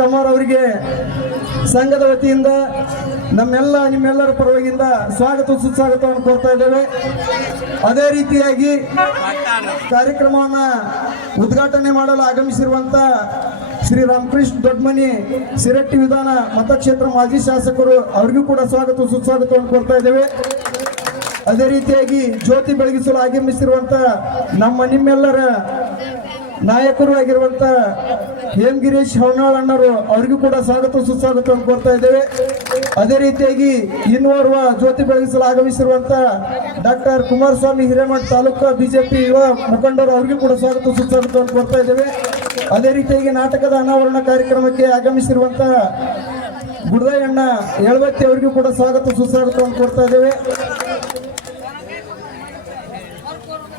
ಕಮಾರ್ ಅವರಿಗೆ ಸಂಘದ ವತಿಯಿಂದ ನಿಮ್ಮೆಲ್ಲರ ಪರವಾಗಿಂದ ಸ್ವಾಗತ ಸುಸ್ವಾಗತವನ್ನು ಕೋರ್ತಾ ಇದ್ದೇವೆ. ಅದೇ ರೀತಿಯಾಗಿ ಕಾರ್ಯಕ್ರಮವನ್ನು ಉದ್ಘಾಟನೆ ಮಾಡಲು ಆಗಮಿಸಿರುವಂತ ಶ್ರೀ ರಾಮಕೃಷ್ಣ ದೊಡ್ಡಮನಿ ಸಿರಟ್ಟಿ ವಿಧಾನ ಮತಕ್ಷೇತ್ರ ಮಾಜಿ ಶಾಸಕರು ಅವರಿಗೂ ಕೂಡ ಸ್ವಾಗತ ಸುಸ್ವಾಗತವನ್ನು ಕೋರ್ತಾ ಇದ್ದೇವೆ. ಅದೇ ರೀತಿಯಾಗಿ ಜ್ಯೋತಿ ಬೆಳಗಿಸಲು ಆಗಮಿಸಿರುವಂತ ನಿಮ್ಮೆಲ್ಲರ ನಾಯಕರು ಆಗಿರುವಂತ ಹೇಮಗಿರೀಶ್ ಹವನಾಳ್ ಅಣ್ಣರು ಅವರಿಗೂ ಕೂಡ ಸ್ವಾಗತ ಸುಸ್ವಾಗತವನ್ನು ಕೋರ್ತಾ ಇದ್ದೇವೆ. ಅದೇ ರೀತಿಯಾಗಿ ಇನ್ನೋರ್ವ ಜ್ಯೋತಿ ಬೆಳಗಿಸಲು ಆಗಮಿಸಿರುವಂತ ಡಾಕ್ಟರ್ ಕುಮಾರಸ್ವಾಮಿ ಹಿರೇಮಠ ತಾಲೂಕು ಬಿಜೆಪಿ ಯುವ ಮುಖಂಡರು ಅವರಿಗೂ ಕೂಡ ಸ್ವಾಗತ ಸುಸ್ವಾಗತವನ್ನು ಕೋರ್ತಾ ಇದ್ದೇವೆ. ಅದೇ ರೀತಿಯಾಗಿ ನಾಟಕದ ಅನಾವರಣ ಕಾರ್ಯಕ್ರಮಕ್ಕೆ ಆಗಮಿಸಿರುವಂತ ಗುಡದಯ್ಯಣ್ಣ ಯಳವತ್ತಿ ಅವರಿಗೂ ಕೂಡ ಸ್ವಾಗತ ಸುಸ್ವಾಗತವನ್ನು ಕೋರ್ತಾ ಇದ್ದೇವೆ.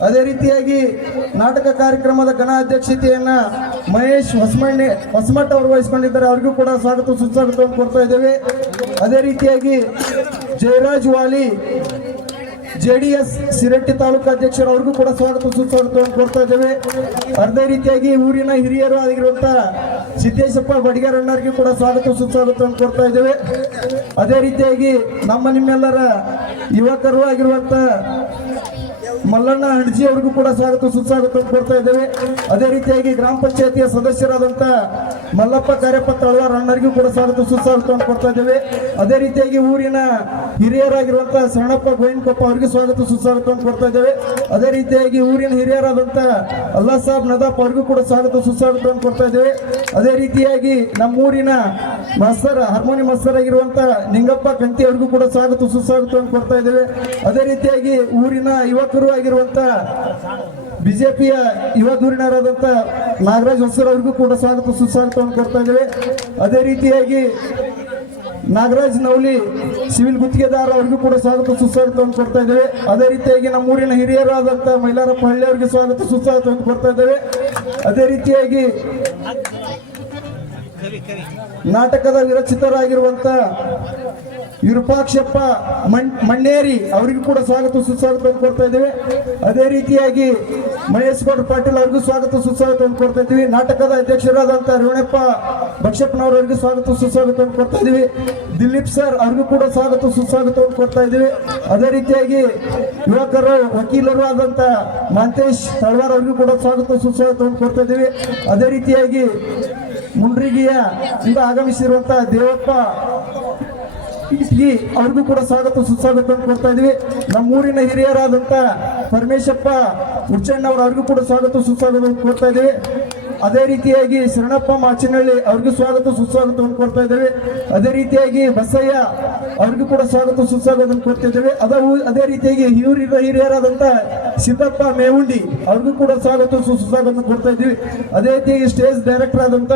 ಅದೇ ರೀತಿಯಾಗಿ ನಾಟಕ ಕಾರ್ಯಕ್ರಮದ ಘನ ಅಧ್ಯಕ್ಷತೆಯನ್ನ ಮಹೇಶ್ ಹೊಸಮಠ ಅವರು ವಹಿಸಿಕೊಂಡಿದ್ದಾರೆ, ಅವರಿಗೂ ಕೂಡ ಸ್ವಾಗತ ಸುಸ್ವಾಗತವನ್ನು ಕೋರ್ತಾ ಇದ್ದೇವೆ. ಅದೇ ರೀತಿಯಾಗಿ ಜಯರಾಜ್ ವಾಲಿ ಜೆಡಿಎಸ್ ಸಿರಟ್ಟಿ ತಾಲೂಕು ಅಧ್ಯಕ್ಷರು ಅವ್ರಿಗೂ ಕೂಡ ಸ್ವಾಗತ ಸುಸ್ವಾಗತವನ್ನು ಕೋರ್ತಾ ಇದ್ದೇವೆ. ಅದೇ ರೀತಿಯಾಗಿ ಊರಿನ ಹಿರಿಯರು ಆಗಿರುವಂತ ಸಿದ್ದೇಶಪ್ಪ ಬಡಿಗೇರ್ ಅಣ್ಣರಿಗೂ ಕೂಡ ಸ್ವಾಗತ ಸುಸ್ವಾಗತವನ್ನು ಕೋರ್ತಾ ಇದ್ದೇವೆ. ಅದೇ ರೀತಿಯಾಗಿ ನಿಮ್ಮೆಲ್ಲರ ಯುವಕರು ಆಗಿರುವಂತ ಮಲ್ಲಣ್ಣ ಹಣಜಿ ಅವರಿಗೂ ಕೂಡ ಸ್ವಾಗತ ಸುಸ್ವಾಗತವನ್ನು ಕೋರ್ತಾ ಇದ್ದೇವೆ. ಅದೇ ರೀತಿಯಾಗಿ ಗ್ರಾಮ ಪಂಚಾಯತಿಯ ಸದಸ್ಯರಾದಂತ ಮಲ್ಲಪ್ಪ ಕಾರ್ಯಪ್ಪ ತಳವಾರ್ ಅಣ್ಣರಿಗೂ ಕೂಡ ಸ್ವಾಗತ ಸುಸ್ವಾಗತವನ್ನು ಕೋರ್ತಾ ಇದ್ದೇವೆ. ಅದೇ ರೀತಿಯಾಗಿ ಊರಿನ ಹಿರಿಯರಾಗಿರುವಂತ ಶರಣಪ್ಪ ಗೋವಿಂದಕೊಪ್ಪ ಅವರಿಗೆ ಸ್ವಾಗತ ಸುಸ್ವಾಗತವನ್ನು ಕೋರ್ತಾ ಇದ್ದೇವೆ. ಅದೇ ರೀತಿಯಾಗಿ ಊರಿನ ಹಿರಿಯರಾದಂತ ಅಲ್ಲಾ ಸಾಬ್ ನದಾಪ್ ಅವರಿಗೂ ಕೂಡ ಸ್ವಾಗತ ಸುಸ್ವಾಗತವನ್ನು ಕೋರ್ತಾ ಇದ್ದೇವೆ. ಅದೇ ರೀತಿಯಾಗಿ ನಮ್ಮೂರಿನ ಹಾರ್ಮೋನಿಯಂ ಮಾಸ್ತರ್ ಆಗಿರುವಂತ ನಿಂಗಪ್ಪ ಕಂತಿ ಅವರಿಗೂ ಕೂಡ ಸ್ವಾಗತ ಸುಸ್ವಾಗತವನ್ನು ಕೋರ್ತಾ ಇದ್ದೇವೆ. ಅದೇ ರೀತಿಯಾಗಿ ಊರಿನ ಯುವಕರು ಆಗಿರುವಂತ ಬಿಜೆಪಿಯ ಯುವ ಧುರೀಣರಾದಂತ ನಾಗರಾಜ್ ಹೊಸೂರ್ ಅವರಿಗೂ ಕೂಡ ಸ್ವಾಗತ ಸುಸ್ವಾಗತವನ್ನು ಕೋರ್ತಾ ಇದ್ದೇವೆ. ಅದೇ ರೀತಿಯಾಗಿ ನಾಗರಾಜ್ ನವಲಿ ಸಿವಿಲ್ ಗುತ್ತಿಗೆದಾರ ಅವರಿಗೂ ಕೂಡ ಸ್ವಾಗತ ಸುಸ್ವಾಗತವನ್ನು ಕೋರ್ತಾ ಇದ್ದೇವೆ. ಅದೇ ರೀತಿಯಾಗಿ ನಮ್ಮೂರಿನ ಹಿರಿಯರಾದಂತ ಮೈಲಾರಪ್ಪ ಹಳ್ಳಿ ಅವರಿಗೆ ಸ್ವಾಗತ ಸುಸ್ವಾಗತವನ್ನು ಕೋರ್ತಾ ಇದ್ದೇವೆ. ಅದೇ ರೀತಿಯಾಗಿ ನಾಟಕದ ವಿರಚಿತರಾಗಿರುವಂತ ವಿರೂಪಾಕ್ಷಪ್ಪ ಮಣ್ಣೇರಿ ಅವರಿಗೂ ಕೂಡ ಸ್ವಾಗತ ಸುಸ್ವಾಗತವನ್ನು ಕೋರ್ತಾ ಇದ್ದೇವೆ. ಅದೇ ರೀತಿಯಾಗಿ ಮಹೇಶ್ ಗೌಡ ಪಾಟೀಲ್ ಅವರಿಗೂ ಸ್ವಾಗತ ಸುಸ್ವಾಗತವನ್ನು ಕೋರ್ತಾ ಇದ್ದೀವಿ. ನಾಟಕದ ಅಧ್ಯಕ್ಷರಾದಂತ ರೇವಣಪ್ಪ ಬಕ್ಷಪ್ಪನವರವರಿಗೂ ಸ್ವಾಗತ ಸುಸ್ವಾಗತವನ್ನು ಕೋರ್ತಾ ಇದ್ದೀವಿ. ದಿಲೀಪ್ ಸರ್ ಅವ್ರಿಗೂ ಕೂಡ ಸ್ವಾಗತ ಸುಸ್ವಾಗತವನ್ನು ಕೋರ್ತಾ ಇದ್ದೀವಿ. ಅದೇ ರೀತಿಯಾಗಿ ಯುವಕರು ವಕೀಲರು ಆದಂತ ಮಾಂತೇಶ್ ತಳವಾರ್ ಅವರಿಗೂ ಕೂಡ ಸ್ವಾಗತ ಸುಸ್ವಾಗತವನ್ನು ಕೋರ್ತಾ ಇದ್ದೀವಿ. ಅದೇ ರೀತಿಯಾಗಿ ಮುಂಡ್ರಿಗಿಯ ಇಂದ ಆಗಮಿಸಿರುವಂತಹ ದೇವಪ್ಪ ಅವ್ರಿಗೂ ಕೂಡ ಸ್ವಾಗತ ಸುಸ್ವಾಗತವನ್ನು ಕೊಡ್ತಾ ಇದೀವಿ. ನಮ್ಮೂರಿನ ಹಿರಿಯರಾದಂತ ಪರಮೇಶಪ್ಪ ಉಚ್ಚಣ್ಣವ್ರು ಅವ್ರಿಗೂ ಕೂಡ ಸ್ವಾಗತ ಸುಸ್ವಾಗತವನ್ನು ಕೊಡ್ತಾ ಇದೀವಿ. ಅದೇ ರೀತಿಯಾಗಿ ಶರಣಪ್ಪ ಮಾಚಿನಹಳ್ಳಿ ಅವ್ರಿಗೂ ಸ್ವಾಗತ ಸುಸ್ವಾಗತವನ್ನು ಕೊಡ್ತಾ ಇದ್ದೇವೆ. ಅದೇ ರೀತಿಯಾಗಿ ಬಸಯ್ಯ ಅವ್ರಿಗೂ ಕೂಡ ಸ್ವಾಗತ ಸುಸ್ವಾಗತವನ್ನು ಕೊಡ್ತಾ ಇದ್ದೇವೆ. ಅದೇ ರೀತಿಯಾಗಿ ಹಿರಿಯರಾದಂತ ಸಿದ್ದಪ್ಪ ಮೇವುಂಡಿ ಅವ್ರಿಗೂ ಕೂಡ ಸ್ವಾಗತ ಸುಸ್ವಾಗತ ಕೊಡ್ತಾ ಇದ್ದೀವಿ. ಅದೇ ರೀತಿಯಾಗಿ ಸ್ಟೇಜ್ ಡೈರೆಕ್ಟರ್ ಆದಂತ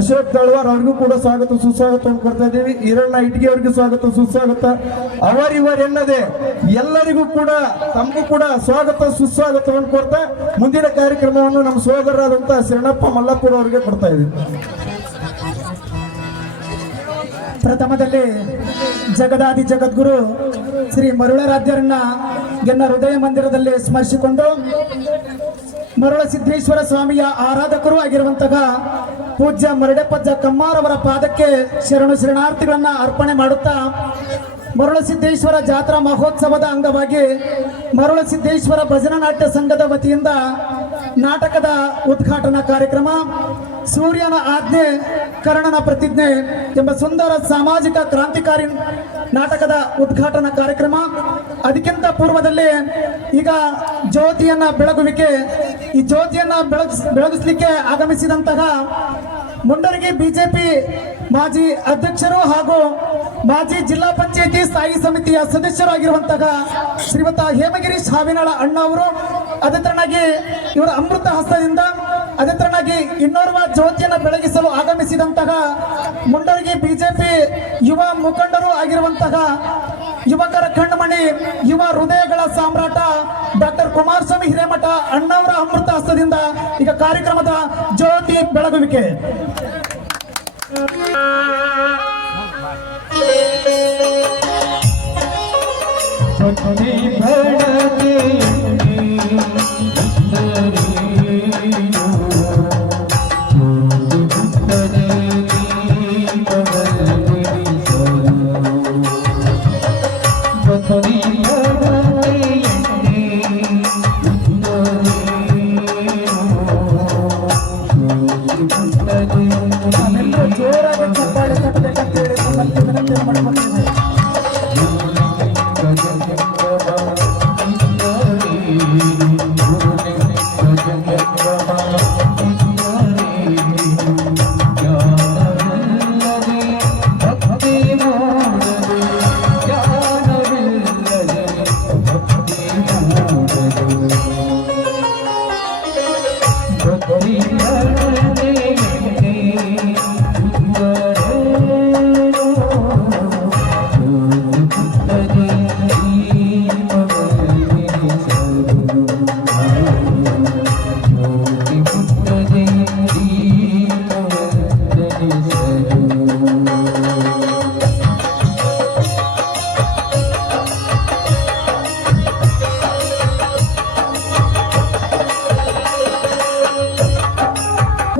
ಅಶೋಕ್ ತಳವಾರ್ ಅವ್ರಿಗೂ ಕೂಡ ಸ್ವಾಗತ ಸುಸ್ವಾಗತವನ್ನು ಕೊಡ್ತಾ ಇದ್ದೀವಿ. ಈರಣ್ಣ ಇಟ್ಗಿ ಅವ್ರಿಗೂ ಸ್ವಾಗತ ಸುಸ್ವಾಗತ. ಎನ್ನದೆ ಎಲ್ಲರಿಗೂ ಕೂಡ ತಮಗೂ ಕೂಡ ಸ್ವಾಗತ ಸುಸ್ವಾಗತವನ್ನು ಕೊಡ್ತಾ ಮುಂದಿನ ಕಾರ್ಯಕ್ರಮವನ್ನು ನಮ್ಮ ಸೋದರರಾದಂತ ಶರಣಪ್ಪ ಮಲ್ಲಾಪುರ ಅವರಿಗೆ ಕೊಡ್ತಾ ಇದ್ದೀವಿ. ಪ್ರಥಮದಲ್ಲಿ ಜಗದಾದಿ ಜಗದ್ಗುರು ಶ್ರೀ ಮರುಳರಾಧ್ಯರನ್ನ ಹೃದಯ ಮಂದಿರದಲ್ಲಿ ಸ್ಮರಿಸಿಕೊಂಡು ಮರುಳ ಸಿದ್ದೇಶ್ವರ ಸ್ವಾಮಿಯ ಆರಾಧಕರು ಆಗಿರುವಂತಹ ಪೂಜ್ಯ ಮರಡೆಪ್ಪಜ್ಜ ಕಮ್ಮಾರ್ ಅವರ ಪಾದಕ್ಕೆ ಶರಣಾರ್ಥಿಗಳನ್ನ ಅರ್ಪಣೆ ಮಾಡುತ್ತಾ ಮರುಳ ಸಿದ್ದೇಶ್ವರ ಜಾತ್ರಾ ಮಹೋತ್ಸವದ ಅಂಗವಾಗಿ ಮರುಳ ಸಿದ್ದೇಶ್ವರ ಭಜನಾ ನಾಟ್ಯ ಸಂಘದ ವತಿಯಿಂದ ನಾಟಕದ ಉದ್ಘಾಟನಾ ಕಾರ್ಯಕ್ರಮ ಸೂರ್ಯನ ಆಜ್ಞೆ ಕರ್ಣನ ಪ್ರತಿಜ್ಞೆ ಎಂಬ ಸುಂದರ ಸಾಮಾಜಿಕ ಕ್ರಾಂತಿಕಾರಿ ನಾಟಕದ ಉದ್ಘಾಟನಾ ಕಾರ್ಯಕ್ರಮ. ಅದಕ್ಕಿಂತ ಪೂರ್ವದಲ್ಲಿ ಈಗ ಜ್ಯೋತಿಯನ್ನ ಬೆಳಗುವಿಕೆ, ಈ ಜ್ಯೋತಿಯನ್ನ ಬೆಳಗಿಸಲಿಕ್ಕೆ ಆಗಮಿಸಿದಂತಹ ಮುಂಡರಗಿ ಬಿಜೆಪಿ ಮಾಜಿ ಅಧ್ಯಕ್ಷರು ಹಾಗೂ ಮಾಜಿ ಜಿಲ್ಲಾ ಪಂಚಾಯತಿ ಸ್ಥಾಯಿ ಸಮಿತಿಯ ಸದಸ್ಯರಾಗಿರುವಂತಹ ಶ್ರೀಮಂತ ಹೇಮಗಿರೀಶ್ ಹಾವಿನಾಳ ಅಣ್ಣ ಅವರು, ಅದೇ ತರನಾಗಿ ಇವರ ಅಮೃತ ಹಸ್ತದಿಂದ ಅದೇ ತರನಾಗಿ ಇನ್ನೋರ್ವ ಜ್ಯೋತಿಯನ್ನು ಬೆಳಗಿಸಲು ಆಗಮಿಸಿದಂತಹ ಮುಂಡರಗಿ ಬಿಜೆಪಿ ಯುವ ಮುಖಂಡರು ಆಗಿರುವಂತಹ ಯುವಕರ ಕಣ್ಮಣಿ, ಯುವ ಹೃದಯಗಳ ಸಾಮ್ರಾಟ ಡಾಕ್ಟರ್ ಕುಮಾರಸ್ವಾಮಿ ಹಿರೇಮಠ ಅಣ್ಣವರ ಅಮೃತ ಹಸ್ತದಿಂದ ಈಗ ಕಾರ್ಯಕ್ರಮದ ಜ್ಯೋತಿ ಬೆಳಗುವಿಕೆ. ಬೆಳಗ್ಗೆ ನಾವೆಲ್ಲರೂ ಜೋರಾಗಿ ಚಪ್ಪಾಳೆ ತಟ್ಟಬೇಕಂತ ಹೇಳಿ ತಮ್ಮಲ್ಲಿ ವಿನಂತಿ ಮಾಡ್ಕೊಳ್ತೇವೆ.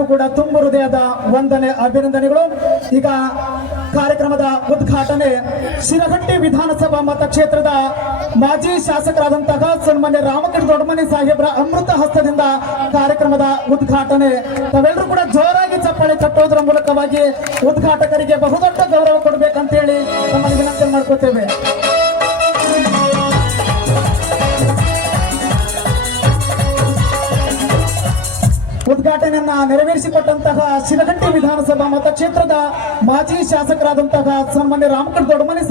ಕೂಡ ತುಂಬ ಹೃದಯದ ವಂದನೆ ಅಭಿನಂದನೆಗಳು. ಈಗ ಕಾರ್ಯಕ್ರಮದ ಉದ್ಘಾಟನೆ ಶಿರಹಟ್ಟಿ ವಿಧಾನಸಭಾ ಮತಕ್ಷೇತ್ರದ ಮಾಜಿ ಶಾಸಕರಾದಂತಹ ಸನ್ಮಾನ್ಯ ರಾಮಕೃಷ್ಣ ದೊಡ್ಡಮನಿ ಸಾಹೇಬ್ರ ಅಮೃತ ಹಸ್ತದಿಂದ ಕಾರ್ಯಕ್ರಮದ ಉದ್ಘಾಟನೆ. ತಾವೆಲ್ಲರೂ ಕೂಡ ಜೋರಾಗಿ ಚಪ್ಪಾಳೆ ತಟ್ಟೋದ್ರ ಮೂಲಕವಾಗಿ ಉದ್ಘಾಟಕರಿಗೆ ಬಹುದೊಡ್ಡ ಗೌರವ ಕೊಡಬೇಕಂತೇಳಿ ತಮ್ಮಲ್ಲಿ ವಿನಂತಿ ಮಾಡ್ಕೋತೇವೆ. ಉದ್ಘಾಟನೆಯನ್ನ ನೆರವೇರಿಸಿಕೊಟ್ಟಂತಹ ಶಿರಹಟ್ಟಿ ವಿಧಾನಸಭಾ ಮತಕ್ಷೇತ್ರದ ಮಾಜಿ ಶಾಸಕರಾದಂತಹ ಸನ್ಮಾನ್ಯ ರಾಮಕೃಷ್ಣ ದೊಡ್ಡಮನಿ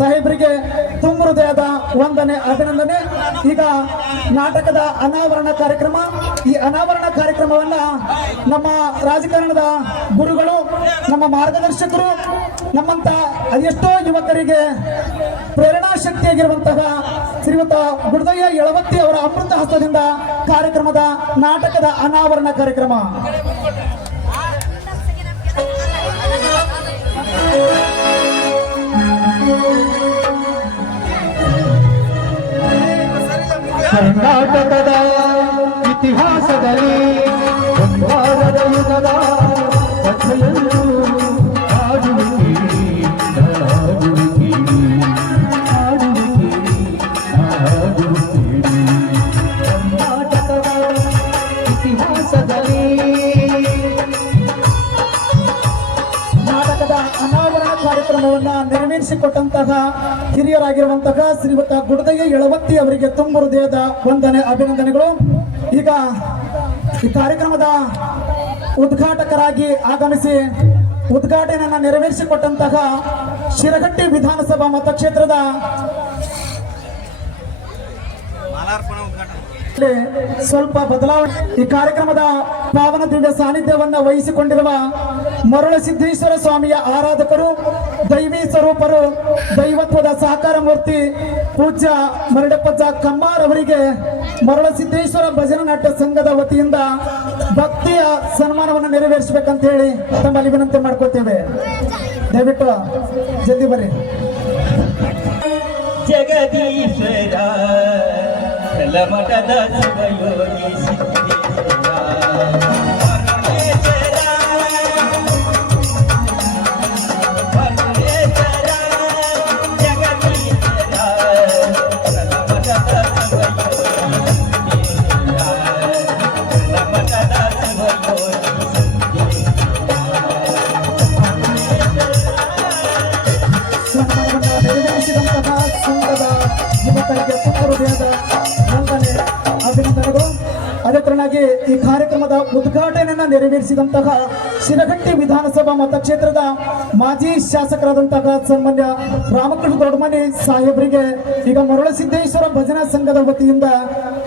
ಸಾಹೇಬರಿಗೆ ತುಂಬ ಹೃದಯದ ವಂದನೆ ಅಭಿನಂದನೆ. ಈಗ ನಾಟಕದ ಅನಾವರಣ ಕಾರ್ಯಕ್ರಮ. ಈ ಅನಾವರಣ ಕಾರ್ಯಕ್ರಮವನ್ನ ನಮ್ಮ ರಾಜಕಾರಣದ ಗುರುಗಳು, ನಮ್ಮ ಮಾರ್ಗದರ್ಶಕರು, ನಮ್ಮಂತ ಅದೆಷ್ಟೋ ಯುವಕರಿಗೆ ಪ್ರೇರಣಾ ಶಕ್ತಿಯಾಗಿರುವಂತಹ ಶ್ರೀಯುತ ಗುಡದಯ್ಯ ಯಳವತ್ತಿ ಅವರ ಅಮೃತ ಹಸ್ತದಿಂದ ಕಾರ್ಯಕ್ರಮದ ನಾಟಕದ ಅನಾವರಣ ಕಾರ್ಯಕ್ರಮ. ಕರ್ನಾಟಕದ ಇತಿಹಾಸದಲ್ಲಿ ಬಂಗಾರದ ಯುಗದ ಕಥೆಯನ್ನು ಕಾರ್ಯಕ್ರಮವನ್ನ ನೆರವೇರಿಸಿಕೊಟ್ಟಂತಹ ಹಿರಿಯರಾಗಿರುವಂತಹ ಶ್ರೀಯುತ ಗುಡದಯ್ಯ ಯಳವತ್ತಿ ಅವರಿಗೆ ತುಂಬ ಹೃದಯದ ವಂದನೆ ಅಭಿನಂದನೆಗಳು. ಈಗ ಈ ಕಾರ್ಯಕ್ರಮದ ಉದ್ಘಾಟಕರಾಗಿ ಆಗಮಿಸಿ ಉದ್ಘಾಟನೆಯನ್ನು ನೆರವೇರಿಸಿಕೊಟ್ಟಂತಹ ಶಿರಹಟ್ಟಿ ವಿಧಾನಸಭಾ ಮತಕ್ಷೇತ್ರದ ಸ್ವಲ್ಪ ಬದಲಾವಣೆ. ಈ ಕಾರ್ಯಕ್ರಮದ ಪಾವನ ದಿವ್ಯ ಸಾನ್ನಿಧ್ಯವನ್ನ ವಹಿಸಿಕೊಂಡಿರುವ ಮರುಳಸಿದ್ದೇಶ್ವರ ಸ್ವಾಮಿಯ ಆರಾಧಕರು, ದೈವಿ ಸ್ವರೂಪರು, ದೈವತ್ವದ ಸಾಕಾರ ಮೂರ್ತಿ ಪೂಜ್ಯ ಮರಡಪ್ಪಜ್ಜ ಕಮ್ಮಾರ್ ಅವರಿಗೆ ಮರುಳಸಿದ್ದೇಶ್ವರ ಭಜನಾ ನಾಟ್ಯ ಸಂಘದ ವತಿಯಿಂದ ಭಕ್ತಿಯ ಸನ್ಮಾನವನ್ನು ನೆರವೇರಿಸಬೇಕಂತ ಹೇಳಿ ತಮ್ಮಲ್ಲಿ ವಿನಂತಿ ಮಾಡ್ಕೊಳ್ತೇವೆ. ದಯವಿಟ್ಟು ಜಲ್ದಿ ಬರ್ರಿ. ಜಗದೀಶ್ವರ ಕಲಮಠದ ಶಿವಯೋಗಿ ಸಿದ್ದೇಶ್ವರ ಅಭಿನಂದನೆಗಳು. ಅದೇ ತರನಾಗಿ ಈ ಕಾರ್ಯಕ್ರಮದ ಉದ್ಘಾಟನೆಯನ್ನ ನೆರವೇರಿಸಿದಂತಹ ಶಿರಹಟ್ಟಿ ವಿಧಾನಸಭಾ ಮತಕ್ಷೇತ್ರದ ಮಾಜಿ ಶಾಸಕರಾದಂತಹ ಸನ್ಮಾನ್ಯ ರಾಮಕೃಷ್ಣ ದೊಡ್ಡಮನಿ ಸಾಹೇಬರಿಗೆ ಈಗ ಮರುಳಸಿದ್ದೇಶ್ವರ ಭಜನಾ ಸಂಘದ ವತಿಯಿಂದ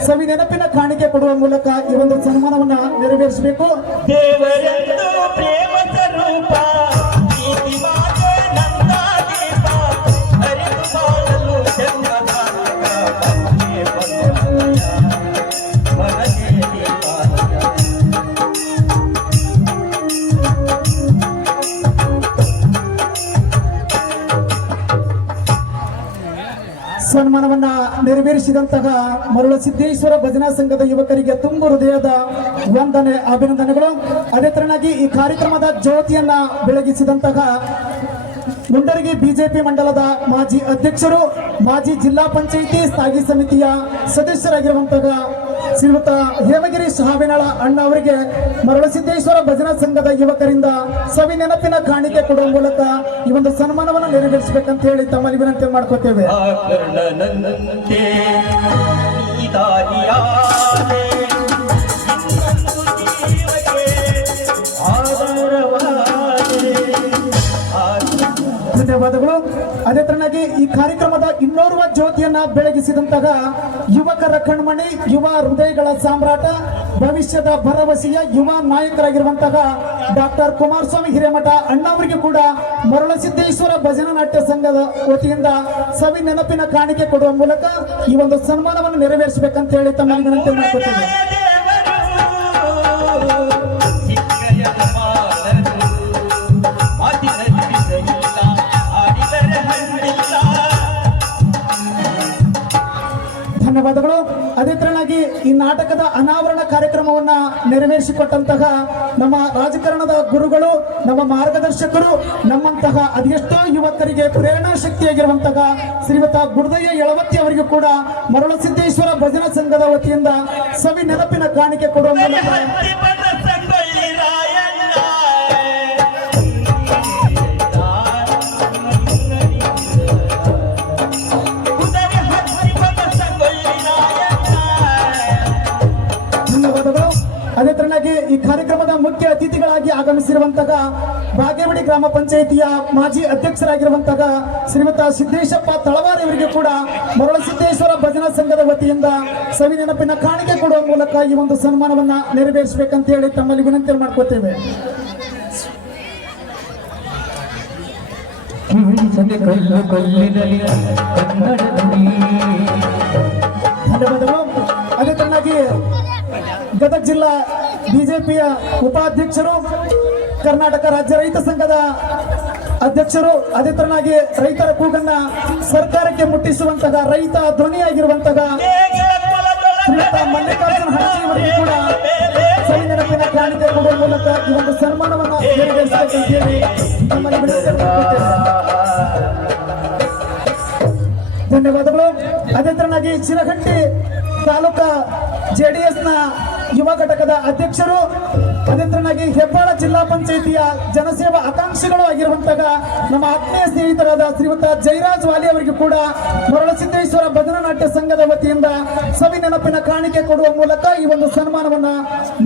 ಸವಿ ನೆನಪಿನ ಕಾಣಿಕೆ ಕೊಡುವ ಮೂಲಕ ಈ ಒಂದು ಸನ್ಮಾನವನ್ನ ನೆರವೇರಿಸಬೇಕು. ದೇವರೆಂದು ಪ್ರೇಮ ಸ್ವರೂಪ ಸನ್ಮಾನವನ್ನ ನೆರವೇರಿಸಿದಂತಹ ಮರುಳಸಿದ್ದೇಶ್ವರ ಭಜನಾ ಸಂಘದ ಯುವಕರಿಗೆ ತುಂಬ ಹೃದಯದ ವಂದನೆ ಅಭಿನಂದನೆಗಳು. ಅದೇ ತರನಾಗಿ ಈ ಕಾರ್ಯಕ್ರಮದ ಜ್ಯೋತಿಯನ್ನ ಬೆಳಗಿಸಿದಂತಹ ಮುಂಡರಗಿ ಬಿಜೆಪಿ ಮಂಡಲದ ಮಾಜಿ ಅಧ್ಯಕ್ಷರು, ಮಾಜಿ ಜಿಲ್ಲಾ ಪಂಚಾಯಿತಿ ಸ್ಥಾಯಿ ಸಮಿತಿಯ ಸದಸ್ಯರಾಗಿರುವಂತಹ ಶ್ರೀಯುತ ಹೇಮಗಿರಿ ಹಾವಿನಾಳ ಅಣ್ಣ ಅವರಿಗೆ ಮರಳಸಿದ್ದೇಶ್ವರ ಭಜನಾ ಸಂಘದ ಯುವಕರಿಂದ ಸವಿ ನೆನಪಿನ ಕಾಣಿಕೆ ಕೊಡುವ ಮೂಲಕ ಈ ಒಂದು ಸನ್ಮಾನವನ್ನು ನೆರವೇರಿಸಬೇಕಂತ ಹೇಳಿ ತಮ್ಮಲ್ಲಿ ವಿನಂತಿ ಮಾಡ್ಕೋತೇವೆ. ಕರ್ಣನಂತೆ ನೀದಾಗಿಯಾದೆ ಧನ್ಯವಾದಗಳು. ಅದೇ ತರನಾಗಿ ಈ ಕಾರ್ಯಕ್ರಮದ ಇನ್ನೋರ್ವ ಜ್ಯೋತಿಯನ್ನ ಬೆಳಗಿಸಿದಂತಹ ಯುವಕರ ಕಣ್ಮಣಿ, ಯುವ ಹೃದಯಗಳ ಸಾಮ್ರಾಟ, ಭವಿಷ್ಯದ ಭರವಸೆಯ ಯುವ ನಾಯಕರಾಗಿರುವಂತಹ ಡಾಕ್ಟರ್ ಕುಮಾರಸ್ವಾಮಿ ಹಿರೇಮಠ ಅಣ್ಣವರಿಗೆ ಕೂಡ ಮರಳಸಿದ್ದೇಶ್ವರ ಭಜನಾ ನಾಟ್ಯ ಸಂಘದ ವತಿಯಿಂದ ಸವಿ ನೆನಪಿನ ಕಾಣಿಕೆ ಕೊಡುವ ಮೂಲಕ ಈ ಒಂದು ಸನ್ಮಾನವನ್ನು ನೆರವೇರಿಸಬೇಕಂತ ಹೇಳಿ ತಮ್ಮ ವಿನಂತಿ ಮಾಡ್ಕೊತೇವೆ. ಧನ್ಯವಾದಗಳು. ಅದೇ ತರನಾಗಿ ಈ ನಾಟಕದ ಅನಾವರಣ ಕಾರ್ಯಕ್ರಮವನ್ನ ನೆರವೇರಿಸಿಕೊಟ್ಟಂತಹ ನಮ್ಮ ರಾಜಕಾರಣದ ಗುರುಗಳು, ನಮ್ಮ ಮಾರ್ಗದರ್ಶಕರು, ನಮ್ಮಂತಹ ಅದೆಷ್ಟೋ ಯುವಕರಿಗೆ ಪ್ರೇರಣಾ ಶಕ್ತಿಯಾಗಿರುವಂತಹ ಶ್ರೀಯುತ ಗುರುದಯ್ಯ ಯಳವತ್ತಿ ಅವರಿಗೂ ಕೂಡ ಮರಳಸಿದ್ದೇಶ್ವರ ಭಜನಾ ಸಂಘದ ವತಿಯಿಂದ ಸವಿ ನೆನಪಿನ ಕಾಣಿಕೆ ಕೊಡುವ ಮೂಲಕ ಧನ್ಯವಾದಗಳು. ಅದೇ ತರನಾಗಿ ಈ ಕಾರ್ಯಕ್ರಮದ ಮುಖ್ಯ ಅತಿಥಿಗಳಾಗಿ ಆಗಮಿಸಿರುವಂತಹ ಬಾಗೇವಾಡಿ ಗ್ರಾಮ ಪಂಚಾಯಿತಿಯ ಮಾಜಿ ಅಧ್ಯಕ್ಷರಾಗಿರುವಂತಹ ಶ್ರೀಮತ ಸಿದ್ದೇಶಪ್ಪ ತಳವಾರಿ ಅವರಿಗೆ ಕೂಡ ಮರಳಸಿದ್ದೇಶ್ವರ ಭಜನಾ ಸಂಘದ ವತಿಯಿಂದ ಸವಿ ನೆನಪಿನ ಕಾಣಿಕೆ ಕೊಡುವ ಮೂಲಕ ಈ ಒಂದು ಸನ್ಮಾನವನ್ನ ನೆರವೇರಿಸಬೇಕಂತ ಹೇಳಿ ತಮ್ಮಲ್ಲಿ ವಿನಂತಿ ಮಾಡ್ಕೋತೇವೆ. ಧನ್ಯವಾದಗಳು. ಅದೇ ತರನಾಗಿ ಗದಗ ಜಿಲ್ಲಾ ಬಿಜೆಪಿಯ ಉಪಾಧ್ಯಕ್ಷರು, ಕರ್ನಾಟಕ ರಾಜ್ಯ ರೈತ ಸಂಘದ ಅಧ್ಯಕ್ಷರು, ಅದೇ ತರನಾಗಿ ರೈತರ ಕೂಗನ್ನ ಸರ್ಕಾರಕ್ಕೆ ಮುಟ್ಟಿಸುವಂತಹ ರೈತ ಧ್ವನಿಯಾಗಿರುವಂತಹ ಶ್ರೀಯುತ ಮಲ್ಲಿಕಾರ್ಜುನ ಹಣಸಿ ಅವರಿಗೆ ಕೂಡ ಸವಿ ನೆನಪಿನ ಕಾಣಿಕೆ ಕೊಡುವ ಮೂಲಕ ಈ ಒಂದು ಸನ್ಮಾನವನ್ನು ನೆರವೇರಿಸಬೇಕಂತ ಹೇಳಿ ನಮ್ಮಲ್ಲಿ ವಿನಂತಿ ಮಾಡ್ಕೊಳ್ತೇವೆ. ಧನ್ಯವಾದಗಳು. ಅದೇ ತರನಾಗಿ ಚಿರಘಂಟಿ ತಾಲೂಕಾ JDS ನ ಯುವ ಘಟಕದ ಅಧ್ಯಕ್ಷರು, ಅದೇ ತರನಾಗಿ ಹೆಬ್ಬಾಳ ಜಿಲ್ಲಾ ಪಂಚಾಯಿತಿಯ ಜನಸೇವಾ ಆಕಾಂಕ್ಷಿಗಳು ಆಗಿರುವಂತಹ ನಮ್ಮ ಆತ್ಮೀಯ ಸ್ನೇಹಿತರಾದ ಶ್ರೀಯುತ ಜಯರಾಜ್ ವಾಲಿ ಅವರಿಗೂ ಕೂಡ ಮರಳಸಿದ್ದೇಶ್ವರ ಭಜನಾ ನಾಟ್ಯ ಸಂಘದ ವತಿಯಿಂದ ಸವಿ ನೆನಪಿನ ಕಾಣಿಕೆ ಕೊಡುವ ಮೂಲಕ ಈ ಒಂದು ಸನ್ಮಾನವನ್ನ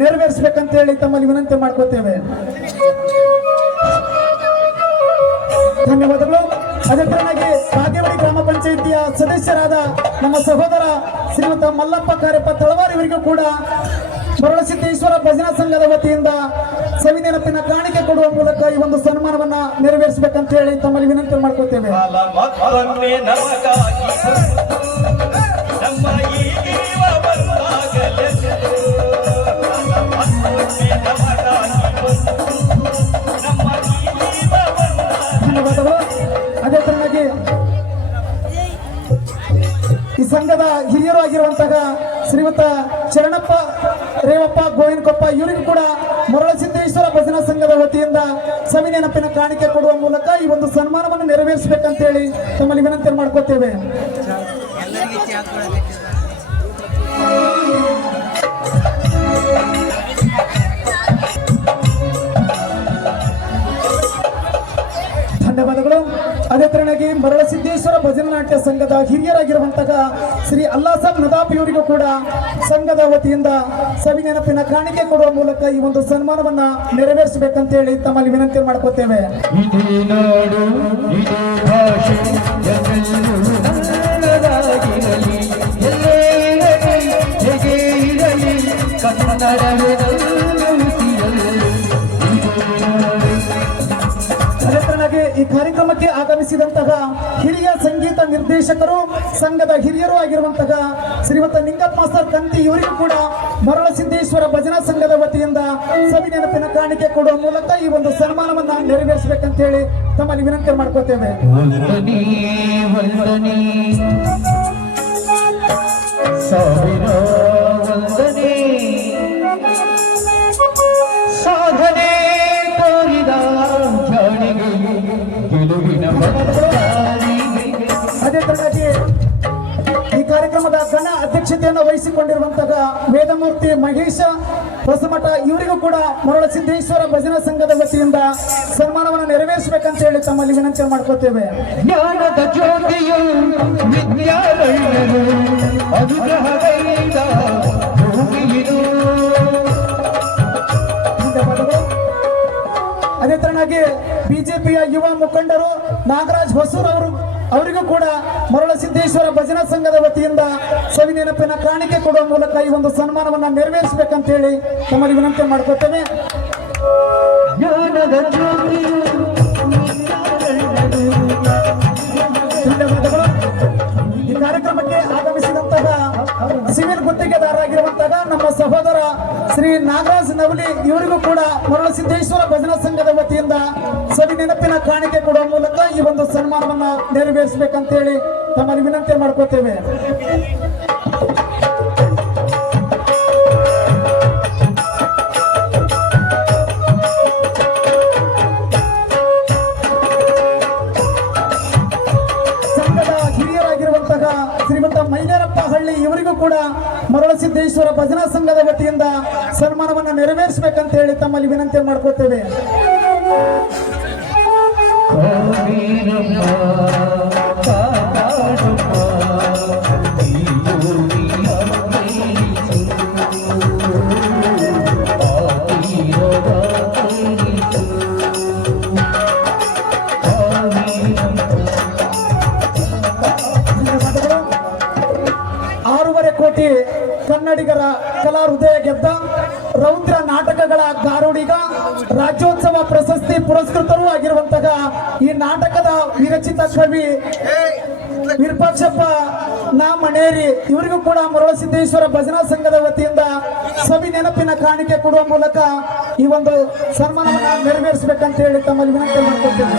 ನೆರವೇರಿಸಬೇಕಂತ ಹೇಳಿ ತಮ್ಮಲ್ಲಿ ವಿನಂತಿ ಮಾಡ್ಕೋತೇವೆ. ಧನ್ಯವಾದಗಳು. ಅದೇ ತರನಾಗಿ ಬಾಗೇವಾಡಿ ಗ್ರಾಮ ಪಂಚಾಯಿತಿಯ ಸದಸ್ಯರಾದ ನಮ್ಮ ಸಹೋದರ ಶ್ರೀಯುತ ಮಲ್ಲಪ್ಪ ಕಾರ್ಯಪ್ಪ ತಳವಾರಿ ಅವರಿಗೂ ಕೂಡ ಮರಳಸಿದ್ದೇಶ್ವರ ಭಜನಾ ಸಂಘದ ವತಿಯಿಂದ ಸವಿ ನೆನಪಿನ ಕಾಣಿಕೆ ಕೊಡುವ ಮೂಲಕ ಈ ಒಂದು ಸನ್ಮಾನವನ್ನ ನೆರವೇರಿಸಬೇಕಂತ ಹೇಳಿ ತಮ್ಮಲ್ಲಿ ವಿನಂತಿ ಮಾಡ್ಕೋತೇವೆ. ಮತ್ತೊಮ್ಮೆ ನಮಗಾಗಿ ನಮ್ಮ ಈ ಜೀವ ಬಂದಾಗಲೆಂದು, ಮತ್ತೊಮ್ಮೆ ನಮಗಾಗಿ ನಮ್ಮ ಈ ಜೀವ ಬಂದಾಗ. ಧನ್ಯವಾದಗಳು. ಅದೇ ತರನಾಗಿ ಈ ಸಂಘದ ಹಿರಿಯರು ಆಗಿರುವಂತಹ ಶ್ರೀಯುತ ಶರಣಪ್ಪ ರೇವಪ್ಪ ಗೋವಿನಕೊಪ್ಪ ಇವರಿಗೂ ಕೂಡ ಮರಳಸಿದ್ದೇಶ್ವರ ಭಜನಾ ಸಂಘದ ವತಿಯಿಂದ ಸವಿ ನೆನಪಿನ ಕಾಣಿಕೆ ಕೊಡುವ ಮೂಲಕ ಈ ಒಂದು ಸನ್ಮಾನವನ್ನು ನೆರವೇರಿಸಬೇಕಂತ ಹೇಳಿ ತಮ್ಮಲ್ಲಿ ವಿನಂತಿ ಮಾಡ್ಕೋತೇವೆ. ಧನ್ಯವಾದಗಳು. ಅದೇ ತರನಾಗಿ ಮರಳಸಿದ್ದೇಶ್ವರ ಭಜನಾ ನಾಟ್ಯ ಸಂಘದ ಹಿರಿಯರಾಗಿರುವಂತಹ ಶ್ರೀ ಅಲ್ಲಾಸಾಬ್ ನದಾಫಿ ಅವರಿಗೂ ಕೂಡ ಸಂಘದ ವತಿಯಿಂದ ಸವಿ ನೆನಪಿನ ಕಾಣಿಕೆ ಕೊಡುವ ಮೂಲಕ ಈ ಒಂದು ಸನ್ಮಾನವನ್ನ ನೆರವೇರಿಸಬೇಕಂತ ಹೇಳಿ ತಮ್ಮಲ್ಲಿ ವಿನಂತಿ ಮಾಡ್ಕೋತೇವೆ. ಇದು ನಾಡು, ಇದು ಭಾಷೆ, ಎಲ್ಲೆಲ್ಲೂ ನನ್ನದಾಗಿರಲಿ, ಎಲ್ಲೇ ಇರಲಿ, ಹೇಗೆ ಇರಲಿ, ಕನ್ನಡವೇ ನನ್ನ ಉಸಿರಲಿ. ಅದೇ ತರನಾಗಿ ಈ ಕಾರ್ಯಕ್ರಮಕ್ಕೆ ಆಗಮಿಸಿದಂತಹ ಹಿರಿಯ ಸಂಗೀತ ನಿರ್ದೇಶಕರು, ಸಂಘದ ಹಿರಿಯರು ಆಗಿರುವಂತಹ ಶ್ರೀಮಂತ ನಿಂಗಪ್ಪ ಮಾಸ್ತರ್ ಕಂತಿ ಇವರಿಗೂ ಕೂಡ ಮರಳಸಿದ್ದೇಶ್ವರ ಭಜನಾ ಸಂಘದ ವತಿಯಿಂದ ಸವಿ ನೆನಪಿನ ಕಾಣಿಕೆ ಕೊಡುವ ಮೂಲಕ ಈ ಒಂದು ಸನ್ಮಾನವನ್ನ ನೆರವೇರಿಸಬೇಕಂತ ಹೇಳಿ ತಮ್ಮಲ್ಲಿ ವಿನಂತಿ ಮಾಡ್ಕೋತೇವೆ. ವಂದನೆ ವಂದನೆ ಸಾವಿರ ವಂದನೆ, ಸಾಧನೆ ತೋರಿದ ಜಾಣಿಗೆ ಗೆಲುವಿನ ಅದೇ ತರನಾಗಿ ಈ ಕಾರ್ಯಕ್ರಮದ ಘನ ಅಧ್ಯಕ್ಷತೆಯನ್ನು ವಹಿಸಿಕೊಂಡಿರುವಂತಹ ವೇದಮೂರ್ತಿ ಮಹೇಶ ಹೊಸಮಠ ಇವರಿಗೂ ಕೂಡ ಮರಳಸಿದ್ದೇಶ್ವರ ಭಜನಾ ಸಂಘದ ವತಿಯಿಂದ ಸನ್ಮಾನವನ್ನು ನೆರವೇರಿಸಬೇಕಂತ ಹೇಳಿ ತಮ್ಮಲ್ಲಿ ವಿನಂತಿ ಮಾಡ್ಕೋತೇವೆ. ಜ್ಞಾನದ ಜ್ಯೋತಿಯು ವಿದ್ಯಾರಣ್ಯರು ಅನುಗ್ರಹಗಳಿಂದ ಭೂಮಿಯಿದು. ಧನ್ಯವಾದಗಳು. ಅದೇ ತರನಾಗಿ ಬಿಜೆಪಿಯ ಯುವ ಮುಖಂಡರು ನಾಗರಾಜ್ ಹೊಸೂರ್ ಅವರಿಗೂ ಕೂಡ ಮರಳಸಿದ್ದೇಶ್ವರ ಭಜನಾ ಸಂಘದ ವತಿಯಿಂದ ಸವಿ ನೆನಪಿನ ಕಾಣಿಕೆ ಕೊಡುವ ಮೂಲಕ ಈ ಒಂದು ಸನ್ಮಾನವನ್ನ ನೆರವೇರಿಸಬೇಕಂತ ಹೇಳಿ ತಮ್ಮಲ್ಲಿ ವಿನಂತಿ ಮಾಡ್ಕೊತೇವೆ. ಜ್ಞಾನದ ಜ್ಯೋತಿಯು ವಿದ್ಯಾರಣ್ಯರು. ಧನ್ಯವಾದಗಳು. ಈ ಕಾರ್ಯಕ್ರಮಕ್ಕೆ ಆಗಮಿಸಿದಂತಹ ಸಿವಿಲ್ ಗುತ್ತಿಗೆದಾರರಾಗಿರುವಂತಹ ನಮ್ಮ ಸಹೋದರ ಶ್ರೀ ನಾಗರಾಜ್ ನವಲಿ ಇವರಿಗೂ ಕೂಡ ಮರಳಸಿದ್ದೇಶ್ವರ ಭಜನಾ ಸಂಘದ ವತಿಯಿಂದ ಸವಿ ನೆನಪಿನ ಕಾಣಿಕೆ ಕೊಡುವ ಮೂಲಕ ಈ ಒಂದು ಸನ್ಮಾನವನ್ನ ನೆರವೇರಿಸಬೇಕಂತ ಹೇಳಿ ತಮ್ಮಲ್ಲಿ ವಿನಂತಿ ಮಾಡ್ಕೋತೇವೆ. ಸಂಘದ ಹಿರಿಯರಾಗಿರುವಂತಹ ಶ್ರೀಮಂತ ಮೈಲಾರಪ್ಪ ಹಳ್ಳಿ ಇವರಿಗೂ ಕೂಡ ಮರಳಸಿದ್ದೇಶ್ವರ ಭಜನಾ ಸಂಘದ ವತಿಯಿಂದ ಸನ್ಮಾನವನ್ನು ನೆರವೇರಿಸಬೇಕಂತ ಹೇಳಿ ತಮ್ಮಲ್ಲಿ ವಿನಂತಿ ಮಾಡ್ಕೋತೇವೆ. ಧನ್ಯವಾದಗಳು. 6.5 ಕೋಟಿ ಕನ್ನಡಿಗರ ಕಲಾ ಹೃದಯ ಗೆದ್ದ ರೌದ್ರ ನಾಟಕಗಳ ಗಾರುಡಿಗ ರಾಜ್ಯೋತ್ಸವ ಪ್ರಶಸ್ತಿ ಪುರಸ್ಕೃತರೂ ಆಗಿರುವಂತಹ ಈ ನಾಟಕದ ವಿರಚಿತ ಕವಿ ವಿರೂಪಾಕ್ಷಪ್ಪ ನಾಮಣೇರಿ ಇವರಿಗೂ ಕೂಡ ಮರಳಸಿದ್ದೇಶ್ವರ ಭಜನಾ ಸಂಘದ ವತಿಯಿಂದ ಸವಿ ನೆನಪಿನ ಕಾಣಿಕೆ ಕೊಡುವ ಮೂಲಕ ಈ ಒಂದು ಸನ್ಮಾನವನ್ನು ನೆರವೇರಿಸಬೇಕಂತ ಹೇಳಿ ತಮ್ಮಲ್ಲಿ ವಿನಂತಿ ಮಾಡಿಕೊಳ್ತೇವೆ.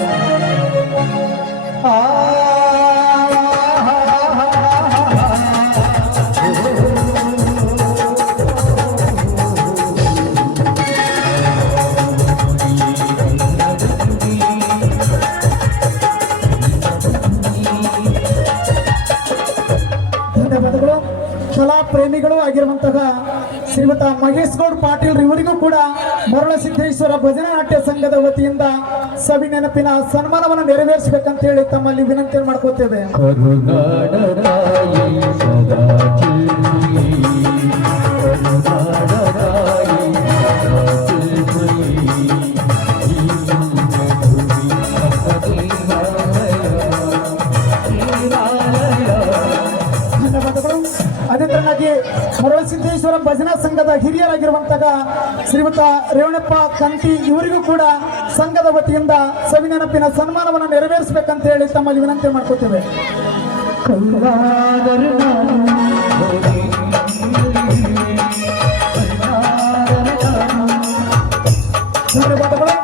ಧನ್ಯವಾದಗಳು. ಕಲಾ ಪ್ರೇಮಿಗಳು ಆಗಿರುವಂತಹ ಶ್ರೀಮಂತ ಮಹೇಶ್ ಗೌಡ್ ಪಾಟೀಲ್ ಇವರಿಗೂ ಕೂಡ ಮರಳಸಿದ್ದೇಶ್ವರ ಭಜನಾ ನಾಟ್ಯ ಸಂಘದ ವತಿಯಿಂದ ಸವಿ ನೆನಪಿನ ಸನ್ಮಾನವನ್ನು ನೆರವೇರಿಸಬೇಕಂತ ಹೇಳಿ ತಮ್ಮಲ್ಲಿ ವಿನಂತಿ ಮಾಡ್ಕೋತೇವೆ. ಕರುನಾಡ ತಾಯಿ ಸದಾ ಚಿಲ್ಮಯಿ, ಕರುನಾಡ ತಾಯಿ ಸದಾ ಚಿಲ್ಮಯಿ, ಈ ನಮ್ಮ ಭೂಮಿ ನಮ್ಮ ದೇವಾಲಯ, ದೇವಾಲಯ. ಧನ್ಯವಾದಗಳು. ಅದೇ ತರನಾಗಿ ಮರಳಸಿದ್ದೇಶ್ವರ ಭಜನಾ ಸಂಘದ ಹಿರಿಯರಾಗಿರುವಂತಹ ಶ್ರೀಮಂತ ರೇವಣಪ್ಪ ಕಂತಿ ಇವರಿಗೂ ಕೂಡ ಸಂಘದ ವತಿಯಿಂದ ಸವಿ ನೆನಪಿನ ಸನ್ಮಾನವನ್ನು ನೆರವೇರಿಸಬೇಕಂತ ಹೇಳಿ ತಮ್ಮಲ್ಲಿ ವಿನಂತಿ ಮಾಡ್ಕೋತೇವೆ. ಕಲ್ಲಾದರು ನಾನು ಧನ್ಯವಾದಗಳು.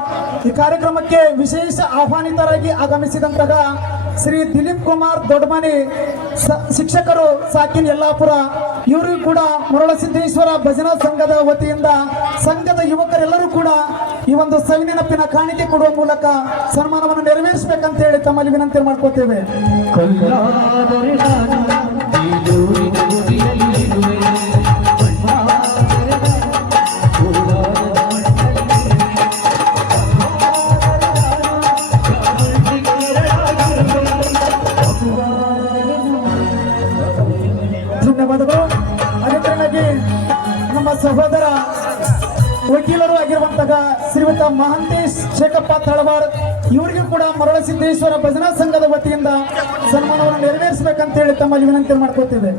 ಈ ಕಾರ್ಯಕ್ರಮಕ್ಕೆ ವಿಶೇಷ ಆಹ್ವಾನಿತರಾಗಿ ಆಗಮಿಸಿದಂತಹ ಶ್ರೀ ದಿಲೀಪ್ ಕುಮಾರ್ ದೊಡ್ಡಮನಿ ಶಿಕ್ಷಕರು ಸಾಕಿನ್ ಯಲ್ಲಾಪುರ ಇವರಿಗೂ ಕೂಡ ಮರಳಸಿದ್ದೇಶ್ವರ ಭಜನಾ ಸಂಘದ ವತಿಯಿಂದ ಸಂಘದ ಯುವಕರೆಲ್ಲರೂ ಕೂಡ ಈ ಒಂದು ಸವಿ ನೆನಪಿನ ಕಾಣಿಕೆ ಕೊಡುವ ಮೂಲಕ ಸನ್ಮಾನವನ್ನು ನೆರವೇರಿಸಬೇಕಂತ ಹೇಳಿ ತಮ್ಮಲ್ಲಿ ವಿನಂತಿ ಮಾಡ್ಕೋತೇವೆ. ಕಲ್ಲಾದರು ನಾನು ಈ ದೂರಿನ ಗುಡಿಯಲ್ಲಿರುವೆ, ಧನ್ಯವಾದಗಳು. ಅದೇ ತರನಾಗಿ ನಮ್ಮ ಸಹೋದರ ವಕೀಲರು ಆಗಿರುವಂತಹ ಶ್ರೀಮಂತ ಮಹಾಂತೇಶ್ ಶೇಖಪ್ಪ ತಳವಾರ್ ಇವರಿಗೂ ಕೂಡ ಮರಳಸಿದ್ದೇಶ್ವರ ಭಜನಾ ಸಂಘದ ವತಿಯಿಂದ ಸನ್ಮಾನವನ್ನು ನೆರವೇರಿಸಬೇಕಂತ ಹೇಳಿ ತಮ್ಮಲ್ಲಿ ವಿನಂತಿ ಮಾಡ್ಕೋತೇವೆ.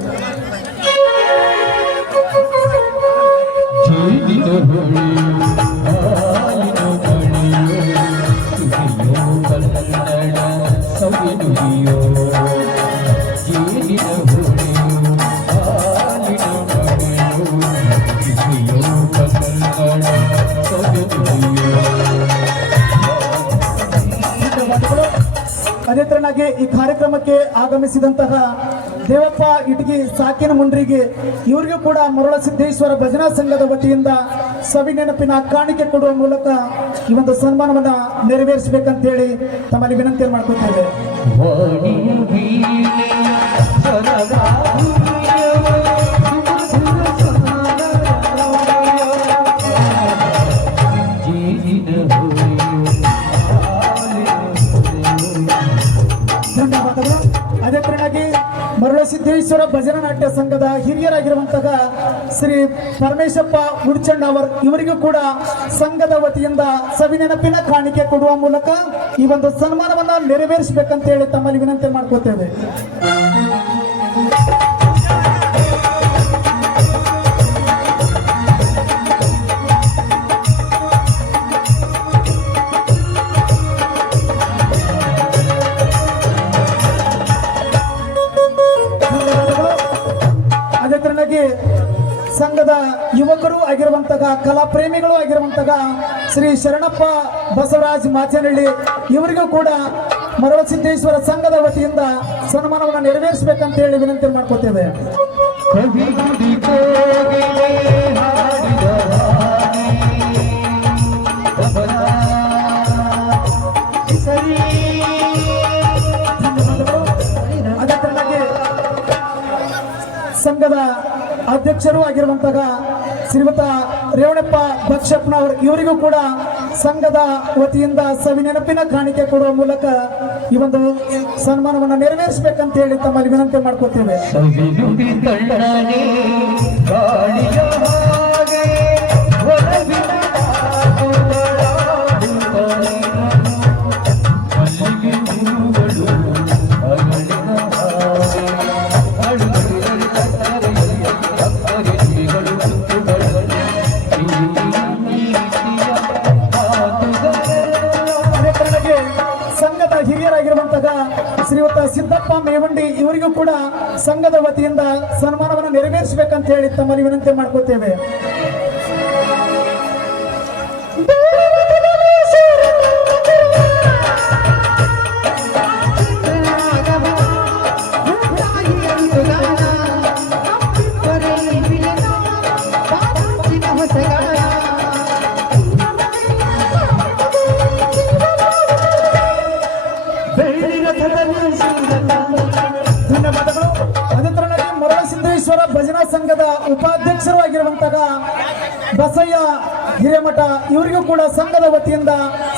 ಜೀವಿತ ಹೊಳೆಯು ಹಾಲಿನ ಮಳೆಯು, ಸುರಿಯೋ ಕನ್ನಡ ಸವಿನುಡಿಯೋ. ಜೀವಿತ ಹೊಳೆಯು ಹಾಲಿನ ಮಳೆಯು, ಸುರಿಯೋ ಕನ್ನಡ ಸವಿನುಡಿಯೋ. ಧನ್ಯವಾದಗಳು. ಅದೇ ತರನಾಗಿ ಈ ಕಾರ್ಯಕ್ರಮಕ್ಕೆ ಆಗಮಿಸಿದಂತಹ ದೇವಪ್ಪ ಇಟಗಿ ಸಾಕಿನ ಮುಂಡ್ರಿಗೆ ಇವರಿಗೂ ಕೂಡ ಮರಳಸಿದ್ದೇಶ್ವರ ಭಜನಾ ಸಂಘದ ವತಿಯಿಂದ ಸವಿ ನೆನಪಿನ ಕಾಣಿಕೆ ಕೊಡುವ ಮೂಲಕ ಈ ಒಂದು ಸನ್ಮಾನವನ್ನ ನೆರವೇರಿಸಬೇಕಂತ ಹೇಳಿ ತಮ್ಮಲ್ಲಿ ವಿನಂತಿ ಮಾಡ್ಕೊತೇವೆ. ವಾಣಿಯ ವೀಣೆಯ ಸ್ವರಗಾನವ ಸಿದ್ದೇಶ್ವರ ಭಜನಾ ನಾಟ್ಯ ಸಂಘದ ಹಿರಿಯರಾಗಿರುವಂತಹ ಶ್ರೀ ಪರಮೇಶಪ್ಪ ಉಡ್ಚಣ್ಣ ಇವರಿಗೂ ಕೂಡ ಸಂಘದ ವತಿಯಿಂದ ಸವಿನೆನಪಿನ ಕಾಣಿಕೆ ಕೊಡುವ ಮೂಲಕ ಈ ಒಂದು ಸನ್ಮಾನವನ್ನ ನೆರವೇರಿಸಬೇಕಂತ ಹೇಳಿ ತಮ್ಮಲ್ಲಿ ವಿನಂತಿ ಮಾಡ್ಕೋತೇವೆ. ಅದೇ ತರನಾಗಿ ಸಂಘದ ಯುವಕರು ಆಗಿರುವಂತಹ ಕಲಾ ಪ್ರೇಮಿಗಳು ಆಗಿರುವಂತಹ ಶ್ರೀ ಶರಣಪ್ಪ ಬಸವರಾಜ್ ಮಾಚನಹಳ್ಳಿ ಇವರಿಗೂ ಕೂಡ ಮರಳಸಿದ್ದೇಶ್ವರ ಸಂಘದ ವತಿಯಿಂದ ಸನ್ಮಾನವನ್ನು ನೆರವೇರಿಸಬೇಕಂತ ಹೇಳಿ ವಿನಂತಿ ಮಾಡ್ಕೋತೇವೆ. ಅದೇ ತರನಾಗಿ ಸಂಘದ ಅಧ್ಯಕ್ಷರು ಆಗಿರುವಂತಹ ಶ್ರೀಮತ ರೇವಣಪ್ಪ ಬಕ್ಷಪ್ಪನವರು ಇವರಿಗೂ ಕೂಡ ಸಂಘದ ವತಿಯಿಂದ ಸವಿನೆನಪಿನ ಕಾಣಿಕೆ ಕೊಡುವ ಮೂಲಕ ಈ ಒಂದು ಸನ್ಮಾನವನ್ನು ನೆರವೇರಿಸಬೇಕಂತ ಹೇಳಿ ತಮ್ಮಲ್ಲಿ ವಿನಂತಿ ಮಾಡ್ಕೋತೇವೆ. ಸಂಘದ ಹಿರಿಯರಾಗಿರುವಂತಹ ಶ್ರೀಯುತ ಸಿದ್ದಪ್ಪ ಮೇವಂಡಿ ಇವರಿಗೂ ಕೂಡ ಸಂಘದ ವತಿಯಿಂದ ಸನ್ಮಾನವನ್ನು ನೆರವೇರಿಸಬೇಕಂತ ಹೇಳಿ ತಮ್ಮಲ್ಲಿ ವಿನಂತಿ ಮಾಡ್ಕೋತೇವೆ. ಧನ್ಯವಾದಗಳು. ಅದೇ ತರನಾಗಿ ಮರಳಸಿದ್ದೇಶ್ವರ ಭಜನಾ ಸಂಘದ ಉಪಾಧ್ಯಕ್ಷರು ಆಗಿರುವಂತಹ ಬಸಯ್ಯ ಹಿರೇಮಠ ಇವರಿಗೂ ಕೂಡ ಸಂಘದ ವತಿಯಿಂದ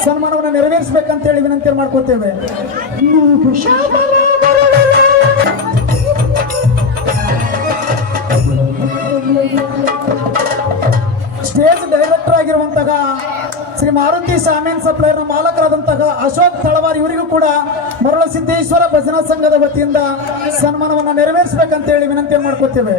ಸನ್ಮಾನವನ್ನು ನೆರವೇರಿಸಬೇಕಂತ ಹೇಳಿ ವಿನಂತಿ ಮಾಡ್ಕೋತೇವೆ. ಸ್ಟೇಜ್ ಡೈರೆಕ್ಟರ್ ಆಗಿರುವಂತಹ ಶ್ರೀ ಮಾರುತಿ ಸಾಮೇನ್ ಸಪ್ಲೈರ್ನ ಮಾಲಕರಾದಂತಹ ಅಶೋಕ್ ತಳವಾರ್ ಇವರಿಗೂ ಕೂಡ ಮರಳಸಿದ್ದೇಶ್ವರ ಭಜನಾ ಸಂಘದ ವತಿಯಿಂದ ಸನ್ಮಾನವನ್ನು ನೆರವೇರಿಸಬೇಕಂತ ಹೇಳಿ ವಿನಂತಿ ಮಾಡ್ಕೋತೇವೆ.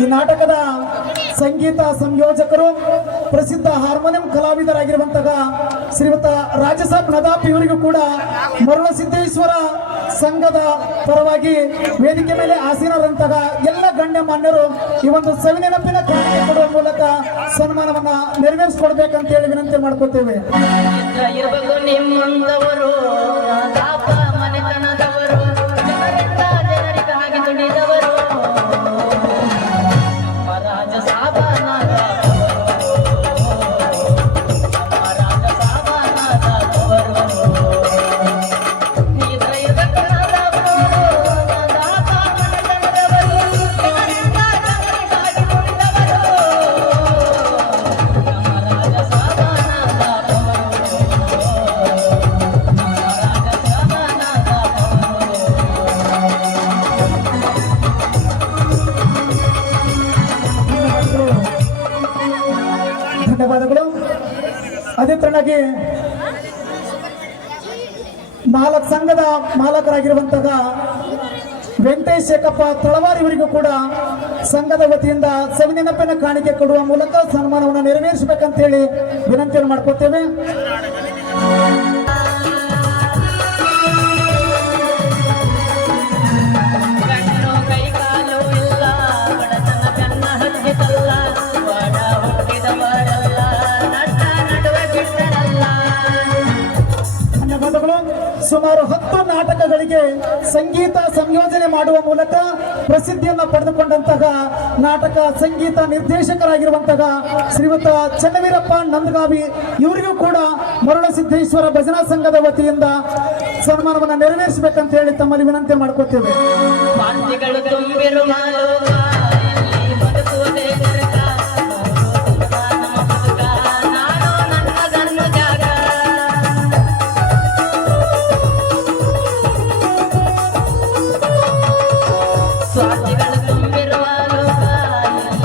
ಈ ನಾಟಕದ ಸಂಗೀತ ಸಂಯೋಜಕರು ಪ್ರಸಿದ್ಧ ಹಾರ್ಮೋನಿಯಂ ಕಲಾವಿದರಾಗಿರುವಂತಹ ಶ್ರೀಯುತ ರಾಜಸಾಬ್ ನದಾಪ್ ಇವರಿಗೂ ಕೂಡ ಮರಳಸಿದ್ದೇಶ್ವರ ಸಂಘದ ಪರವಾಗಿ ವೇದಿಕೆ ಮೇಲೆ ಆಸೀನರಂತಹ ಎಲ್ಲ ಗಣ್ಯ ಮಾನ್ಯರು ಈ ಒಂದು ಸವಿನೆನಪಿನ ಕಾಣಿಕೆ ಕೊಡುವ ಮೂಲಕ ಸನ್ಮಾನವನ್ನ ನೆರವೇರಿಸಿಕೊಡ್ಬೇಕಂತ ಹೇಳಿ ವಿನಂತಿ ಮಾಡ್ಕೋತೇವೆ. ನಿಮ್ಮಂದವರು ಮನೆತನದವರು ಜನರಿಗಾಗಿ ದುಡಿದವರು ಧನ್ಯವಾದಗಳು. ಅದೇ ತರನಾಗಿ 4 ಸಂಘದ ಮಾಲಕರಾಗಿರುವಂತಹ ವೆಂಕಟೇಶ್ ಏಕಪ್ಪ ತಳವಾರ್ ಇವರಿಗೂ ಕೂಡ ಸಂಘದ ವತಿಯಿಂದ ಸವಿನೆನಪಿನ ಕಾಣಿಕೆ ಕೊಡುವ ಮೂಲಕ ಸನ್ಮಾನವನ್ನು ನೆರವೇರಿಸಬೇಕಂತ ಹೇಳಿ ವಿನಂತಿಯನ್ನು ಮಾಡ್ಕೊತೇವೆ. ಕಣ್ಣು ಕೈ ಕಾಲು ಇಲ್ಲ ಬಡತನ ಬೆನ್ನ ಹತ್ತಿತಲ್ಲ ಬಡ ಹುಟ್ಟಿದವರಲ್ಲ ನಟ ನಡುವೆ ಬಿಟ್ಟರಲ್ಲ. ಧನ್ಯವಾದಗಳು. ಸುಮಾರು 10 ನಾಟಕಗಳಿಗೆ ಸಂಗೀತ ಸಂಯೋಜನೆ ಮಾಡುವ ಮೂಲಕ ಪ್ರಸಿದ್ಧಿಯನ್ನು ಪಡೆದುಕೊಂಡಂತಹ ನಾಟಕ ಸಂಗೀತ ನಿರ್ದೇಶಕರಾಗಿರುವಂತಹ ಶ್ರೀಯುತ ಚನ್ನವೀರಪ್ಪ ನಂದಗಾವಿ ಇವರಿಗೂ ಕೂಡ ಮರುಳಸಿದ್ದೇಶ್ವರ ಭಜನಾ ಸಂಘದ ವತಿಯಿಂದ ಸನ್ಮಾನವನ್ನು ನೆರವೇರಿಸಬೇಕಂತ ಹೇಳಿ ತಮ್ಮಲ್ಲಿ ವಿನಂತಿ ಮಾಡ್ಕೊತೇವೆ. ವಾದ್ಯಗಳು ತುಂಬಿರುವ ಲೋಕ, ಇಲ್ಲಿ ಬದುಕುವುದೇ ನರಕ. ನಮ್ಮ ಬದುಕ, ನಾನು ನನ್ನದನ್ನು ಜಾಗ. ಸ್ವಾರ್ಥಿಗಳು ತುಂಬಿರುವ ಲೋಕ,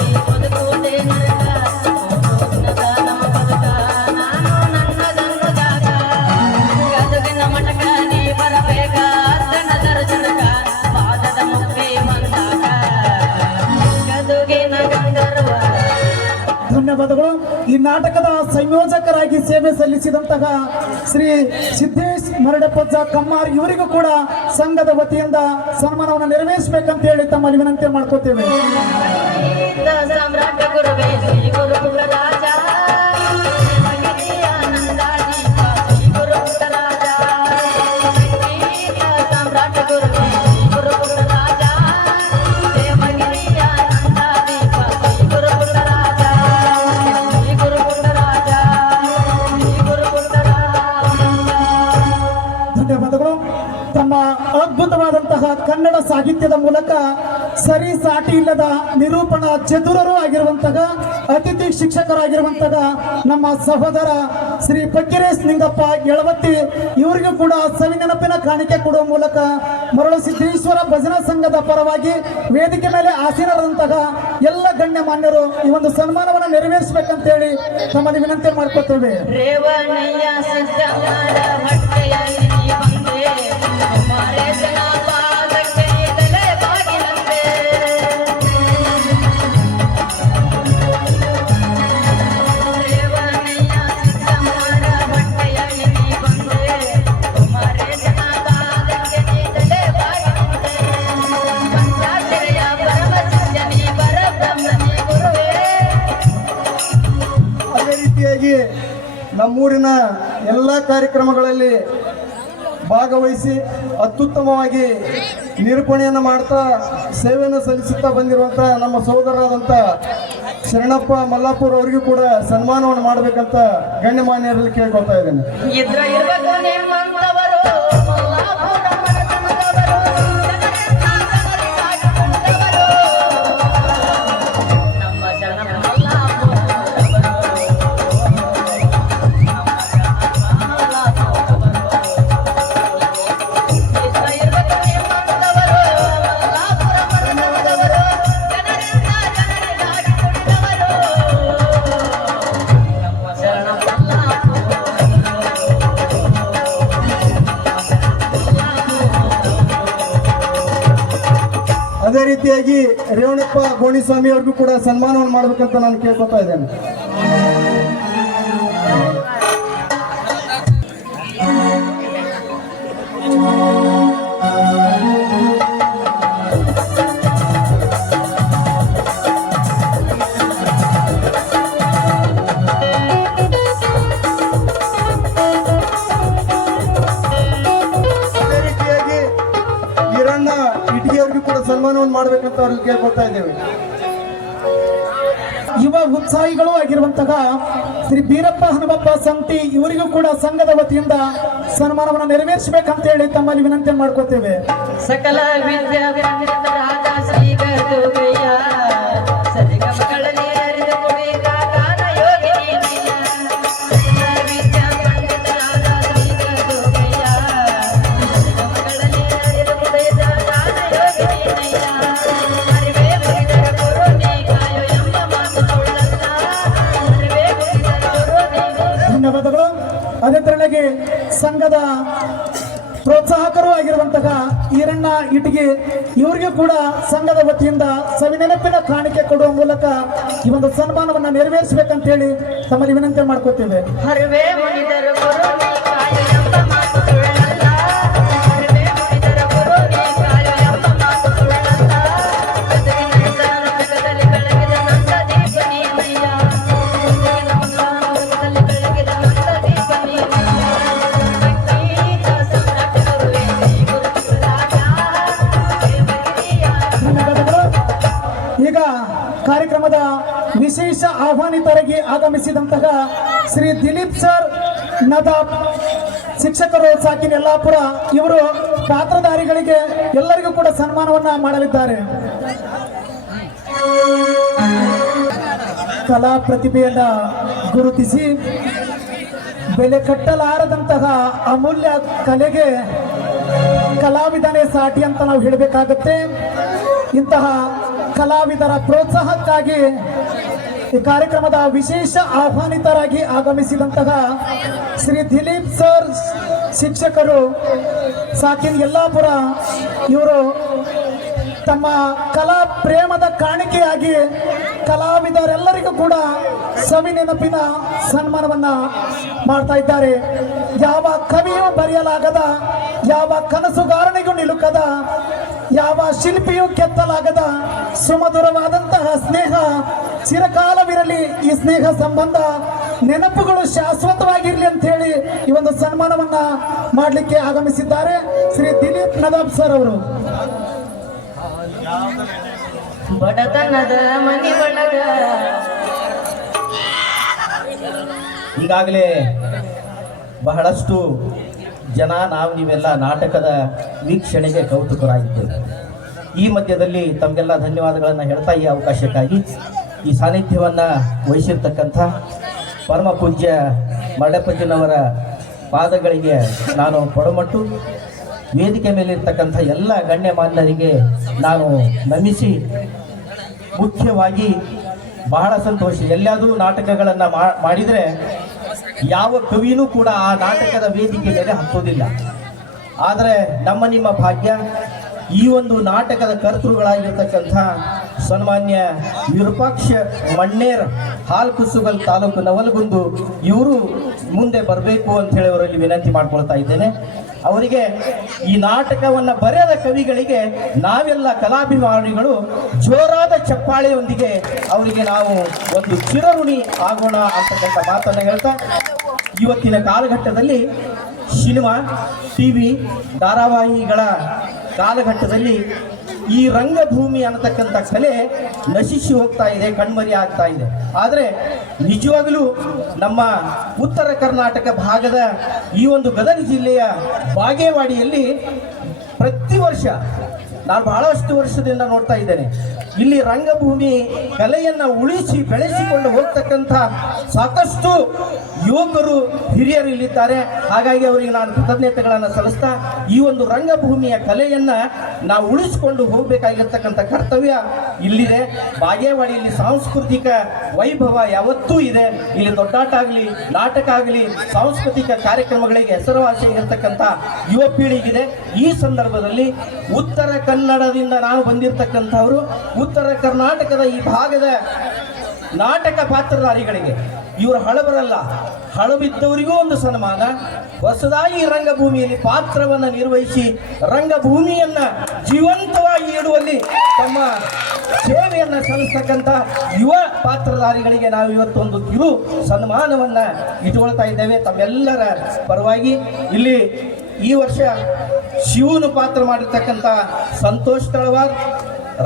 ಇಲ್ಲಿ ಬದುಕುವುದೇ ನರಕ. ನಮ್ಮ ಬದುಕ, ನಾನು ನನ್ನದನ್ನು ಜಾಗ. ಗದಗಿನ ಮಠಕ ನೀ ಬರಬೇಕ, ಅರ್ಧನ ದರ್ಶನಕ ಪಾದದ ಮುಕ್ತಿ ಬಂದಾಗ ಗದುಗಿನ ಗಂಧರ್ವ. ಧನ್ಯವಾದಗಳು. ಈ ನಾಟಕದ ಸಂಯೋಜಕರಾಗಿ ಸೇವೆ ಸಲ್ಲಿಸಿದಂತಹ ಶ್ರೀ ಸಿದ್ದೇಶ್ ಮರಡಪ್ಪಜ್ಜ ಕಮ್ಮಾರ್ ಇವರಿಗೂ ಕೂಡ ಸಂಘದ ವತಿಯಿಂದ ಸನ್ಮಾನವನ್ನು ನೆರವೇರಿಸಬೇಕಂತ ಹೇಳಿ ತಮ್ಮಲ್ಲಿ ವಿನಂತಿ ಮಾಡ್ಕೋತೇವೆ. ಸಾಮ್ರಾಟ ಗುರುವೇ ಶ್ರೀ ಗುರುಕುಲ ರಾಜ, ಆನಂದಾದೀಪ ಶ್ರೀ ಗುರುಕುಲ ರಾಜ. ಸಾಮ್ರಾಟ ಗುರುವೇ ಶ್ರೀ ಗುರುಕುಲ ರಾಜ, ದೇವಗಿರಿ ಆನಂದಾದೀಪ ಶ್ರೀ ಗುರುಕುಲ ರಾಜ. ಶ್ರೀ ಗುರುಕುಲ ರಾಜ, ಶ್ರೀ ಗುರುಕುಲ ರಾಜ. ಧನ್ಯವಾದಗಳು. ತಮ್ಮ ಅದ್ಭುತವಾದಂತಹ ಕನ್ನಡ ಸಾಹಿತ್ಯದ ಮೂಲಕ ಸರಿ ಸಾಟಿ ಇಲ್ಲದ ನಿರೂಪಣಾ ಚತುರರು ಆಗಿರುವಂತಹ ಅತಿಥಿ ಶಿಕ್ಷಕರಾಗಿರುವಂತಹ ನಮ್ಮ ಸಹೋದರ ಶ್ರೀ ಫಕೀರೇಶ್ ನಿಂಗಪ್ಪ ಯಳವತ್ತಿ ಇವರಿಗೂ ಕೂಡ ಸವಿನೆನಪಿನ ಕಾಣಿಕೆ ಕೊಡುವ ಮೂಲಕ ಮರುಳಸಿದ್ದೇಶ್ವರ ಭಜನಾ ಸಂಘದ ಪರವಾಗಿ ವೇದಿಕೆ ಮೇಲೆ ಆಸೀನರಾದಂತಹ ಎಲ್ಲ ಗಣ್ಯ ಮಾನ್ಯರು ಈ ಒಂದು ಸನ್ಮಾನವನ್ನು ನೆರವೇರಿಸಬೇಕಂತ ಹೇಳಿ ತಮ್ಮಲ್ಲಿ ವಿನಂತಿ ಮಾಡ್ಕೊತೇವೆ. ರೇವಣಯ್ಯ ಸಿದ್ದಮ್ಮನ ಹೊಟ್ಟೆಯಲ್ಲಿ ಬಂದೆ, ಕುಮಾರೇಶನ ಪಾದಕ್ಕೆ ತಲೆ ಬಾಗಿಲಂತೆ. ರೇವಣಯ್ಯ ಸಿದ್ದಮ್ಮನ ಹೊಟ್ಟೆಯಲ್ಲಿ ಬಂದೆ, ಕುಮಾರೇಶನ ಪಾದಕ್ಕೆ ತಲೆ ಬಾಗಿಲಂತೆ. ಪಂಚಾಕ್ಷರಯ ಪರಮ ಶಿಷ್ಯನಿ ಪರಬ್ರಹ್ಮನಿ ಗುರುವೇ. ಅದೇ ರೀತಿಯಾಗಿ ನಮ್ಮೂರಿನ ಎಲ್ಲ ಕಾರ್ಯಕ್ರಮಗಳಲ್ಲಿ ಭಾಗವಹಿಸಿ ಅತ್ಯುತ್ತಮವಾಗಿ ನಿರೂಪಣೆಯನ್ನು ಮಾಡ್ತಾ ಸೇವೆಯನ್ನು ಸಲ್ಲಿಸುತ್ತಾ ಬಂದಿರುವಂಥ ನಮ್ಮ ಸಹೋದರರಾದಂಥ ಶರಣಪ್ಪ ಮಲ್ಲಾಪುರ್ ಅವರಿಗೂ ಕೂಡ ಸನ್ಮಾನವನ್ನು ಮಾಡಬೇಕಂತ ಗಣ್ಯಮಾನ್ಯರಲ್ಲಿ ಕೇಳ್ಕೊಳ್ತಾ ಇದ್ದೇನೆ. ಇದ್ರ ಇರ್ಬೇಕು ನಿಮ್ಮಂತವರು, ಮಲ್ಲಾಪುರ ಮನೆತನದವರು, ನಮ್ಮ ಶರಣ ಅದೇ ರೀತಿಯಾಗಿ ರೇವಣಪ್ಪ ಗೋಣಿಸ್ವಾಮಿ ಅವ್ರಿಗೂ ಕೂಡ ಸನ್ಮಾನವನ್ನು ಮಾಡಬೇಕಂತ ನಾನು ಕೇಳ್ಕೊತಾ ಇದ್ದೇನೆ. ಅದೇ ರೀತಿಯಾಗಿ ಈರಣ್ಣ ಇಟಗಿ ಅವ್ರಿಗೂ ಕೂಡ ಸನ್ಮಾನವನ್ನು ಮಾಡಬೇಕಂತ ಅವ್ರಿಗೆ ಕೇಳ್ಕೊತಾ ಇದ್ದೇವೆ. ಯುವ ಉತ್ಸಾಹಿಗಳು ಆಗಿರುವಂತಹ ಶ್ರೀ ಬೀರಪ್ಪ ಹನುಮಪ್ಪ ಸಂತಿ ಇವರಿಗೂ ಕೂಡ ಸಂಘದ ವತಿಯಿಂದ ಸನ್ಮಾನವನ್ನು ನೆರವೇರಿಸಬೇಕಂತ ಹೇಳಿ ತಮ್ಮಲ್ಲಿ ವಿನಂತಿ ಮಾಡ್ಕೋತೇವೆ. ಸಕಲ ವಿದ್ಯಾವಂತರಾದ ಶ್ರೀ ಗದುಗೆಯ ಸರಿಗಮಗಳಲ್ಲಿ ಅರಿದು ಕುಡಿದ ಗಾನ ಯೋಗಿನಿಯ. ಸಕಲ ವಿದ್ಯಾವಂತರಾದ ಶ್ರೀ ಗದುಗೆಯ ಸರಿಗಮಗಳಲ್ಲಿ ಅರಿದು ಕುಡಿದ ಗಾನ ಯೋಗಿನಿಯ. ಅರಿವೇ ಮುಗಿದರ ಗುರು ನೀ ಕಾಯೋ ಎಂಬ ಮಾತು ಸುಳ್ಳಲ್ಲ. ಅರಿವೇ ಮುಗಿದರ ಗುರು ನೀ. ಧನ್ಯವಾದಗಳು. ಅದೇ ತರನಾಗಿ ಸಂಘದ ಪ್ರೋತ್ಸಾಹಕರು ಆಗಿರುವಂತಹ ಈರಣ್ಣ ಇಟಗಿ ಇವರಿಗೂ ಕೂಡ ಸಂಘದ ವತಿಯಿಂದ ಸವಿನೆನಪಿನ ಕಾಣಿಕೆ ಕೊಡುವ ಮೂಲಕ ಈ ಒಂದು ಸನ್ಮಾನವನ್ನ ನೆರವೇರಿಸಬೇಕಂತ ಹೇಳಿ ತಮ್ಮಲ್ಲಿ ವಿನಂತಿ ಮಾಡ್ಕೋತೇವೆ. ಹರವೇ ಮುನಿದರು ಗುರು ನೀ ಕಾಯು ಎಂಬ ಮಾತು ಸುಳ್ಳಲ್ಲ. ಹರವೇ ಮುನಿದರು ಗುರು ನೀ ಕಾಯು ಎಂಬ ಮಾತು ಸುಳ್ಳಲ್ಲ. ಗದಗಿನ ಜಗದಲ್ಲಿ ಬೆಳಗಿದ ನಂದ ದೀಪ ನೀನಯ್ಯ. ಗದಗಿನ ಜಗದಲ್ಲಿ ಬೆಳಗಿದ ನಂದ ದೀಪ ನೀನಯ್ಯ. ಸಂಗೀತ ಸಮ್ರಾಟ ಗುರುವೇ ಶ್ರೀ ಗುರು ಬಸವರಾಜ. ದೇವಗಿರಿಯ ಧನ್ಯವಾದಗಳು. ಈಗ ಕಾರ್ಯಕ್ರಮದ ವಿಶೇಷ ಆಹ್ವಾನಿತರಾಗಿ ಆಗಮಿಸಿದಂತಹ ಶ್ರೀ ದಿಲೀಪ್ ಸರ್ ನದಾಬ್ ಶಿಕ್ಷಕರು ಸಾಕಿನ ಯಲ್ಲಾಪುರ ಇವರು ಪಾತ್ರಧಾರಿಗಳಿಗೆ ಎಲ್ಲರಿಗೂ ಕೂಡ ಸನ್ಮಾನವನ್ನ ಮಾಡಲಿದ್ದಾರೆ. ಕಲಾ ಪ್ರತಿಭೆಯನ್ನ ಗುರುತಿಸಿ ಬೆಲೆ ಕಟ್ಟಲಾರದಂತಹ ಅಮೂಲ್ಯ ಕಲೆಗೆ ಕಲಾವಿದನೇ ಸಾಟಿ ಅಂತ ನಾವು ಹೇಳಬೇಕಾಗತ್ತೆ. ಇಂತಹ ಕಲಾವಿದರ ಪ್ರೋತ್ಸಾಹಕ್ಕಾಗಿ ಈ ಕಾರ್ಯಕ್ರಮದ ವಿಶೇಷ ಆಹ್ವಾನಿತರಾಗಿ ಆಗಮಿಸಿದಂತಹ ಶ್ರೀ ದಿಲೀಪ್ ಸರ್ ಶಿಕ್ಷಕರು ಸಾಕಿನ್ ಯಲ್ಲಾಪುರ ಇವರು ತಮ್ಮ ಕಲಾ ಪ್ರೇಮದ ಕಾಣಿಕೆಯಾಗಿ ಕಲಾವಿದರೆಲ್ಲರಿಗೂ ಕೂಡ ಸವಿನೆನಪಿನ ಸನ್ಮಾನವನ್ನ ಮಾಡ್ತಾ ಇದ್ದಾರೆ. ಯಾವ ಕವಿಯೂ ಬರೆಯಲಾಗದ, ಯಾವ ಕನಸುಗಾರನಿಗೂ ನಿಲುಕದ, ಯಾವ ಶಿಲ್ಪಿಯೂ ಕೆತ್ತಲಾಗದ ಸುಮಧುರವಾದಂತಹ ಸ್ನೇಹ ಚಿರಕಾಲವಿರಲಿ. ಈ ಸ್ನೇಹ ಸಂಬಂಧ ನೆನಪುಗಳು ಶಾಶ್ವತವಾಗಿರ್ಲಿ ಅಂತ ಹೇಳಿ ಈ ಒಂದು ಸನ್ಮಾನವನ್ನ ಮಾಡಲಿಕ್ಕೆ ಆಗಮಿಸಿದ್ದಾರೆ ಶ್ರೀ ದಿಲೀಪ್ ನದಾಬ್ ಸರ್ ಅವರು. ಬಡತನದ ಮನಿ ಒಳಗ ಈಗಾಗಲೇ ಬಹಳಷ್ಟು ಜನ ನಾವು ನೀವೆಲ್ಲ ನಾಟಕದ ವೀಕ್ಷಣೆಗೆ ಕೌತುಕರಾಗಿದ್ದೇವೆ. ಈ ಮಧ್ಯದಲ್ಲಿ ತಮಗೆಲ್ಲ ಧನ್ಯವಾದಗಳನ್ನು ಹೇಳ್ತಾ ಈ ಅವಕಾಶಕ್ಕಾಗಿ ಈ ಸಾನ್ನಿಧ್ಯವನ್ನು ವಹಿಸಿರ್ತಕ್ಕಂಥ ಪರಮ ಪೂಜ್ಯ ಮರಡಪ್ಪಜ್ಜನವರ ಪಾದಗಳಿಗೆ ನಾನು ಪೊಡಮಟ್ಟು ವೇದಿಕೆ ಮೇಲಿರ್ತಕ್ಕಂಥ ಎಲ್ಲ ಗಣ್ಯಮಾನ್ಯರಿಗೆ ನಾನು ನಮಿಸಿ, ಮುಖ್ಯವಾಗಿ ಬಹಳ ಸಂತೋಷ, ಎಲ್ಲಾದರೂ ನಾಟಕಗಳನ್ನು ಮಾಡಿದರೆ ಯಾವ ಕವಿನೂ ಕೂಡ ಆ ನಾಟಕದ ವೇದಿಕೆ ಮೇಲೆ ಹತ್ತೋದಿಲ್ಲ. ಆದರೆ ನಮ್ಮ ನಿಮ್ಮ ಭಾಗ್ಯ ಈ ಒಂದು ನಾಟಕದ ಕರ್ತೃಗಳಾಗಿರ್ತಕ್ಕಂಥ ಸನ್ಮಾನ್ಯ ವಿರೂಪಾಕ್ಷ ಮಣ್ಣೇರ್ ಹಾಲ್ಕುಸುಗಲ್ ತಾಲೂಕು ನವಲಗುಂದು ಇವರು ಮುಂದೆ ಬರಬೇಕು ಅಂತ ಹೇಳಿ ಅವರಲ್ಲಿ ವಿನಂತಿ ಮಾಡ್ಕೊಳ್ತಾ ಇದ್ದೇನೆ. ಅವರಿಗೆ ಈ ನಾಟಕವನ್ನು ಬರೆದ ಕವಿಗಳಿಗೆ ನಾವೆಲ್ಲ ಕಲಾಭಿಮಾನಿಗಳು ಜೋರಾದ ಚಪ್ಪಾಳೆಯೊಂದಿಗೆ ಅವರಿಗೆ ನಾವು ಒಂದು ಚಿರಋಣಿ ಆಗೋಣ ಅಂತಕ್ಕಂಥ ಮಾತನ್ನು ಹೇಳ್ತಾ, ಇವತ್ತಿನ ಕಾಲಘಟ್ಟದಲ್ಲಿ ಸಿನಿಮಾ, ಟಿವಿ, ಧಾರಾವಾಹಿಗಳ ಕಾಲಘಟ್ಟದಲ್ಲಿ ಈ ರಂಗಭೂಮಿ ಅನ್ನತಕ್ಕಂಥ ಕಲೆ ನಶಿಸಿ ಹೋಗ್ತಾ ಇದೆ, ಕಣ್ಮರಿ ಆಗ್ತಾ ಇದೆ. ಆದರೆ ನಿಜವಾಗಲೂ ನಮ್ಮ ಉತ್ತರ ಕರ್ನಾಟಕ ಭಾಗದ ಈ ಒಂದು ಗದಗ ಜಿಲ್ಲೆಯ ಬಾಗೇವಾಡಿಯಲ್ಲಿ ಪ್ರತಿ ವರ್ಷ ನಾನು ಬಹಳಷ್ಟು ವರ್ಷದಿಂದ ನೋಡ್ತಾ ಇದ್ದೇನೆ, ಇಲ್ಲಿ ರಂಗಭೂಮಿ ಕಲೆಯನ್ನು ಉಳಿಸಿ ಬೆಳೆಸಿಕೊಂಡು ಹೋಗ್ತಕ್ಕಂಥ ಸಾಕಷ್ಟು ಯುವಕರು ಹಿರಿಯರು ಇಲ್ಲಿದ್ದಾರೆ. ಹಾಗಾಗಿ ಅವರಿಗೆ ನಾನು ಕೃತಜ್ಞತೆಗಳನ್ನು ಸಲ್ಲಿಸ್ತಾ, ಈ ಒಂದು ರಂಗಭೂಮಿಯ ಕಲೆಯನ್ನು ನಾವು ಉಳಿಸಿಕೊಂಡು ಹೋಗಬೇಕಾಗಿರ್ತಕ್ಕಂಥ ಕರ್ತವ್ಯ ಇಲ್ಲಿದೆ. ಬಾಗೇವಾಡಿಯಲ್ಲಿ ಸಾಂಸ್ಕೃತಿಕ ವೈಭವ ಯಾವತ್ತೂ ಇದೆ. ಇಲ್ಲಿ ದೊಡ್ಡಾಟ ಆಗಲಿ, ನಾಟಕ ಆಗಲಿ, ಸಾಂಸ್ಕೃತಿಕ ಕಾರ್ಯಕ್ರಮಗಳಿಗೆ ಹೆಸರುವಾಸಿಯಾಗಿರ್ತಕ್ಕಂಥ ಯುವ ಪೀಳಿಗಿದೆ. ಈ ಸಂದರ್ಭದಲ್ಲಿ ಉತ್ತರ ಕನ್ನಡದಿಂದ ನಾನು ಬಂದಿರತಕ್ಕಂಥವರು, ಉತ್ತರ ಕರ್ನಾಟಕದ ಈ ಭಾಗದ ನಾಟಕ ಪಾತ್ರಧಾರಿಗಳಿಗೆ, ಇವರು ಹಳಬರಲ್ಲ, ಹಳಬಿದ್ದವರಿಗೂ ಒಂದು ಸನ್ಮಾನ. ಹೊಸದಾಗಿ ರಂಗಭೂಮಿಯಲ್ಲಿ ಪಾತ್ರವನ್ನು ನಿರ್ವಹಿಸಿ ರಂಗಭೂಮಿಯನ್ನು ಜೀವಂತವಾಗಿ ಇಡುವಲ್ಲಿ ತಮ್ಮ ಸೇವೆಯನ್ನು ಸಲ್ಲಿಸ್ತಕ್ಕಂಥ ಯುವ ಪಾತ್ರಧಾರಿಗಳಿಗೆ ನಾವು ಇವತ್ತೊಂದು ಕಿರು ಸನ್ಮಾನವನ್ನು ಇಟ್ಕೊಳ್ತಾ ಇದ್ದೇವೆ. ತಮ್ಮೆಲ್ಲರ ಪರವಾಗಿ ಇಲ್ಲಿ ಈ ವರ್ಷ ಶಿವನು ಪಾತ್ರ ಮಾಡಿರ್ತಕ್ಕಂಥ ಸಂತೋಷ್ ತಳವಾರ್,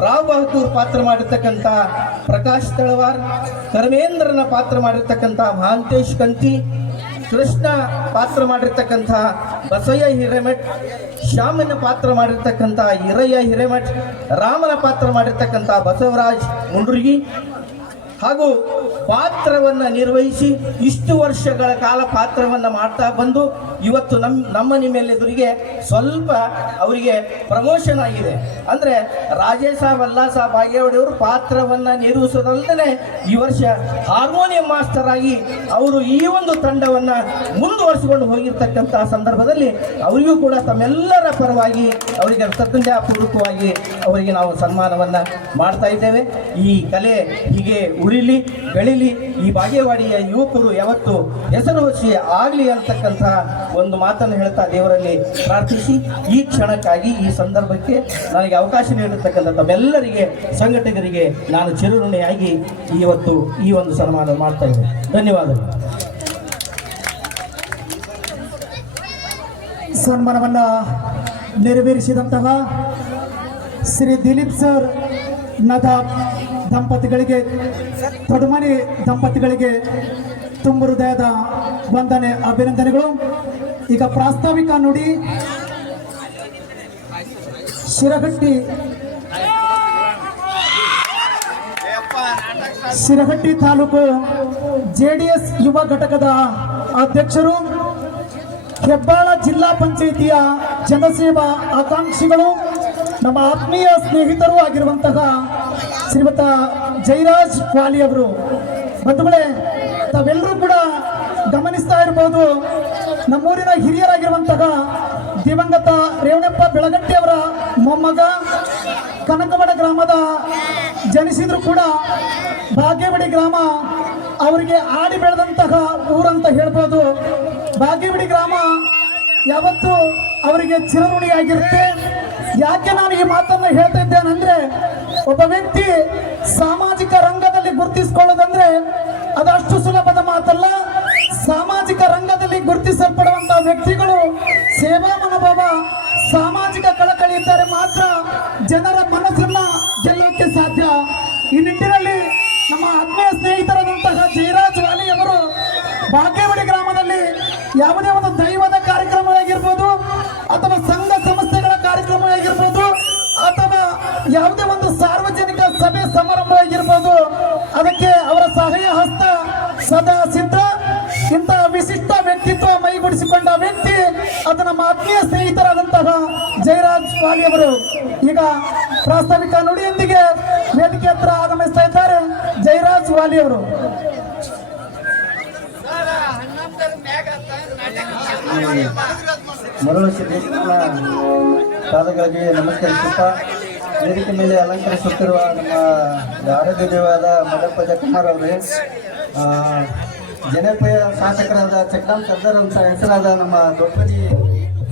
ರಾವ್ ಬಹದ್ದೂರ್ ಪಾತ್ರ ಮಾಡಿರ್ತಕ್ಕಂಥ ಪ್ರಕಾಶ್ ತಳವಾರ್, ಕರ್ಮೇಂದ್ರನ ಪಾತ್ರ ಮಾಡಿರ್ತಕ್ಕಂಥ ಮಹಾಂತೇಶ್ ಕಂತಿ, ಕೃಷ್ಣ ಪಾತ್ರ ಮಾಡಿರ್ತಕ್ಕಂಥ ಬಸಯ್ಯ ಹಿರೇಮಠ್, ಶ್ಯಾಮನ ಪಾತ್ರ ಮಾಡಿರ್ತಕ್ಕಂಥ ಹಿರಯ್ಯ ಹಿರೇಮಠ್, ರಾಮನ ಪಾತ್ರ ಮಾಡಿರ್ತಕ್ಕಂಥ ಬಸವರಾಜ್ ಮುಂಡ್ರಿಗಿ, ಹಾಗೂ ಪಾತ್ರವನ್ನ ನಿರ್ವಹಿಸಿ ಇಷ್ಟು ವರ್ಷಗಳ ಕಾಲ ಪಾತ್ರವನ್ನ ಮಾಡ್ತಾ ಬಂದು ಇವತ್ತು ನಮ್ಮ ನಿಮ್ಮೆಲ್ಲರಿಗೆ ಸ್ವಲ್ಪ ಅವರಿಗೆ ಪ್ರಮೋಷನ್ ಆಗಿದೆ. ಅಂದ್ರೆ ರಾಜೇಶ ವಲ್ಲಾಸ ಬಾಗೇವಾಡಿಯವರು ಪಾತ್ರವನ್ನ ನಿರ್ವಹಿಸೋದಲ್ಲದೆ ಈ ವರ್ಷ ಹಾರ್ಮೋನಿಯಂ ಮಾಸ್ಟರ್ ಆಗಿ ಅವರು ಈ ಒಂದು ತಂಡವನ್ನ ಮುಂದುವರಿಸಿಕೊಂಡು ಹೋಗಿರ್ತಕ್ಕಂತಹ ಸಂದರ್ಭದಲ್ಲಿ ಅವರಿಗೂ ಕೂಡ ತಮ್ಮೆಲ್ಲರ ಪರವಾಗಿ ಅವರಿಗೆ ಕೃತಜ್ಞತಾಪೂರ್ವಕವಾಗಿ ಅವರಿಗೆ ನಾವು ಸನ್ಮಾನವನ್ನ ಮಾಡ್ತಾ ಇದ್ದೇವೆ. ಈ ಕಲೆ ಹೀಗೆ ಉಳಿಲಿ ಬೆಳಿಲಿ, ಈ ಬಾಗೇವಾಡಿಯ ಯುವಕರು ಯಾವತ್ತು ಹೆಸರುವಾಸಿ ಆಗಲಿ ಅಂತಕ್ಕಂತಹ ಒಂದು ಮಾತನ್ನು ಹೇಳ್ತಾ ದೇವರಲ್ಲಿ ಪ್ರಾರ್ಥಿಸಿ ಈ ಕ್ಷಣಕ್ಕಾಗಿ ಈ ಸಂದರ್ಭಕ್ಕೆ ನನಗೆ ಅವಕಾಶ ನೀಡಿರ್ತಕ್ಕಂಥ ತಮ್ಮೆಲ್ಲರಿಗೆ ಸಂಘಟಕರಿಗೆ ನಾನು ಚಿರಋಣಿಯಾಗಿ ಇವತ್ತು ಈ ಒಂದು ಸನ್ಮಾನ ಮಾಡ್ತಾ ಇದ್ದೇನೆ. ಧನ್ಯವಾದಗಳು. ಸನ್ಮಾನವನ್ನ ನೆರವೇರಿಸಿದಂತಹ ಶ್ರೀ ದಿಲೀಪ್ ಸರ್ ನದಾಬ್ ದಂಪತಿಗಳಿಗೆ, ತೊಡುಮನಿ ದಂಪತಿಗಳಿಗೆ ತುಂಬ ಹೃದಯದ ವಂದನೆ, ಅಭಿನಂದನೆಗಳು. ಈಗ ಪ್ರಾಸ್ತಾವಿಕ ನುಡಿ ಶಿರಹಟ್ಟಿ ತಾಲೂಕು JDS ಯುವ ಘಟಕದ ಅಧ್ಯಕ್ಷರು, ಹೆಬ್ಬಾಳ ಜಿಲ್ಲಾ ಪಂಚಾಯಿತಿಯ ಜನಸೇವಾ ಆಕಾಂಕ್ಷಿಗಳು, ನಮ್ಮ ಆತ್ಮೀಯ ಸ್ನೇಹಿತರು ಆಗಿರುವಂತಹ ಶ್ರೀಮತ ಜಯರಾಜ್ ವಾಲಿ ಅವರು. ಬಂಧುಗಳೇ, ತಾವೆಲ್ಲರೂ ಕೂಡ ಗಮನಿಸ್ತಾ ಇರಬಹುದು, ನಮ್ಮೂರಿನ ಹಿರಿಯರಾಗಿರುವಂತಹ ದಿವಂಗತ ರೇವಣಪ್ಪ ಬೆಳಗಟ್ಟಿ ಅವರ ಮೊಮ್ಮಗ, ಕನಕವಡ ಗ್ರಾಮದ ಜನಿಸಿದ್ರು ಕೂಡ ಬಾಗೇವಾಡಿ ಗ್ರಾಮ ಅವರಿಗೆ ಆಡಿ ಬೆಳೆದಂತಹ ಊರಂತ ಹೇಳ್ಬೋದು. ಬಾಗೇವಾಡಿ ಗ್ರಾಮ ಯಾವತ್ತು ಅವರಿಗೆ ಚಿರಋಣಿಯಾಗಿರುತ್ತೆ. ಯಾಕೆ ನಾನು ಈ ಮಾತನ್ನು ಹೇಳ್ತಾ ಇದ್ದೇನೆಂದ್ರೆ, ಒಬ್ಬ ವ್ಯಕ್ತಿ ಸಾಮಾಜಿಕ ರಂಗದಲ್ಲಿ ಗುರುತಿಸಿಕೊಳ್ಳೋದಂದ್ರೆ ಅದಷ್ಟು ಸುಲಭದ ಮಾತಲ್ಲ. ಸಾಮಾಜಿಕ ರಂಗದಲ್ಲಿ ಗುರುತಿಸಲ್ಪಡುವಂತಹ ವ್ಯಕ್ತಿಗಳು ಸೇವಾ ಮನೋಭಾವ, ಸಾಮಾಜಿಕ ಕಳಕಳಿ ಇದ್ದರೆ ಮಾತ್ರ ಜನರ ಮನಸ್ಸನ್ನ ಗೆಲ್ಲೋಕೆ ಸಾಧ್ಯ. ಈ ನಿಟ್ಟಿನಲ್ಲಿ ನಮ್ಮ ಆತ್ಮೀಯ ಸ್ನೇಹಿತರಾದಂತಹ ಜಯರಾಜ್ ವಾಲಿ ಅವರು ಬಾಗೇವಾಡಿ ಗ್ರಾಮದಲ್ಲಿ ಯಾವುದೇ ಒಂದು ದೈವದ ಕಾರ್ಯಕ್ರಮವಾಗಿರ್ಬೋದು ಅಥವಾ ಸಂಘ ಸಂಸ್ಥೆಗಳ ಕಾರ್ಯಕ್ರಮವಾಗಿರ್ಬೋದು ಅಥವಾ ಯಾವುದೇ ಒಂದು ಸಾರ್ವಜನಿಕ ಸಭೆ ಸಮಾರಂಭವಾಗಿರ್ಬೋದು, ಅದಕ್ಕೆ ಅವರ ಸಹಾಯ ಹಸ್ತ ಸದಾ ಸಿದ್ಧ. ಇಂತಹ ವಿಶಿಷ್ಟ ವ್ಯಕ್ತಿತ್ವ ಮೈಗೂಡಿಸಿಕೊಂಡ ವ್ಯಕ್ತಿ ಅದು ನಮ್ಮ ಆತ್ಮೀಯ ಸ್ನೇಹಿತರಾದಂತಹ ಜಯರಾಜ್ ವಾಲಿ ಅವರು. ಈಗ ಪ್ರಾಸ್ತಾವಿಕ ನುಡಿಯೊಂದಿಗೆ ವೇದಿಕೆ ಹತ್ರ ಆಗಮಿಸ್ತಾ ಇದ್ದಾರೆ ಜಯರಾಜ್ ವಾಲಿ ಅವರು. ಮರಳು ಸಿದ್ದೇಶ್ವರನ ಪಾದಗಳಿಗೆ ನಮಸ್ಕರಿಸುತ್ತಾ ವೇದಿಕೆ ಮೇಲೆ ಅಲಂಕರಿಸುತ್ತಿರುವ ನಮ್ಮ ಆರೋಗ್ಯ ದೇವಾದ ಮದಪ್ಪಜ ಕುಮಾರ್ ಅವರೇ, ಜನಪ್ರಿಯ ಶಾಸಕರಾದ ಚಕ್ರಾಮ್ ಸರ್ದಾರ್ ಅಂತ ಹೆಸರಾದ ನಮ್ಮ ದೊಡ್ಡಪತಿ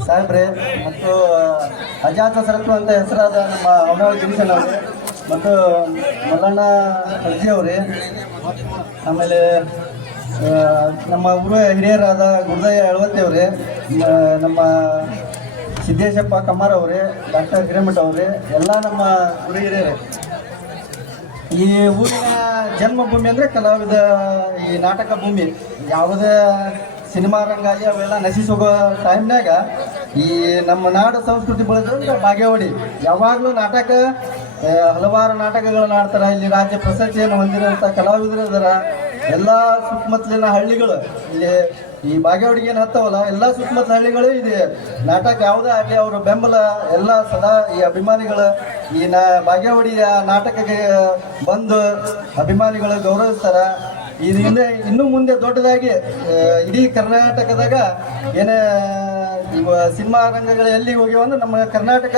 ಸಾಹೇಬ್ರೆ, ಮತ್ತು ಅಜಾತ ಸರಕು ಅಂತ ಹೆಸರಾದ ನಮ್ಮ ಅವನಾಳ್ ಗಿರೀಶನ್ ಅವರೇ, ಮತ್ತು ಮಲ್ಲಣ್ಣ ಅರ್ಜಿ ಅವರೇ, ಆಮೇಲೆ ನಮ್ಮ ಊರ ಹಿರಿಯರಾದ ಗುರುದಯ್ಯ ಅಳವತ್ತಿ ಅವರೇ, ನಮ್ಮ ಸಿದ್ದೇಶಪ್ಪ ಕಮ್ಮಾರ್ ಅವರೇ, ಡಾಕ್ಟರ್ ಹಿರೇಮಠ ಅವರೇ, ಎಲ್ಲ ನಮ್ಮ ಊರ ಹಿರಿಯರೇ. ಈ ಊರಿನ ಜನ್ಮಭೂಮಿ ಅಂದರೆ ಕಲಾವಿದ ಈ ನಾಟಕ ಭೂಮಿ. ಯಾವುದೇ ಸಿನಿಮಾ ರಂಗ ಆಗಲಿ ಅವೆಲ್ಲ ನಶಿಸೋಗೋ ಟೈಮ್ನಾಗ ಈ ನಮ್ಮ ನಾಡು ಸಂಸ್ಕೃತಿ ಬೆಳೆದ್ರೆ ಬಾಗೇವಾಡಿ. ಯಾವಾಗಲೂ ನಾಟಕ, ಹಲವಾರು ನಾಟಕಗಳನ್ನ ಆಡ್ತಾರೆ. ಇಲ್ಲಿ ರಾಜ್ಯ ಪ್ರಶಸ್ತಿಯನ್ನು ಹೊಂದಿರುವಂಥ ಕಲಾವಿದರು ಅದರ ಎಲ್ಲ ಸುತ್ತಮುತ್ತಲಿನ ಹಳ್ಳಿಗಳು ಇಲ್ಲಿ ಈ ಬಾಗೇವಾಡಿಗೆ ಏನು ಹತ್ತವಲ್ಲ, ಎಲ್ಲ ಸುತ್ತಮುತ್ತಲ ಹಳ್ಳಿಗಳು ಇದೆ. ನಾಟಕ ಯಾವುದೇ ಆಗಲಿ ಅವರ ಬೆಂಬಲ ಎಲ್ಲ ಸದಾ ಈ ಅಭಿಮಾನಿಗಳು ಈ ಬಾಗೇವಾಡಿಯ ನಾಟಕಕ್ಕೆ ಬಂದು ಅಭಿಮಾನಿಗಳು ಗೌರವಿಸ್ತಾರೆ. ಇದು ಇನ್ನೂ ಮುಂದೆ ದೊಡ್ಡದಾಗಿ ಇಡೀ ಕರ್ನಾಟಕದಾಗ ಏನೇ ಸಿನಿಮಾ ರಂಗಗಳು ಎಲ್ಲಿ ಹೋಗ್ಯಾವಂದ್ರೆ ನಮ್ಮ ಕರ್ನಾಟಕ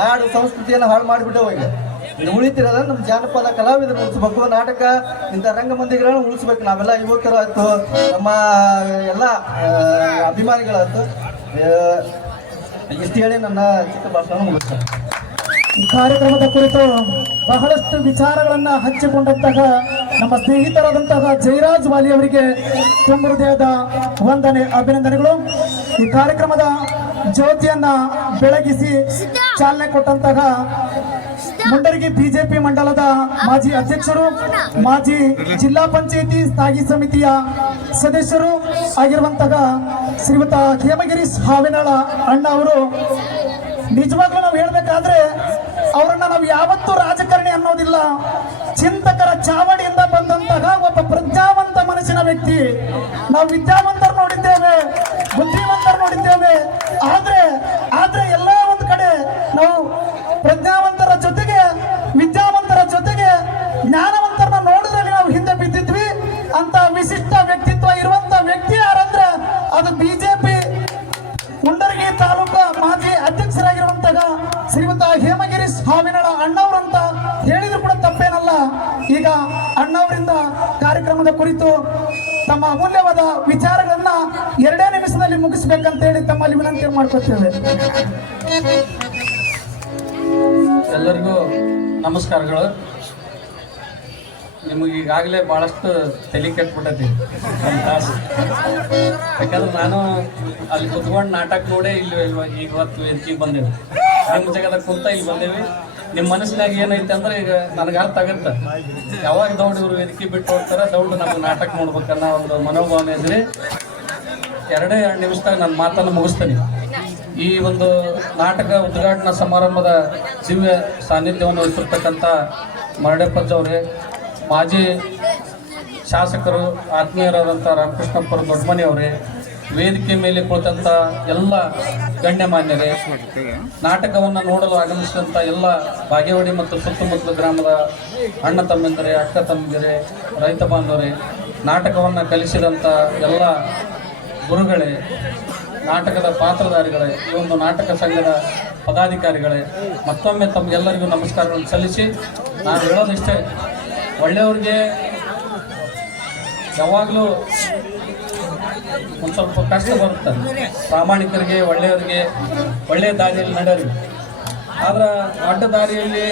ನಾಡು ಸಂಸ್ಕೃತಿಯನ್ನು ಹಾಳು ಮಾಡಿಬಿಟ್ಟು ಹೋಗಿ ಇದು ಉಳಿತಿರೋದ ನಮ್ಮ ಜಾನಪದ ಕಲಾವಿದರು ಉಳಿಸ್ಬೇಕು. ನಾಟಕ ಇಂಥ ರಂಗಮಂದಿಗಳನ್ನು ಉಳಿಸ್ಬೇಕು. ನಾವೆಲ್ಲ ಯುವಕರು ಆಯ್ತು, ನಮ್ಮ ಎಲ್ಲ ಅಭಿಮಾನಿಗಳಾಯ್ತು. ಇಷ್ಟು ಹೇಳಿ ನನ್ನ ಚಿಕ್ಕ ಭಾಷಣ ಮುಗಿಸ್ತಾರೆ. ಈ ಕಾರ್ಯಕ್ರಮದ ಕುರಿತು ಬಹಳಷ್ಟು ವಿಚಾರಗಳನ್ನ ಹಂಚಿಕೊಂಡಂತಹ ನಮ್ಮ ಸ್ನೇಹಿತರಾದಂತಹ ಜಯರಾಜ್ ವಾಲಿ ಅವರಿಗೆ ತುಂಬ ಹೃದಯದ ವಂದನೆ, ಅಭಿನಂದನೆಗಳು. ಈ ಕಾರ್ಯಕ್ರಮದ ಜ್ಯೋತಿಯನ್ನ ಬೆಳಗಿಸಿ ಚಾಲನೆ ಕೊಟ್ಟಂತಹ ಮುಂಡರಗಿ ಬಿಜೆಪಿ ಮಂಡಲದ ಮಾಜಿ ಅಧ್ಯಕ್ಷರು, ಮಾಜಿ ಜಿಲ್ಲಾ ಪಂಚಾಯಿತಿ ಸ್ಥಾಯಿ ಸಮಿತಿಯ ಸದಸ್ಯರು ಆಗಿರುವಂತಹ ಶ್ರೀಯುತ ಹೇಮಗಿರೀಶ್ ಹಾವಿನಾಳ ಅಣ್ಣ ಅವರು, ನಿಜವಾಗ್ಲೂ ನಾವು ಹೇಳ್ಬೇಕಾದ್ರೆ ಅವರನ್ನ ನಾವು ಯಾವತ್ತೂ ರಾಜಕಾರಣಿ ಅನ್ನೋದಿಲ್ಲ. ಚಿಂತಕರ ಚಾವಡಿಯಿಂದ ಬಂದಂತಹ ಒಬ್ಬ ಪ್ರಜ್ಞಾವಂತ ಮನಸ್ಸಿನ ವ್ಯಕ್ತಿ. ನಾವು ವಿದ್ಯಾವಂತರು ನೋಡಿದ್ದೇವೆ, ಬುದ್ಧಿವಂತರು ನೋಡಿದ್ದೇವೆ. ಆದ್ರೆ ಎಲ್ಲ ಒಂದು ಕಡೆ ನಾವು ಪ್ರಜ್ಞಾವಂತರ ಜೊತೆಗೆ ವಿದ್ಯಾವಂತರ ಜೊತೆಗೆ ಜ್ಞಾನವಂತರನ್ನ ನೋಡಿದ್ರಲ್ಲಿ ನಾವು ಹಿಂದೆ ಬಿದ್ದಿದ್ವಿ. ಅಂತ ವಿಶಿಷ್ಟ ವ್ಯಕ್ತಿತ್ವ ಇರುವಂತ ವ್ಯಕ್ತಿ ಯಾರಂದ್ರೆ ಅದು ಬಿಜೆಪಿ ಮುಂಡರಗಿ ತಾಲೂಕು ಮಾಜಿ ಅಧ್ಯಕ್ಷರಾಗಿರುವಂತಹ ಶ್ರೀಮಂತ ಹೇಮಗಿರಿ ಸ್ವಾಮಿನಳ ಅಣ್ಣವರಂತ ಹೇಳಿದ್ರು ಕೂಡ ತಪ್ಪೇನಲ್ಲ. ಈಗ ಅಣ್ಣವರಿಂದ ಕಾರ್ಯಕ್ರಮದ ಕುರಿತು ತಮ್ಮ ಅಮೂಲ್ಯವಾದ ವಿಚಾರಗಳನ್ನ 2 ನಿಮಿಷದಲ್ಲಿ ಮುಗಿಸ್ಬೇಕಂತ ಹೇಳಿ ತಮ್ಮಲ್ಲಿ ವಿನಂತಿ ಮಾಡ್ಕೊತೇವೆ. ಎಲ್ಲರಿಗೂ ನಮಸ್ಕಾರಗಳು. ನಿಮಗೆ ಈಗಾಗಲೇ ಭಾಳಷ್ಟು ತಲೆ ಕೆಟ್ಬಿಟ್ಟೈತಿ ಒಂದು ತಾಸು. ಯಾಕಂದ್ರೆ ನಾನು ಅಲ್ಲಿ ಕುತ್ಕೊಂಡು ನಾಟಕ ನೋಡೇ ಇಲ್ಲಿ ಇವತ್ತು ವೇದಿಕೆಗೆ ಬಂದೇವಿ. ನಿಮ್ಮ ಜಗದಾಗ ಕುಂತ ಇಲ್ಲಿ ಬಂದೇವಿ. ನಿಮ್ಮ ಮನಸ್ಸಿನಾಗ ಏನೈತೆ ಅಂದ್ರೆ ಈಗ ನನಗೆ ಅರ್ಥ ಆಗುತ್ತೆ. ಯಾವಾಗ ದೌಡ್ ಇವರು ವೇದಿಕೆ ಬಿಟ್ಟು ಹೋಗ್ತಾರೆ, ದೌಡ್ ನಮ್ಗೆ ನಾಟಕ ನೋಡ್ಬೇಕನ್ನೋ ಒಂದು ಮನೋಭಾವನೆ ಇದ್ರಿ 2 ನಿಮಿಷದಾಗ ನನ್ನ ಮಾತನ್ನು ಮುಗಿಸ್ತೇನೆ. ಈ ಒಂದು ನಾಟಕ ಉದ್ಘಾಟನಾ ಸಮಾರಂಭದ ದಿವ್ಯ ಸಾನ್ನಿಧ್ಯವನ್ನು ವಹಿಸಿರ್ತಕ್ಕಂಥ ಮರಡೆಪ್ಪಜ್ಜ ಅವರೇ, ಮಾಜಿ ಶಾಸಕರು ಆತ್ಮೀಯರಾದಂಥ ರಾಮಕೃಷ್ಣಪ್ಪರ ದೊಡ್ಡಮನಿ ಅವರೇ, ವೇದಿಕೆ ಮೇಲೆ ಕುಳಿತಂಥ ಎಲ್ಲ ಗಣ್ಯಮಾನ್ಯರೇ, ನಾಟಕವನ್ನು ನೋಡಲು ಆಗಮಿಸಿದಂಥ ಎಲ್ಲ ಬಾಗೇವಾಡಿ ಮತ್ತು ಸುತ್ತಮುತ್ತಲ ಗ್ರಾಮದ ಅಣ್ಣ ತಮ್ಮಂದಿರೇ, ಅಕ್ಕ ತಮ್ಮಂದಿರೇ, ರೈತ ಬಾಂಧವರೇ, ನಾಟಕವನ್ನು ಕಲಿಸಿದಂಥ ಎಲ್ಲ ಗುರುಗಳೇ, ನಾಟಕದ ಪಾತ್ರಧಾರಿಗಳೇ, ಈ ಒಂದು ನಾಟಕ ಸಂಘದ ಪದಾಧಿಕಾರಿಗಳೇ, ಮತ್ತೊಮ್ಮೆ ತಮಗೆಲ್ಲರಿಗೂ ನಮಸ್ಕಾರಗಳನ್ನು ಸಲ್ಲಿಸಿ ನಾನು ಹೇಳೋದಿಷ್ಟೇ, ಒಳ್ಳೆಯವ್ರಿಗೆ ಯಾವಾಗಲೂ ಒಂದು ಸ್ವಲ್ಪ ಕಷ್ಟ ಬರುತ್ತೆ. ಪ್ರಾಮಾಣಿಕರಿಗೆ, ಒಳ್ಳೆಯವರಿಗೆ ಒಳ್ಳೆಯ ದಾರಿಯಲ್ಲಿ ನಡೆಯರು. ಆದ್ರೆ ಅಡ್ಡ ದಾರಿಯಲ್ಲಿ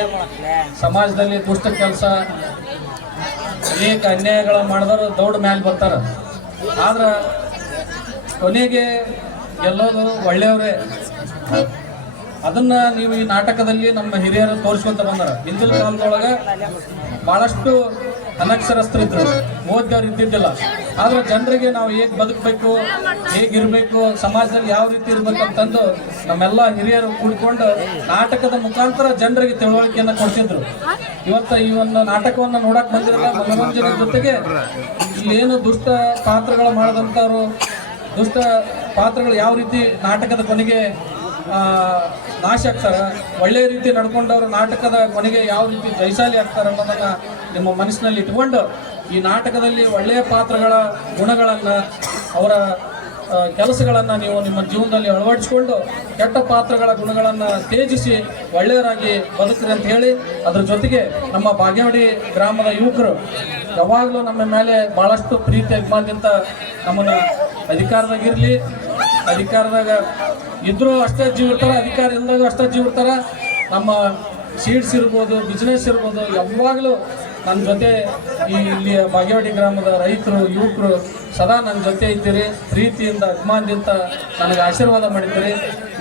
ಸಮಾಜದಲ್ಲಿ ದುಷ್ಟ ಕೆಲಸ ಅನೇಕ ಅನ್ಯಾಯಗಳ ಮಾಡಿದವರು ದೌಡ್ ಮ್ಯಾಲೆ ಬರ್ತಾರೆ. ಆದ್ರೆ ಕೊನೆಗೆ ಗೆಲ್ಲೋದು ಒಳ್ಳೆಯವರೇ. ಅದನ್ನ ನೀವು ಈ ನಾಟಕದಲ್ಲಿ ನಮ್ಮ ಹಿರಿಯರು ತೋರಿಸ್ಕೊಂತ ಬಂದಾರ. ಹಿಂದಿನ ಕಾಲದೊಳಗೆ ಬಹಳಷ್ಟು ಅನಕ್ಷರಸ್ಥರಿದ್ರು, ಓದ್ದವ್ರು ಇದ್ದಿದ್ದಿಲ್ಲ. ಆದ್ರೆ ಜನರಿಗೆ ನಾವು ಹೇಗೆ ಬದುಕಬೇಕು, ಹೇಗಿರಬೇಕು, ಸಮಾಜದಲ್ಲಿ ಯಾವ ರೀತಿ ಇರ್ಬೇಕಂತಂದು ನಮ್ಮೆಲ್ಲ ಹಿರಿಯರು ಕೂಡಿಕೊಂಡು ನಾಟಕದ ಮುಖಾಂತರ ಜನರಿಗೆ ತಿಳುವಳಿಕೆಯನ್ನು ಕೊಡ್ತಿದ್ರು. ಇವತ್ತು ಈ ಒಂದು ನಾಟಕವನ್ನು ನೋಡಕ್ ಬಂದಿರಲ್ಲ, ಮನೋರಂಜನೆ ಜೊತೆಗೆ ಇಲ್ಲೇನು ದುಷ್ಟ ಪಾತ್ರಗಳು ಮಾಡದಂಥವ್ರು, ದುಷ್ಟ ಪಾತ್ರಗಳು ಯಾವ ರೀತಿ ನಾಟಕದ ಕೊನೆಗೆ ನಾಶ ಆಗ್ತಾರೆ, ಒಳ್ಳೆಯ ರೀತಿ ನಡ್ಕೊಂಡವರು ನಾಟಕದ ಕೊನೆಗೆ ಯಾವ ರೀತಿ ಜಯಶಾಲಿ ಆಗ್ತಾರೆ ಅನ್ನೋದನ್ನು ನಿಮ್ಮ ಮನಸ್ಸಿನಲ್ಲಿ ಇಟ್ಕೊಂಡು ಈ ನಾಟಕದಲ್ಲಿ ಒಳ್ಳೆಯ ಪಾತ್ರಗಳ ಗುಣಗಳನ್ನು, ಅವರ ಕೆಲಸಗಳನ್ನು ನೀವು ನಿಮ್ಮ ಜೀವನದಲ್ಲಿ ಅಳವಡಿಸಿಕೊಂಡು ಕೆಟ್ಟ ಪಾತ್ರಗಳ ಗುಣಗಳನ್ನು ತ್ಯಜಿಸಿ ಒಳ್ಳೆಯರಾಗಿ ಬದುಕ್ರಿ ಅಂತ ಹೇಳಿ, ಅದ್ರ ಜೊತೆಗೆ ನಮ್ಮ ಬಾಗೇವಾಡಿ ಗ್ರಾಮದ ಯುವಕರು ಯಾವಾಗಲೂ ನಮ್ಮ ಮೇಲೆ ಭಾಳಷ್ಟು ಪ್ರೀತಿ ಅಭಿಮಾನದಿಂದ ನಮ್ಮನ್ನು ಅಧಿಕಾರದಾಗಿರಲಿ, ಅಧಿಕಾರದಾಗ ಇದ್ರೂ ಅಷ್ಟೇ ಜೀವ ಇರ್ತಾರೆ, ಅಧಿಕಾರ ಇಲ್ದಾಗ ಅಷ್ಟೇ ಜೀವ ಇರ್ತಾರೆ. ನಮ್ಮ ಸೀಡ್ಸ್ ಇರ್ಬೋದು, ಬಿಸ್ನೆಸ್ ಇರ್ಬೋದು, ಯಾವಾಗಲೂ ನನ್ನ ಜೊತೆ ಇಲ್ಲಿ ಬಾಗೇವಾಡಿ ಗ್ರಾಮದ ರೈತರು, ಯುವಕರು ಸದಾ ನನ್ನ ಜೊತೆ ಇದ್ದೀರಿ. ಪ್ರೀತಿಯಿಂದ, ಅಭಿಮಾನದಿಂದ ನನಗೆ ಆಶೀರ್ವಾದ ಮಾಡಿದ್ದೀರಿ.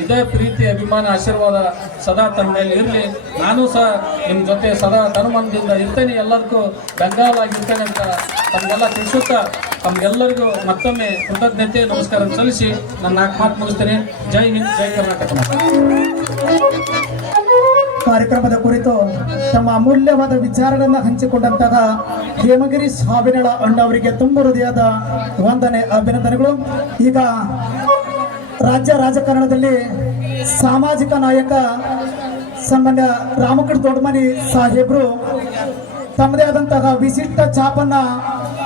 ಇದೇ ಪ್ರೀತಿ, ಅಭಿಮಾನ, ಆಶೀರ್ವಾದ ಸದಾ ತಮ್ಮ ಮೇಲೆ ಇರಲಿ. ನಾನು ಸಹ ನಿಮ್ಮ ಜೊತೆ ಸದಾ ತನುಮನದಿಂದ ಇರ್ತೇನೆ, ಎಲ್ಲದಕ್ಕೂ ಬೆಂಗಾಲಾಗಿರ್ತೇನೆ ಅಂತ ತಮಗೆಲ್ಲ ತಿಳಿಸುತ್ತಾ ತಮಗೆಲ್ಲರಿಗೂ ಮತ್ತೊಮ್ಮೆ ಕೃತಜ್ಞತೆ, ನಮಸ್ಕಾರ ಸಲ್ಲಿಸಿ ನನ್ನ 4 ಮಾತು ಮುಗಿಸ್ತೇನೆ. ಜೈ ಹಿಂದ್, ಜೈ ಕರ್ನಾಟಕ. ಕಾರ್ಯಕ್ರಮದ ಕುರಿತು ತಮ್ಮ ಅಮೂಲ್ಯವಾದ ವಿಚಾರಗಳನ್ನು ಹಂಚಿಕೊಂಡಂತಹ ಹೇಮಗಿರಿ ಸ್ವಾಮಿನಳ ಅಣ್ಣವರಿಗೆ ತುಂಬ ಹೃದಯದ ವಂದನೆ, ಅಭಿನಂದನೆಗಳು. ಈಗ ರಾಜ್ಯ ರಾಜಕಾರಣದಲ್ಲಿ ಸಾಮಾಜಿಕ ನಾಯಕ ಸನ್ಮಾನ್ಯ ರಾಮಕೃಷ್ಣ ದೊಡ್ಡಮನಿ ಸಾಹೇಬರು ತಮ್ಮದೇ ಆದಂತಹ ವಿಶಿಷ್ಟ ಛಾಪನ್ನ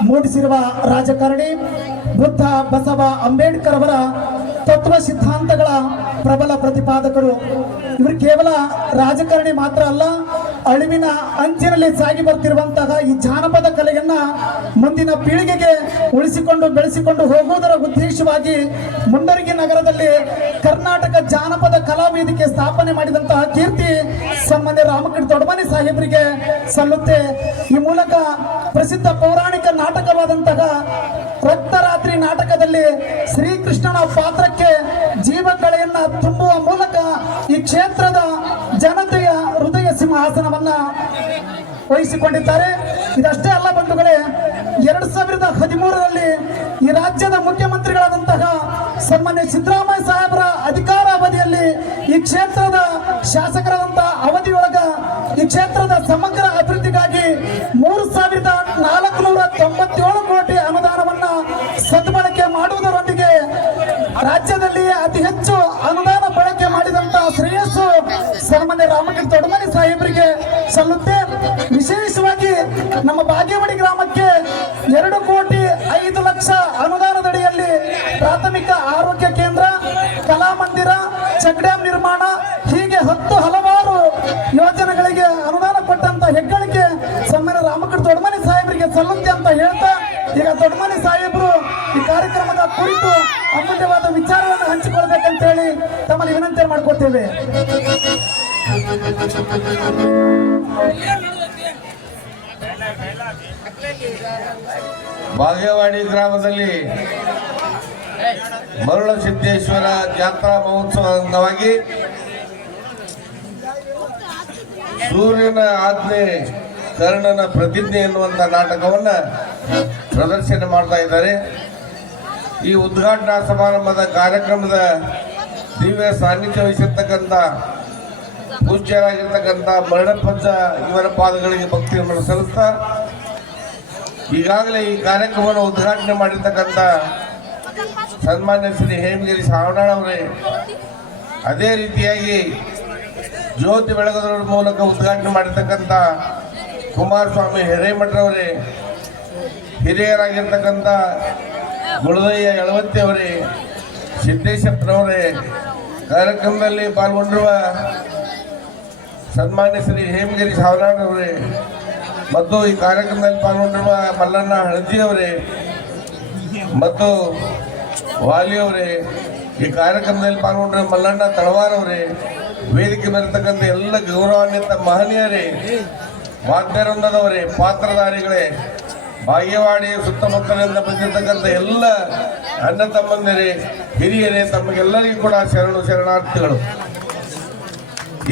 ಮೂಡಿಸಿರುವ ರಾಜಕಾರಣಿ, ಬುದ್ಧ ಬಸವ ಅಂಬೇಡ್ಕರ್ ಅವರ ತತ್ವ ಸಿದ್ಧಾಂತಗಳ ಪ್ರಬಲ ಪ್ರತಿಪಾದಕರು. ಇವರು ಕೇವಲ ರಾಜಕಾರಣಿ ಮಾತ್ರ ಅಲ್ಲ, ಅಳಿವಿನ ಅಂಚಿನಲ್ಲಿ ಸಾಗಿ ಬರ್ತಿರುವಂತಹ ಈ ಜಾನಪದ ಕಲೆಯನ್ನ ಮುಂದಿನ ಪೀಳಿಗೆಗೆ ಉಳಿಸಿಕೊಂಡು ಬೆಳೆಸಿಕೊಂಡು ಹೋಗುವುದರ ಉದ್ದೇಶವಾಗಿ ಮುಂಡರಗಿ ನಗರದಲ್ಲಿ ಕರ್ನಾಟಕ ಜಾನಪದ ಕಲಾ ವೇದಿಕೆ ಸ್ಥಾಪನೆ ಮಾಡಿದಂತಹ ಕೀರ್ತಿ ಸನ್ಮಾನ್ಯ ರಾಮಕೃಷ್ಣ ದೊಡ್ಡಮನಿ ಸಾಹೇಬರಿಗೆ ಸಲ್ಲುತ್ತೆ. ಈ ಮೂಲಕ ಪ್ರಸಿದ್ಧ ಪೌರಾಣಿಕ ನಾಟಕವಾದಂತಹ ರಕ್ತರಾತ್ರಿ ನಾಟಕದಲ್ಲಿ ಶ್ರೀಕೃಷ್ಣನ ಪಾತ್ರಕ್ಕೆ ಜೀವಕಳೆಯನ್ನ ತುಂಬುವ ಮೂಲಕ ಈ ಕ್ಷೇತ್ರದ ಜನತೆಯ ಹೃದಯ ಸಿಂಹಾಸನವನ್ನ ವಹಿಸಿಕೊಂಡಿದ್ದಾರೆ. ಇದಷ್ಟೇ ಅಲ್ಲ ಬಂಧುಗಳೇ, 2013ರಲ್ಲಿ ಈ ರಾಜ್ಯದ ಮುಖ್ಯಮಂತ್ರಿಗಳಾದಂತಹ ಸನ್ಮಾನ್ಯ ಸಿದ್ದರಾಮಯ್ಯ ಸಾಹೇಬರ ಅಧಿಕಾರ ಅವಧಿಯಲ್ಲಿ ಈ ಕ್ಷೇತ್ರದ ಶಾಸಕರಾದಂತಹ ಅವಧಿಯೊಳಗ ರಾಜ್ಯದಲ್ಲಿ ಅತಿ ಹೆಚ್ಚು ಅನುದಾನ ಬಳಕೆ ಮಾಡಿದಂತ ಶ್ರೇಯಸ್ಸು ಸನ್ಮಾನ್ಯ ರಾಮಕೃಷ್ಣ ದೊಡ್ಡಮನಿ ಸಾಹೇಬರಿಗೆ ಸಲ್ಲುತ್ತೆ. ವಿಶೇಷವಾಗಿ ನಮ್ಮ ಬಾಗೇವಾಡಿ ಗ್ರಾಮಕ್ಕೆ 2,05,00,000 ಅನುದಾನದಡಿಯಲ್ಲಿ ಪ್ರಾಥಮಿಕ ಆರೋಗ್ಯ ಕೇಂದ್ರ, ಕಲಾಮಂದಿರ, ಚೆಕ್ ಡ್ಯಾಂ ನಿರ್ಮಾಣ, ಹೀಗೆ 10 ಹಲವಾರು ಯೋಜನೆಗಳಿಗೆ ಅನುದಾನ ಕೊಟ್ಟಂತ ಹೆಗ್ಗಳಿಕೆ ಸನ್ಮಾನ್ಯ ರಾಮಕೃಷ್ಣ ದೊಡ್ಡಮನಿ ಸಾಹೇಬರಿಗೆ ಸಲ್ಲುತ್ತೆ ಅಂತ ಹೇಳ್ತಾ, ಈಗ ದೊಡ್ಡಮನಿ ಸಾಹೇಬರು ಈ ಕಾರ್ಯಕ್ರಮದ ಕುರಿತು ಅಮೂಲ್ಯವಾದ ವಿಚಾರವನ್ನು ಹಂಚಿಕೊಳ್ಬೇಕಂತ ಹೇಳಿ ತಮ್ಮಲ್ಲಿ ವಿನಂತಿ ಮಾಡ್ಕೊಳ್ತೇವೆ. ಬಾಗೇವಾಡಿ ಗ್ರಾಮದಲ್ಲಿ ಮರುಳ ಸಿದ್ದೇಶ್ವರ ಜಾತ್ರಾ ಮಹೋತ್ಸವ ಅಂಗವಾಗಿ ಸೂರ್ಯನ ಆಜ್ಞೆ ಕರ್ಣನ ಪ್ರತಿಜ್ಞೆ ಎನ್ನುವಂತ ನಾಟಕವನ್ನ ಪ್ರದರ್ಶನ ಮಾಡ್ತಾ ಇದ್ದಾರೆ. ಈ ಉದ್ಘಾಟನಾ ಸಮಾರಂಭದ ಕಾರ್ಯಕ್ರಮದ ದಿವ್ಯ ಸಾನ್ನಿಧ್ಯ ವಹಿಸಿರ್ತಕ್ಕಂಥ ಪೂಜ್ಯರಾಗಿರ್ತಕ್ಕಂಥ ಮರಣಪಂಚ ಇವರ ಪಾದಗಳಿಗೆ ಭಕ್ತಿಯನ್ನು ಸಲ್ಲಿಸ್ತಾ, ಈಗಾಗಲೇ ಈ ಕಾರ್ಯಕ್ರಮವನ್ನು ಉದ್ಘಾಟನೆ ಮಾಡಿರ್ತಕ್ಕಂಥ ಸನ್ಮಾನ್ಯ ಶ್ರೀ ಹೇಮಗಿರಿ ಸಾವಣಾಳ್ ಅವರೇ, ಅದೇ ರೀತಿಯಾಗಿ ಜ್ಯೋತಿ ಬೆಳಗೋದ್ರ ಮೂಲಕ ಉದ್ಘಾಟನೆ ಮಾಡಿರ್ತಕ್ಕಂಥ ಕುಮಾರಸ್ವಾಮಿ ಹಿರೇಮಠರವರೇ, ಹಿರಿಯರಾಗಿರ್ತಕ್ಕಂಥ ಗುಳದಯ್ಯ ಯಳವತ್ತಿ ಅವರೇ, ಸಿದ್ದೇಶಪ್ಪನವರೇ, ಕಾರ್ಯಕ್ರಮದಲ್ಲಿ ಪಾಲ್ಗೊಂಡಿರುವ ಸನ್ಮಾನ್ಯ ಶ್ರೀ ಹೇಮಗಿರಿ ಸಾವನಾಳ್ ಅವರೇ ಮತ್ತು ಈ ಕಾರ್ಯಕ್ರಮದಲ್ಲಿ ಪಾಲ್ಗೊಂಡಿರುವ ಮಲ್ಲಣ್ಣ ಹಳಜಿ ಅವರೇ ಮತ್ತು ವಾಲಿ ಅವರೇ, ಈ ಕಾರ್ಯಕ್ರಮದಲ್ಲಿ ಪಾಲ್ಗೊಂಡಿರುವ ಮಲ್ಲಣ್ಣ ತಳವಾರ್ ಅವರೇ, ವೇದಿಕೆ ಮೇಲಿರ್ತಕ್ಕಂಥ ಎಲ್ಲ ಗೌರವಾನ್ವಿತ ಮಹನೀಯರೇ, ವಾದ್ಯವೃಂದದವರೇ, ಪಾತ್ರಧಾರಿಗಳೇ, ಬಾಗೇವಾಡಿ ಸುತ್ತಮುತ್ತಲಿಂದ ಬಂದಿರತಕ್ಕಂಥ ಎಲ್ಲ ಅಣ್ಣ ತಮ್ಮಂದಿರೇ, ಹಿರಿಯರೇ, ತಮಗೆಲ್ಲರಿಗೂ ಕೂಡ ಶರಣಾರ್ಥಿಗಳು.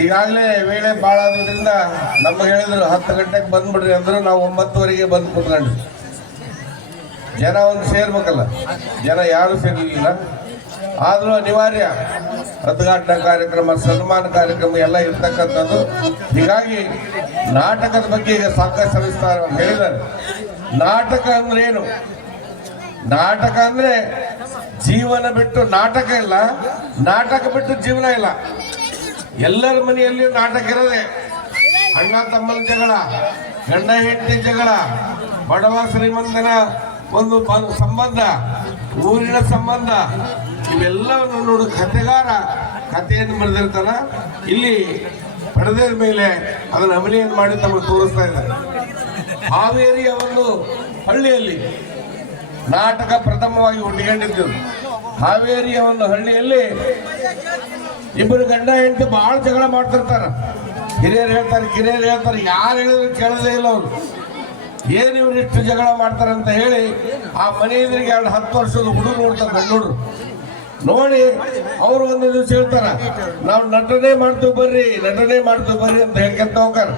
ಈಗಾಗಲೇ ವೇಳೆ ಭಾಳ ಆದ್ರಿಂದ ನಮಗೆ ಹೇಳಿದ್ರು 10 ಗಂಟೆಗೆ ಬಂದ್ಬಿಡ್ರಿ ಅಂದ್ರು. ನಾವು 9:30ಗೆ ಬಂದು ಕೂತ್ಕೊಂಡ್ವಿ. ಜನ ಒಂದು ಸೇರ್ಬೇಕಲ್ಲ, ಜನ ಯಾರು ಸೇರಲಿಲ್ಲ. ಆದರೂ ಅನಿವಾರ್ಯ ಉದ್ಘಾಟನಾ ಕಾರ್ಯಕ್ರಮ, ಸನ್ಮಾನ ಕಾರ್ಯಕ್ರಮ ಎಲ್ಲ ಇರ್ತಕ್ಕಂಥದ್ದು. ಹೀಗಾಗಿ ನಾಟಕದ ಬಗ್ಗೆ ಈಗ ಸಾಕಷ್ಟು ಸವಿಸ್ತಾರ ಹೇಳಿದ್ದಾರೆ. ನಾಟಕ ಅಂದ್ರೆ ಏನು? ನಾಟಕ ಅಂದ್ರೆ ಜೀವನ ಬಿಟ್ಟು ನಾಟಕ ಇಲ್ಲ, ನಾಟಕ ಬಿಟ್ಟು ಜೀವನ ಇಲ್ಲ. ಎಲ್ಲರ ಮನೆಯಲ್ಲಿ ನಾಟಕ ಇರೋದೆ. ಅಣ್ಣ ತಮ್ಮನ ಜಗಳ, ಗಂಡ ಹೆಂಡತಿ ಜಗಳ, ಬಡವ ಶ್ರೀಮಂತನ ಒಂದು ಸಂಬಂಧ, ಊರಿನ ಸಂಬಂಧ, ಇವೆಲ್ಲವನ್ನು ನೋಡು ಕಥೆಗಾರ ಕಥೆಯನ್ನು ಬರೆದಿರ್ತಾನ. ಇಲ್ಲಿ ಪಡೆದ ಮೇಲೆ ಅದನ್ನು ಅಭಿನಯ ಮಾಡಿ ತಮಗೆ ತೋರಿಸ್ತಾ ಇದ್ದಾರೆ. ಹಾವೇರಿಯ ಒಂದು ಹಳ್ಳಿಯಲ್ಲಿ ನಾಟಕ ಪ್ರಥಮವಾಗಿ ಹುಟ್ಟಿಕೊಂಡಿದ್ದು. ಹಾವೇರಿಯ ಒಂದು ಹಳ್ಳಿಯಲ್ಲಿ ಇಬ್ಬರು ಗಂಡ ಹೆಂಡತಿ ಬಹಳ ಜಗಳ ಮಾಡ್ತಿರ್ತಾರ. ಹಿರಿಯರು ಹೇಳ್ತಾರೆ, ಕಿರಿಯರು ಹೇಳ್ತಾರೆ, ಯಾರು ಹೇಳಿದ್ರು ಕೇಳದೇ ಇಲ್ಲ ಅವರು. ಏನು ಇವ್ರು ಇಷ್ಟು ಜಗಳ ಮಾಡ್ತಾರೆ ಅಂತ ಹೇಳಿ ಆ ಮನೆ ಎದುರಿಗೆ 10 ವರ್ಷದ ಹುಡುಗರು ನೋಡ್ತಾರೆ, ಗಂಡು ನೋಡಿ ಅವರು ಒಂದು ದಿವಸ ಹೇಳ್ತಾರ, ನಾವು ನಟನೆ ಮಾಡ್ತೀವಿ ಬರ್ರಿ, ನಟನೆ ಮಾಡ್ತೀವಿ ಬರ್ರಿ ಅಂತ ಹೇಳ್ಕೊಂತ ಹೋಗಾರ.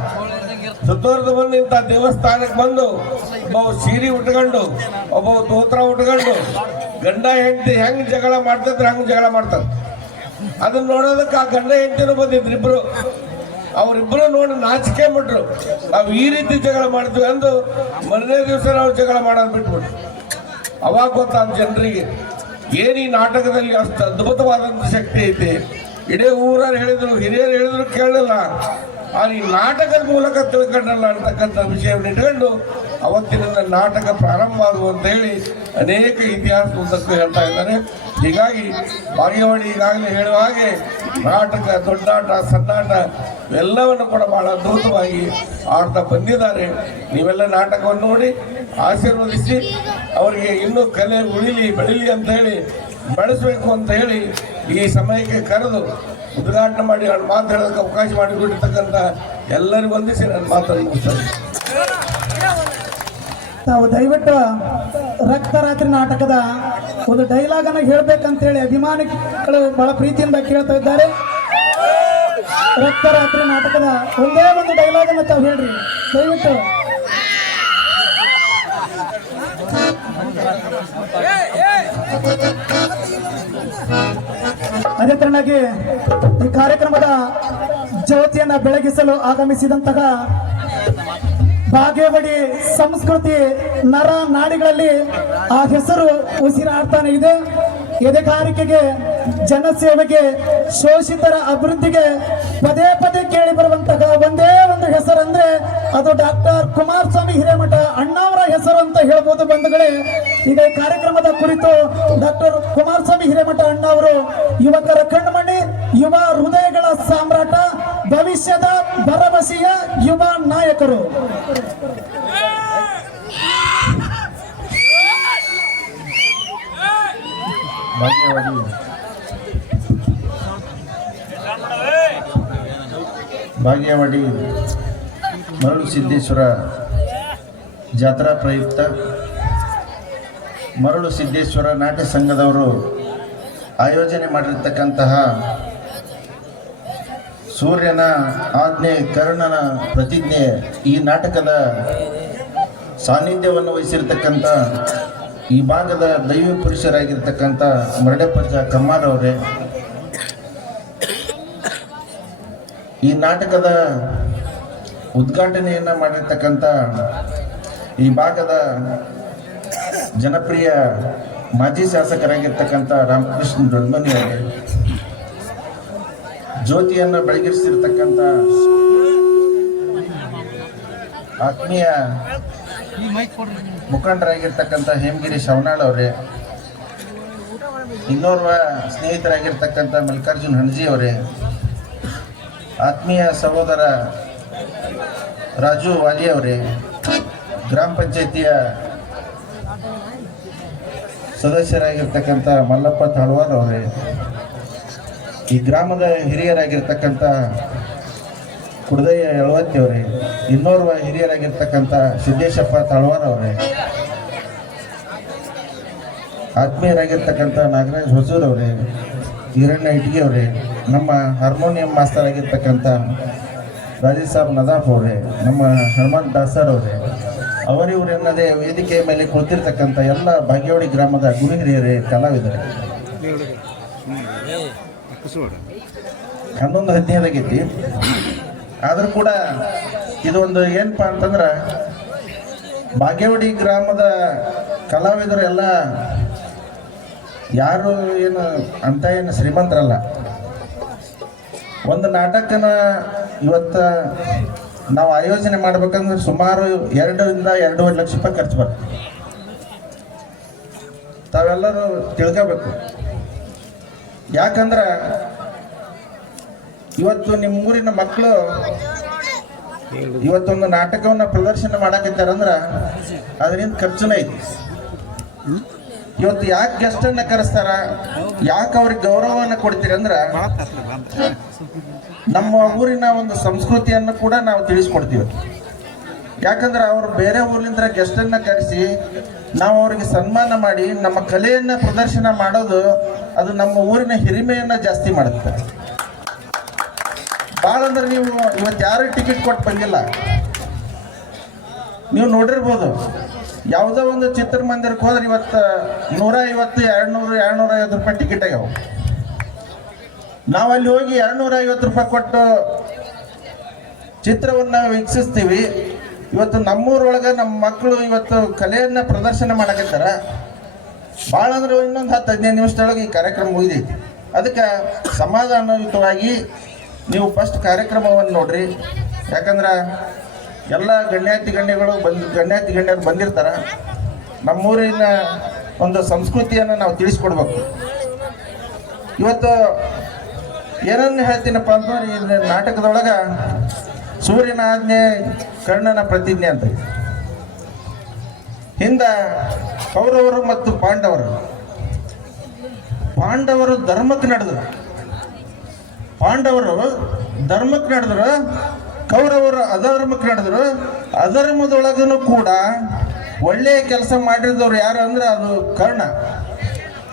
ಸುತ್ತೋರ್ದು ಬಂದು ಇಂಥ ದೇವಸ್ಥಾನಕ್ಕೆ ಬಂದು ಒಬ್ಬ ಸೀರೆ ಉಟ್ಕೊಂಡು, ಒಬ್ಬ ತೋತ್ರ ಉಟ್ಕೊಂಡು, ಗಂಡ ಹೆಂಡತಿ ಹೆಂಗ್ ಜಗಳ ಮಾಡ್ತಿದ್ರೆ ಹಂಗ್ ಜಗಳ ಮಾಡ್ತಾರೆ. ಅದನ್ನ ನೋಡೋದಕ್ಕೆ ಆ ಗಂಡ ಹೆಂಡತಿನೂ ಬಂದಿದ್ರು ಇಬ್ರು. ಅವರಿಬ್ಬರು ನೋಡಿ ನಾಚಿಕೆ ಬಿಟ್ರು. ನಾವು ಈ ರೀತಿ ಜಗಳ ಮಾಡ್ತೀವಿ ಅಂದು ಮೊನ್ನೆ ದಿವಸ ನಾವು ಜಗಳ ಮಾಡೋದು ಬಿಟ್ಬಿಟ್ರು. ಅವಾಗ ಗೊತ್ತಾದ ಜನರಿಗೆ ಏನು ಈ ನಾಟಕದಲ್ಲಿ ಅಷ್ಟು ಅದ್ಭುತವಾದಂಥ ಶಕ್ತಿ ಐತಿ. ಇಡೀ ಊರವ್ರು ಹೇಳಿದ್ರು, ಹಿರಿಯರು ಹೇಳಿದ್ರು ಕೇಳಲಿಲ್ಲ, ಆದ್ರೆ ಈ ನಾಟಕದ ಮೂಲಕ ತಿಳ್ಕೊಂಡಲ್ಲ ಅಂತಕ್ಕಂಥ ವಿಷಯವನ್ನು ಇಟ್ಕೊಂಡು ಅವತ್ತಿನಿಂದ ನಾಟಕ ಪ್ರಾರಂಭ ಆದವು ಅಂತ ಹೇಳಿ ಅನೇಕ ಇತಿಹಾಸ ಉದ್ದಕ್ಕೂ ಹೇಳ್ತಾ ಇದ್ದಾರೆ. ಹೀಗಾಗಿ ಬಾಗೇವಾಡಿ ಈಗಾಗಲೇ ಹೇಳುವ ಹಾಗೆ ನಾಟಕ, ದೊಡ್ಡಾಟ, ಸಣ್ಣಾಟ ಎಲ್ಲವನ್ನು ಕೂಡ ಬಹಳ ಅದ್ಭುತವಾಗಿ ಆಡ್ತಾ ಬಂದಿದ್ದಾರೆ. ನೀವೆಲ್ಲ ನಾಟಕವನ್ನು ನೋಡಿ ಆಶೀರ್ವದಿಸಿ ಅವರಿಗೆ ಇನ್ನೂ ಕಲೆ ಉಳಿಲಿ ಬೆಳಿಲಿ ಅಂತ ಹೇಳಿ, ಬೆಳೆಸಬೇಕು ಅಂತ ಹೇಳಿ ಈ ಸಮಯಕ್ಕೆ ಕರೆದು ಉದ್ಘಾಟನೆ ಮಾಡಿ ನಾನು ಮಾತು ಹೇಳೋದಕ್ಕೆ ಅವಕಾಶ ಮಾಡಿಕೊಟ್ಟಿರ್ತಕ್ಕಂಥ ಎಲ್ಲರಿಗೂ ವಂದಿಸಿ ನಾನು ಮಾತನ್ನು ಮುಗಿಸ್ತೇನೆ. ತಾವು ದಯವಿಟ್ಟು ರಕ್ತರಾತ್ರಿ ನಾಟಕದ ಒಂದು ಡೈಲಾಗ್ ಅನ್ನು ಹೇಳ್ಬೇಕಂತೇಳಿ ಅಭಿಮಾನಿಗಳು ಬಹಳ ಪ್ರೀತಿಯಿಂದ ಕೇಳ್ತಾ ಇದ್ದಾರೆ. ರಕ್ತರಾತ್ರಿ ನಾಟಕದ ಒಂದೇ ಒಂದು ಡೈಲಾಗ್ ಅನ್ನು ತಾವು ಹೇಳ್ರಿ ದಯವಿಟ್ಟು. ಅದೇ ತರನಾಗಿ ಈ ಕಾರ್ಯಕ್ರಮದ ಜ್ಯೋತಿಯನ್ನ ಬೆಳಗಿಸಲು ಆಗಮಿಸಿದಂತಹ ಬಾಗೇವಾಡಿ ಸಂಸ್ಕೃತಿ ನರ ನಾಡಿಗಳಲ್ಲಿ ಆ ಹೆಸರು ಉಸಿರಾಡ್ತಾನೆ ಇದೆ. ಎದೆಗಾರಿಕೆಗೆ, ಜನಸೇವೆಗೆ, ಶೋಷಿತರ ಅಭಿವೃದ್ಧಿಗೆ ಪದೇ ಪದೇ ಕೇಳಿ ಬರುವಂತಹ ಒಂದೇ ಒಂದು ಹೆಸರಂದ್ರೆ ಅದು ಡಾಕ್ಟರ್ ಕುಮಾರಸ್ವಾಮಿ ಹಿರೇಮಠ ಅಣ್ಣವರ ಹೆಸರು ಅಂತ ಹೇಳ್ಬೋದು ಬಂಧುಗಳೇ. ಈಗ ಈ ಕಾರ್ಯಕ್ರಮದ ಕುರಿತು ಡಾಕ್ಟರ್ ಕುಮಾರಸ್ವಾಮಿ ಹಿರೇಮಠ ಅಣ್ಣವರು ಯುವಕರ ಕಣ್ಮಣಿ, ಯುವ ಹೃದಯಗಳ ಸಾಮ್ರಾಟ, ಭವಿಷ್ಯದ ಭರವಸೆಯ ಯುವ ನಾಯಕರು. ಭಾಗ್ಯವಾಡಿ ಮರಳು ಸಿದ್ದೇಶ್ವರ ಜಾತ್ರಾ ಪ್ರಯುಕ್ತ ಮರಳು ಸಿದ್ದೇಶ್ವರ ನಾಟ್ಯ ಸಂಘದವರು ಆಯೋಜನೆ ಮಾಡಿರ್ತಕ್ಕಂತಹ ಸೂರ್ಯನ ಆಜ್ಞೆ ಕರ್ಣನ ಪ್ರತಿಜ್ಞೆ ಈ ನಾಟಕದ ಸಾನ್ನಿಧ್ಯವನ್ನು ವಹಿಸಿರ್ತಕ್ಕಂಥ ಈ ಭಾಗದ ದೈವ ಪುರುಷರಾಗಿರ್ತಕ್ಕಂಥ ಮರಡೆಪಜ್ಜ ಕಮ್ಮಾರ್ ಅವರೇ, ಈ ನಾಟಕದ ಉದ್ಘಾಟನೆಯನ್ನು ಮಾಡಿರ್ತಕ್ಕಂಥ ಈ ಭಾಗದ ಜನಪ್ರಿಯ ಮಾಜಿ ಶಾಸಕರಾಗಿರ್ತಕ್ಕಂಥ ರಾಮಕೃಷ್ಣ ದೊಡ್ಮನಿ ಅವರೇ, ಜ್ಯೋತಿಯನ್ನು ಬೆಳಗಿಸಿರ್ತಕ್ಕಂಥ ಆತ್ಮೀಯ ಮುಖಂಡರಾಗಿರ್ತಕ್ಕಂಥ ಹೇಮಗಿರಿ ಶವನಾಳ್ ಅವರೇ, ಇನ್ನೋರ್ವ ಸ್ನೇಹಿತರಾಗಿರ್ತಕ್ಕಂಥ ಮಲ್ಲಿಕಾರ್ಜುನ್ ಹಣಜಿ ಅವರೇ, ಆತ್ಮೀಯ ಸಹೋದರ ರಾಜು ವಾಲಿ ಅವರೇ, ಗ್ರಾಮ ಪಂಚಾಯತಿಯ ಸದಸ್ಯರಾಗಿರ್ತಕ್ಕಂಥ ಮಲ್ಲಪ್ಪ ತಳವಾರ್ ಅವರೇ, ಈ ಗ್ರಾಮದ ಹಿರಿಯರಾಗಿರ್ತಕ್ಕಂಥ ಕುಡ್ದಯ್ಯ ಯಳವತ್ತಿ ಅವರೇ, ಇನ್ನೋರ್ವ ಹಿರಿಯರಾಗಿರ್ತಕ್ಕಂಥ ಸಿದ್ದೇಶಪ್ಪ ತಳವಾರ್ ಅವರೇ, ಆತ್ಮೀಯರಾಗಿರ್ತಕ್ಕಂಥ ನಾಗರಾಜ್ ಹೊಸೂರ್ ಅವರೇ, ಈರಣ್ಣ ಇಟ್ಗಿ ಅವರೇ, ನಮ್ಮ ಹಾರ್ಮೋನಿಯಂ ಮಾಸ್ತರ್ ಆಗಿರ್ತಕ್ಕಂಥ ರಾಜೇಶ್ ಸಾಬ್ ನದಾಫ್ ಅವರೇ, ನಮ್ಮ ಹನುಮಂತ್ ದಾಸರ್ ಅವರೇ, ಅವರಿವರೆನ್ನದೇ ವೇದಿಕೆಯ ಮೇಲೆ ಕುಳಿತಿರ್ತಕ್ಕಂಥ ಎಲ್ಲ ಭಾಗ್ಯವಾಡಿ ಗ್ರಾಮದ ಗುರು ಹಿರಿಯರೇ, ಕಲಾವಿದರೇ, 11:15 ಆಗೈತಿ. ಆದರೂ ಕೂಡ ಇದೊಂದು ಏನಪ್ಪ ಅಂತಂದ್ರೆ ಭಾಗ್ಯವಾಡಿ ಗ್ರಾಮದ ಕಲಾವಿದರು ಎಲ್ಲ ಯಾರು ಏನು ಶ್ರೀಮಂತರಲ್ಲ. ಒಂದು ನಾಟಕನ ಇವತ್ತು ನಾವು ಆಯೋಜನೆ ಮಾಡ್ಬೇಕಂದ್ರೆ ಸುಮಾರು 2ರಿಂದ 2.5 ಲಕ್ಷ ರೂಪಾಯಿ ಖರ್ಚು ಬರ್ತದೆ. ತಾವೆಲ್ಲರೂ ತಿಳ್ಕೋಬೇಕು. ಯಾಕಂದ್ರೆ ಇವತ್ತು ನಿಮ್ಮ ಊರಿನ ಮಕ್ಕಳು ಇವತ್ತೊಂದು ನಾಟಕವನ್ನು ಪ್ರದರ್ಶನ ಮಾಡಕತ್ತಾರಂದ್ರೆ ಅದರಿಂದ ಖರ್ಚುನ ಐತಿ. ಇವತ್ತು ಯಾಕೆ ಗೆಸ್ಟನ್ನು ಕರೆಸ್ತಾರ, ಯಾಕೆ ಅವ್ರಿಗೆ ಗೌರವವನ್ನು ಕೊಡ್ತೀರಿ ಅಂದ್ರೆ ನಮ್ಮ ಊರಿನ ಒಂದು ಸಂಸ್ಕೃತಿಯನ್ನು ಕೂಡ ನಾವು ತಿಳಿಸ್ಕೊಡ್ತೀವಿ. ಯಾಕಂದ್ರೆ ಅವರು ಬೇರೆ ಊರಿನಿಂದ ಗೆಸ್ಟನ್ನು ಕರೆಸಿ ನಾವು ಅವರಿಗೆ ಸನ್ಮಾನ ಮಾಡಿ ನಮ್ಮ ಕಲೆಯನ್ನು ಪ್ರದರ್ಶನ ಮಾಡೋದು ಅದು ನಮ್ಮ ಊರಿನ ಹಿರಿಮೆಯನ್ನು ಜಾಸ್ತಿ ಮಾಡುತ್ತೆ. ಭಾಳ ಅಂದ್ರೆ ನೀವು ಇವತ್ತು ಯಾರು ಟಿಕೆಟ್ ಕೊಟ್ಟು ಬಂದಿಲ್ಲ. ನೀವು ನೋಡಿರ್ಬೋದು, ಯಾವುದೋ ಒಂದು ಚಿತ್ರಮಂದಿರಕ್ಕೆ ಹೋದ್ರೆ ಇವತ್ತು 150, 200, 250 ರೂಪಾಯಿ ಟಿಕೆಟ್ ಆಗ್ಯಾವ. ನಾವು ಅಲ್ಲಿ ಹೋಗಿ 250 ರೂಪಾಯಿ ಕೊಟ್ಟು ಚಿತ್ರವನ್ನು ವೀಕ್ಷಿಸ್ತೀವಿ. ಇವತ್ತು ನಮ್ಮೂರೊಳಗೆ ನಮ್ಮ ಮಕ್ಕಳು ಇವತ್ತು ಕಲೆಯನ್ನು ಪ್ರದರ್ಶನ ಮಾಡಕತ್ತಾರ. ಭಾಳ ಅಂದ್ರೆ ಇನ್ನೊಂದು 10-15 ನಿಮಿಷದೊಳಗೆ ಈ ಕಾರ್ಯಕ್ರಮ ಮುಗಿದೈತಿ. ಅದಕ್ಕೆ ಸಮಾಧಾನಯುತವಾಗಿ ನೀವು ಫಸ್ಟ್ ಕಾರ್ಯಕ್ರಮವನ್ನು ನೋಡ್ರಿ. ಯಾಕಂದ್ರೆ ಎಲ್ಲ ಗಣ್ಯಾತಿ ಗಣ್ಯರು ಬಂದಿರ್ತಾರೆ. ನಮ್ಮೂರಿನ ಒಂದು ಸಂಸ್ಕೃತಿಯನ್ನು ನಾವು ತಿಳಿಸ್ಕೊಡ್ಬೇಕು. ಇವತ್ತು ಏನನ್ನು ಹೇಳ್ತೀನಪ್ಪ ಅಂತಂದ್ರೆ ಈ ನಾಟಕದೊಳಗೆ ಸೂರ್ಯನ ಆಜ್ಞೆ ಕರ್ಣನ ಪ್ರತಿಜ್ಞೆ ಅಂತ. ಹಿಂದೆ ಕೌರವರು ಮತ್ತು ಪಾಂಡವರು ಧರ್ಮಕ್ಕೆ ನಡೆದ್ರು. ಕೌರವರು ಅಧರ್ಮಕ್ಕೆ ನಡೆದ್ರು. ಅಧರ್ಮದೊಳಗೂ ಕೂಡ ಒಳ್ಳೆಯ ಕೆಲಸ ಮಾಡಿದವರು ಯಾರು ಅಂದ್ರೆ ಅದು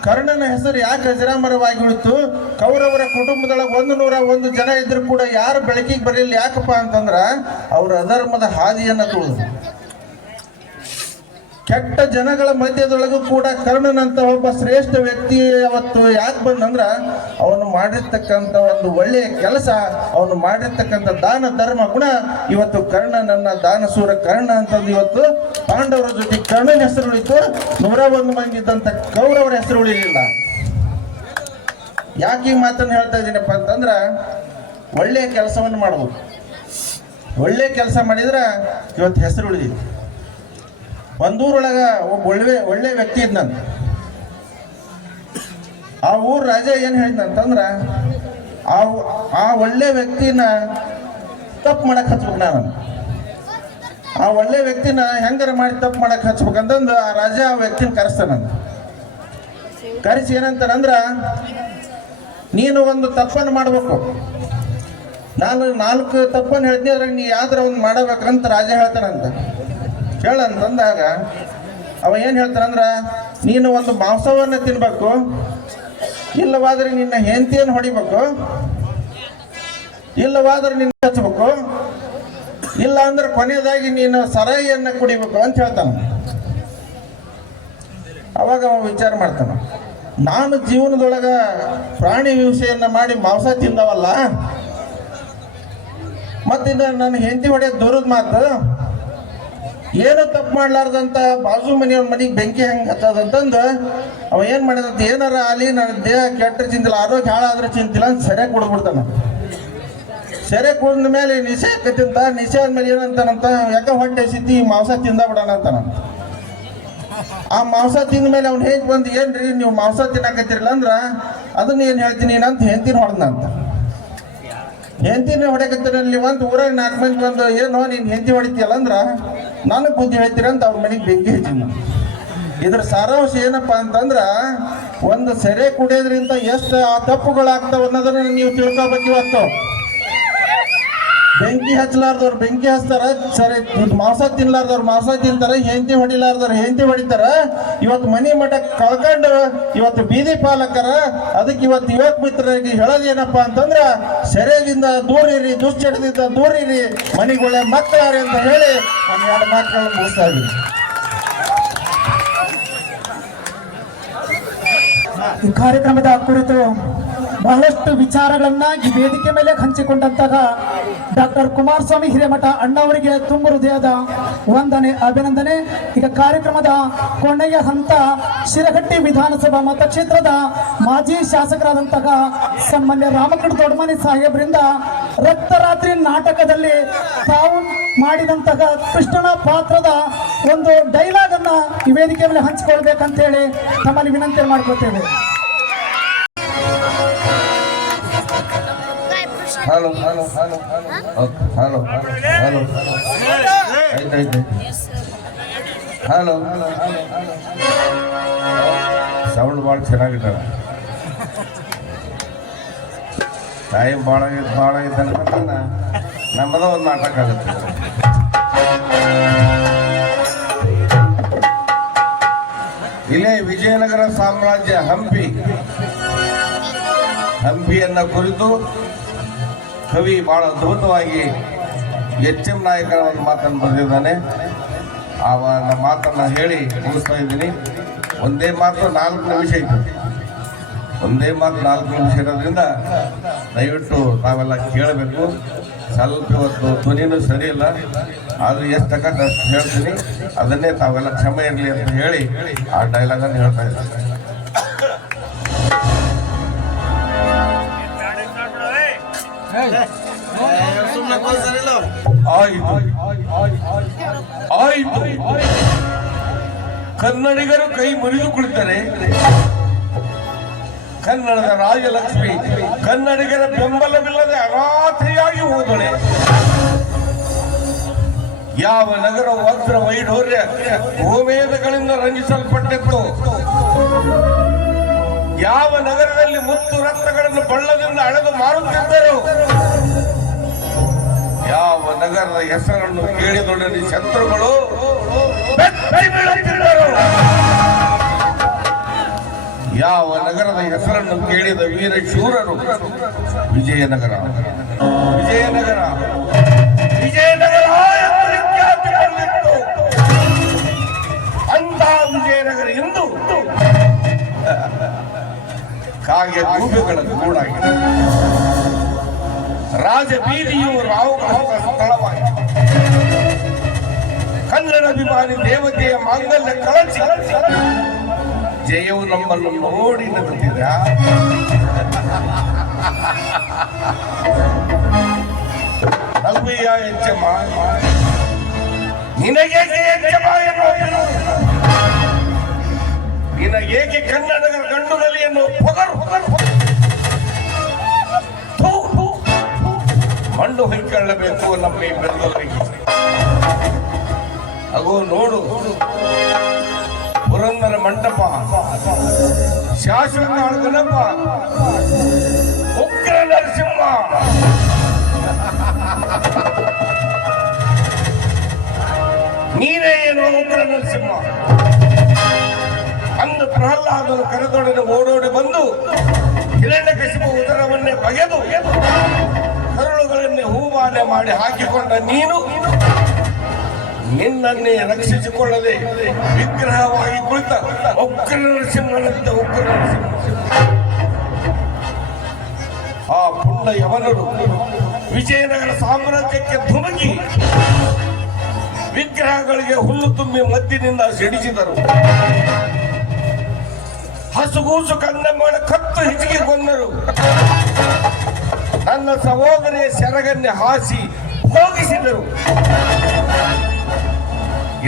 ಕರ್ಣನ ಹೆಸರು ಯಾಕೆ ಅಜರಾಮರವಾಗಿ ಉಳಿತು? ಕೌರವರ ಕುಟುಂಬದೊಳಗೆ 101 ಜನ ಇದ್ರು ಕೂಡ ಯಾರು ಬೆಳಕಿಗೆ ಬರಲಿಲ್ಲ. ಯಾಕಪ್ಪ ಅಂತಂದ್ರೆ ಅವರು ಅಧರ್ಮದ ಹಾದಿಯನ್ನು ತುಳಿದ್ರು. ಕೆಟ್ಟ ಜನಗಳ ಮಧ್ಯದೊಳಗೂ ಕೂಡ ಕರ್ಣನಂತ ಒಬ್ಬ ಶ್ರೇಷ್ಠ ವ್ಯಕ್ತಿ ಅವತ್ತು ಯಾಕೆ ಬಂದಂದ್ರ ಅವನು ಮಾಡಿರ್ತಕ್ಕಂಥ ಒಂದು ಒಳ್ಳೆಯ ಕೆಲಸ, ಅವನು ಮಾಡಿರ್ತಕ್ಕಂಥ ದಾನ ಧರ್ಮ ಗುಣ ಇವತ್ತು ಕರ್ಣನನ್ನ ದಾನಸೂರ ಕರ್ಣ ಅಂತಂದು ಇವತ್ತು ಪಾಂಡವರ ಜೊತೆ ಕರ್ಣನ ಹೆಸರು ಉಳಿತು. 101 ಮಂದಿ ಇದ್ದಂಥ ಕೌರವರ ಹೆಸರು ಉಳಿಲಿಲ್ಲ. ಯಾಕೆ ಈ ಮಾತನ್ನು ಹೇಳ್ತಾ ಇದ್ದೀನಪ್ಪ ಅಂತಂದ್ರೆ ಒಳ್ಳೆಯ ಕೆಲಸವನ್ನು ಮಾಡ್ಬೇಕು. ಒಳ್ಳೆ ಕೆಲಸ ಮಾಡಿದ್ರೆ ಇವತ್ತು ಹೆಸರು ಉಳಿದಿದೆ. ಒಂದೂರೊಳಗೆ ಒಬ್ಬ ಒಳ್ಳೆ ವ್ಯಕ್ತಿ ಇದ್ನಂತ. ಆ ಊರ ರಾಜ ಏನು ಹೇಳಿದಂತಂದ್ರೆ ಆ ಒಳ್ಳೆ ವ್ಯಕ್ತಿನ ತಪ್ಪು ಮಾಡಕ್ಕೆ ಹಚ್ಬೇಕು. ನಾನು ಆ ಒಳ್ಳೆ ವ್ಯಕ್ತಿನ ಹೆಂಗಾರ ಮಾಡಿ ತಪ್ಪು ಮಾಡಕ್ಕೆ ಹಚ್ಬೇಕಂತಂದು ಆ ರಾಜ ಆ ವ್ಯಕ್ತಿನ ಕರೆಸ್ತಾನಂತ. ಕರೆಸಿ ಏನಂತಾನಂದ್ರೆ, ನೀನು ಒಂದು ತಪ್ಪನ್ನು ಮಾಡಬೇಕು, ನಾನು 4 ತಪ್ಪನ್ನು ಹೇಳ್ತೀನಿ, ಅದ್ರಾಗ ನೀ ಯಾವ್ದಾರ ಒಂದು ಮಾಡಬೇಕಂತ ರಾಜ ಹೇಳ್ತಾನಂತ. ಕೇಳಂತಂದಾಗ ಅವ ಏನು ಹೇಳ್ತಾನಂದ್ರೆ, ನೀನು ಒಂದು ಮಾಂಸವನ್ನು ತಿನ್ಬೇಕು, ಇಲ್ಲವಾದ್ರೆ ನಿನ್ನ ಹೆಂಡತಿಯನ್ನು ಹೊಡಿಬೇಕು, ಇಲ್ಲವಾದ್ರೆ ನಿನ್ನ ಹಚ್ಬೇಕು, ಇಲ್ಲ ಅಂದ್ರೆ ಕೊನೆಯದಾಗಿ ನೀನು ಸರಾಯಿಯನ್ನು ಕುಡಿಬೇಕು ಅಂತ ಹೇಳ್ತಾನ. ಅವಾಗ ಅವ ವಿಚಾರ ಮಾಡ್ತಾನ, ನಾನು ಜೀವನದೊಳಗ ಪ್ರಾಣಿ ಹಿಂಸೆಯನ್ನ ಮಾಡಿ ಮಾಂಸ ತಿಂದವಲ್ಲ, ಮತ್ತಿನ್ನ ನನ್ನ ಹೆಂಡತಿ ಹೊಡೆಯೋದು ದೂರದ ಮಾತು, ಏನು ತಪ್ಪು ಮಾಡ್ಲಾರ್ದಂತ ಬಾಜು ಮನೆಯವ್ರ ಮನೆಗೆ ಬೆಂಕಿ ಹೆಂಗೆ ಹತ್ತದಂತಂದು ಅವ ಏನು ಮಾಡಿದಂತ, ಏನಾರ ಅಲ್ಲಿ ನನ್ನ ದೇಹ ಕೆಟ್ಟ ಚಿಂತಿಲ್ಲ, ಆರೋಗ್ಯ ಹಾಳಾದ್ರೆ ಚಿಂತಿಲ್ಲ ಅಂತ ಸರಿಯಾಗಿ ಕುಡಿದ್ಬಿಡ್ತಾನ. ಸೆರೆ ಕುಡಿದ ಮೇಲೆ ನಿಶೆ ತಿಂತ, ನಿಶೆ ಆದ್ಮೇಲೆ ಏನಂತಾನಂತ, ಯಾಕೆ ಹೊಟ್ಟೆ ಸಿದ್ದಿ ಮಾಂಸ ತಿಂದ ಬಿಡೋಣ ಅಂತಾನಂತ. ಆ ಮಾಂಸ ತಿಂದ ಮೇಲೆ ಅವ್ನು ಹೇಗೆ ಬಂದು, ಏನ್ರಿ ನೀವು ಮಾಂಸ ತಿನ್ನಕತ್ತಿರಲ್ಲ ಅಂದ್ರ ಅದನ್ನ ಏನು ಹೇಳ್ತೀನಿ ಅಂತ ಹೆಂಡತಿನ ಹೊಡೆದಂತ. ಹೆಂಡತಿನ ಹೊಡೆಕತ್ತಿರಲ್ಲಿ ಒಂದು ಊರಾಗ 4 ಮಂದಿ ಬಂದು, ಏನೋ ನೀನು ಹೆಂಡತಿ ಹೊಡಿತೀಯಲ್ಲ ಅಂದ್ರ ನನಗೆ ಬುದ್ಧಿ ಹೇಳ್ತೀರ ಅಂತ ಅವ್ರ ಮನೆಗೆ ಬೆಂಕಿ ಹಚ್ಚಿನ. ಇದ್ರ ಸಾರಾಂಶ ಏನಪ್ಪ ಅಂತಂದ್ರ, ಒಂದು ಸೆರೆ ಕುಡಿಯೋದ್ರಿಂದ ಎಷ್ಟು ಆ ತಪ್ಪುಗಳಾಗ್ತಾವ ಅನ್ನೋದನ್ನ ನೀವು ತಿಳ್ಕೊಬೇಕು. ಇವತ್ತು ಬೆಂಕಿ ಹಚ್ಚಲಾರ್ದವ್ರು ಬೆಂಕಿ ಹಚ್ತಾರ, ಸರಿ ಮಾಂಸ ತಿನ್ಲಾರ್ದವ್ರು ಮಾಂಸ ತಿಂತಾರ, ಹೆಂಡತಿ ಹೊಡಿಲಾರ್ದವ್ರು ಹೆಂಡತಿ ಹೊಡಿತಾರ. ಇವತ್ತು ಮನಿ ಮಠ ಕಳ್ಕೊಂಡು ಇವತ್ತು ಬೀದಿ ಪಾಲಕರ. ಅದಕ್ಕೆ ಇವತ್ತು ಯುವಕ ಮಿತ್ರರಿಗೆ ಹೇಳೋದೇನಪ್ಪ ಅಂತಂದ್ರ, ಸೆರೆಯಿಂದ ದೂರ ಇರಿ, ದುಶ್ಚಟದಿಂದ ದೂರ ಇರಿ, ಮನೆಗೊಳ್ಳೆ ಮಕ್ಕಳಾರಿ ಅಂತ ಹೇಳಿ ನಾನು 2 ಮಾತುಗಳನ್ನು ಮುಗಿಸ್ತಾ ಇದ್ದೀನಿ. ಈ ಕಾರ್ಯಕ್ರಮದ ಕುರಿತು ಬಹಳಷ್ಟು ವಿಚಾರಗಳನ್ನ ಈ ವೇದಿಕೆ ಮೇಲೆ ಹಂಚಿಕೊಂಡಂತಹ ಡಾಕ್ಟರ್ ಕುಮಾರಸ್ವಾಮಿ ಹಿರೇಮಠ ಅಣ್ಣವರಿಗೆ ತುಂಬ ಹೃದಯದ ವಂದನೆ, ಅಭಿನಂದನೆ. ಈಗ ಕಾರ್ಯಕ್ರಮದ ಕೊನೆಯ ಹಂತ ಶಿರಹಟ್ಟಿ ವಿಧಾನಸಭಾ ಮತಕ್ಷೇತ್ರದ ಮಾಜಿ ಶಾಸಕರಾದಂತಹ ಸನ್ಮಾನ್ಯ ರಾಮಕೃಷ್ಣ ದೊಡ್ಡಮನಿ ಸಾಹೇಬರಿಂದ ರಕ್ತರಾತ್ರಿ ನಾಟಕದಲ್ಲಿ ತಾವು ಮಾಡಿದಂತಹ ಕೃಷ್ಣನ ಪಾತ್ರದ ಒಂದು ಡೈಲಾಗ್ ಅನ್ನ ಈ ವೇದಿಕೆ ಮೇಲೆ ಹಂಚಿಕೊಳ್ಬೇಕಂತ ಹೇಳಿ ತಮ್ಮಲ್ಲಿ ವಿನಂತಿ ಮಾಡ್ಕೊತೇವೆ. Hello hello hello hello hello ಆಯ್ತಾಯ್ತು. ಹಲೋ ಸೌಂಡ್ ಭಾಳ ಚೆನ್ನಾಗಿಟ್ಟಾರ. ಟೈಮ್ ಭಾಳ ಆಗೈತೆ ಅನ್ಕೊಂಡ ನಮ್ಮದ ಒಂದು ನಾಟಕ ಆಗುತ್ತೆ. ಇಲ್ಲೇ ವಿಜಯನಗರ ಸಾಮ್ರಾಜ್ಯ ಹಂಪಿಯನ್ನ ಕುರಿತು ಕವಿ ಬಹಳ ಅದ್ಭುತವಾಗಿ ಎಚ್.ಎಂ. ನಾಯಕರ ಒಂದು ಮಾತನ್ನು ಬರೆದಿದ್ದಾನೆ. ಆ ಮಾತನ್ನು ಹೇಳಿ ಮುಗಿಸ್ತಾ ಇದ್ದೀನಿ. ಒಂದೇ ಮಾತು 4 ನಿಮಿಷ ಇತ್ತು. ಒಂದೇ ಮಾತು 4 ನಿಮಿಷ ಇರೋದ್ರಿಂದ ದಯವಿಟ್ಟು ತಾವೆಲ್ಲ ಕೇಳಬೇಕು. ಸ್ವಲ್ಪ ಇವತ್ತು ಧ್ವನಿನೂ ಸರಿ ಇಲ್ಲ, ಆದರೂ ಎಷ್ಟು ತಕ್ಕಂತ ಅಷ್ಟು ಹೇಳ್ತೀನಿ. ಅದನ್ನೇ ತಾವೆಲ್ಲ ಕ್ಷಮೆ ಇರಲಿ ಅಂತ ಹೇಳಿ ಆ ಡೈಲಾಗನ್ನು ಹೇಳ್ತಾ ಇದ್ದೀನಿ. ಆಯಿತು, ಕನ್ನಡಿಗರು ಕೈ ಮುರಿದು ಕುಳಿತರೆ ಕನ್ನಡದ ರಾಜಲಕ್ಷ್ಮಿ ಕನ್ನಡಿಗರ ಬೆಂಬಲವಿಲ್ಲದೆ ಅನಾಥೆಯಾಗಿ ಹೋದಳೆ. ಯಾವ ನಗರ ವಜ್ರ ವೈಢೂರ್ಯ ಗೋಮೇಧಗಳಿಂದ ರಂಜಿಸಲ್ಪಟ್ಟಿತ್ತು, ಯಾವ ನಗರದಲ್ಲಿ ಮುತ್ತು ರಕ್ತಗಳನ್ನು ಬಳ್ಳದಿಂದ ಅಳೆದು ಮಾರುತ್ತಿದ್ದರು, ಯಾವ ನಗರದ ಹೆಸರನ್ನು ಕೇಳಿದೊಡನೆ ಶತ್ರುಗಳು ಬೀಳುತ್ತಿದ್ದರು, ಯಾವ ನಗರದ ಹೆಸರನ್ನು ಕೇಳಿದ ವೀರ ಶೂರರು ವಿಜಯನಗರ ವಿಜಯನಗರ ವಿಜಯನಗರ ಎಂದು ಖ್ಯಾತಿ ಪಡೆದಿತ್ತು. ಅಂತ ವಿಜಯನಗರ ಇಂದು ಕಾಗೆ ಗೂಬೆಗಳ ಗೂಡಾಗಿದೆ. ರಾಜ ಬೀದಿಯು ರಾವುಗಳ ಸ್ಥಳವಾಗಿದೆ. ಕನ್ನಡಾಭಿಮಾನಿ ದೇವತೆಯ ಮಾಂಗಲ್ಯ ಕಳಚಿ ಜಯವು ನಮ್ಮನ್ನು ನೋಡಿ ನಗುತ್ತಿದ್ದ. ಅಲ್ವಯ್ಯ ಹೆಚ್ಚಮ್ಮ, ನಿನಗೇಕೆ ಹೆಚ್ಚಮ್ಮ ಎನ್ನುವ, ನಿನಗೇಕೆ ಕನ್ನಡದ ಗಂಡುಗಲಿ ಎನ್ನುವ ಪೊಗರು ಥು, ಥು, ಥು. ಮಣ್ಣು ಹೊಯ್ಕೊಳ್ಳಬೇಕು ನಮ್ಮ ಈ ಬೆಳೆದವರಿಗೆ. ಅಗೋ ನೋಡು, ಪುರಂದರ ಮಂಟಪ, ಶಾಶ್ವತ ಗಣಪ, ಉಗ್ರ ನರಸಿಂಹ. ನೀನೇ ಏನು ಉಗ್ರ ನರಸಿಂಹ? ಅಂದು ಪ್ರಹ್ಲಾದನು ಕರೆದೊಡನೆ ಓಡೋಡಿ ಬಂದು ಹಿರಣ್ಯಕಶಿಪು ಉದರವನ್ನೇ ಬಗೆದು ಕರುಳುಗಳನ್ನೇ ಹೂಮಾಲೆ ಮಾಡಿ ಹಾಕಿಕೊಂಡ ನೀನು ನಿನ್ನನ್ನೇ ರಕ್ಷಿಸಿಕೊಳ್ಳದೆ ವಿಗ್ರಹವಾಗಿ ಕುಳಿತ ಉಗ್ರ ನರಸಿಂಹನಂತೆ ಉಗ್ರ ನರಸಿಂಹ. ಆ ಪುಂಡ ಯವನರು ವಿಜಯನಗರ ಸಾಮ್ರಾಜ್ಯಕ್ಕೆ ಧುಮುಕಿ ವಿಗ್ರಹಗಳಿಗೆ ಹುಲ್ಲು ತುಂಬಿ ಮದ್ದಿನಿಂದ ಸಿಡಿಸಿದರು. ಹಸುಗೂಸು ಕಂದಮ್ಮಳ ಕತ್ತು ಹಿಚಿಗೆ ಕೊಂದರು. ನನ್ನ ಸಹೋದರಿಯ ಸೆರಗನ್ನೇ ಹಾಸಿ ಹೋಗಿಸಿದರು.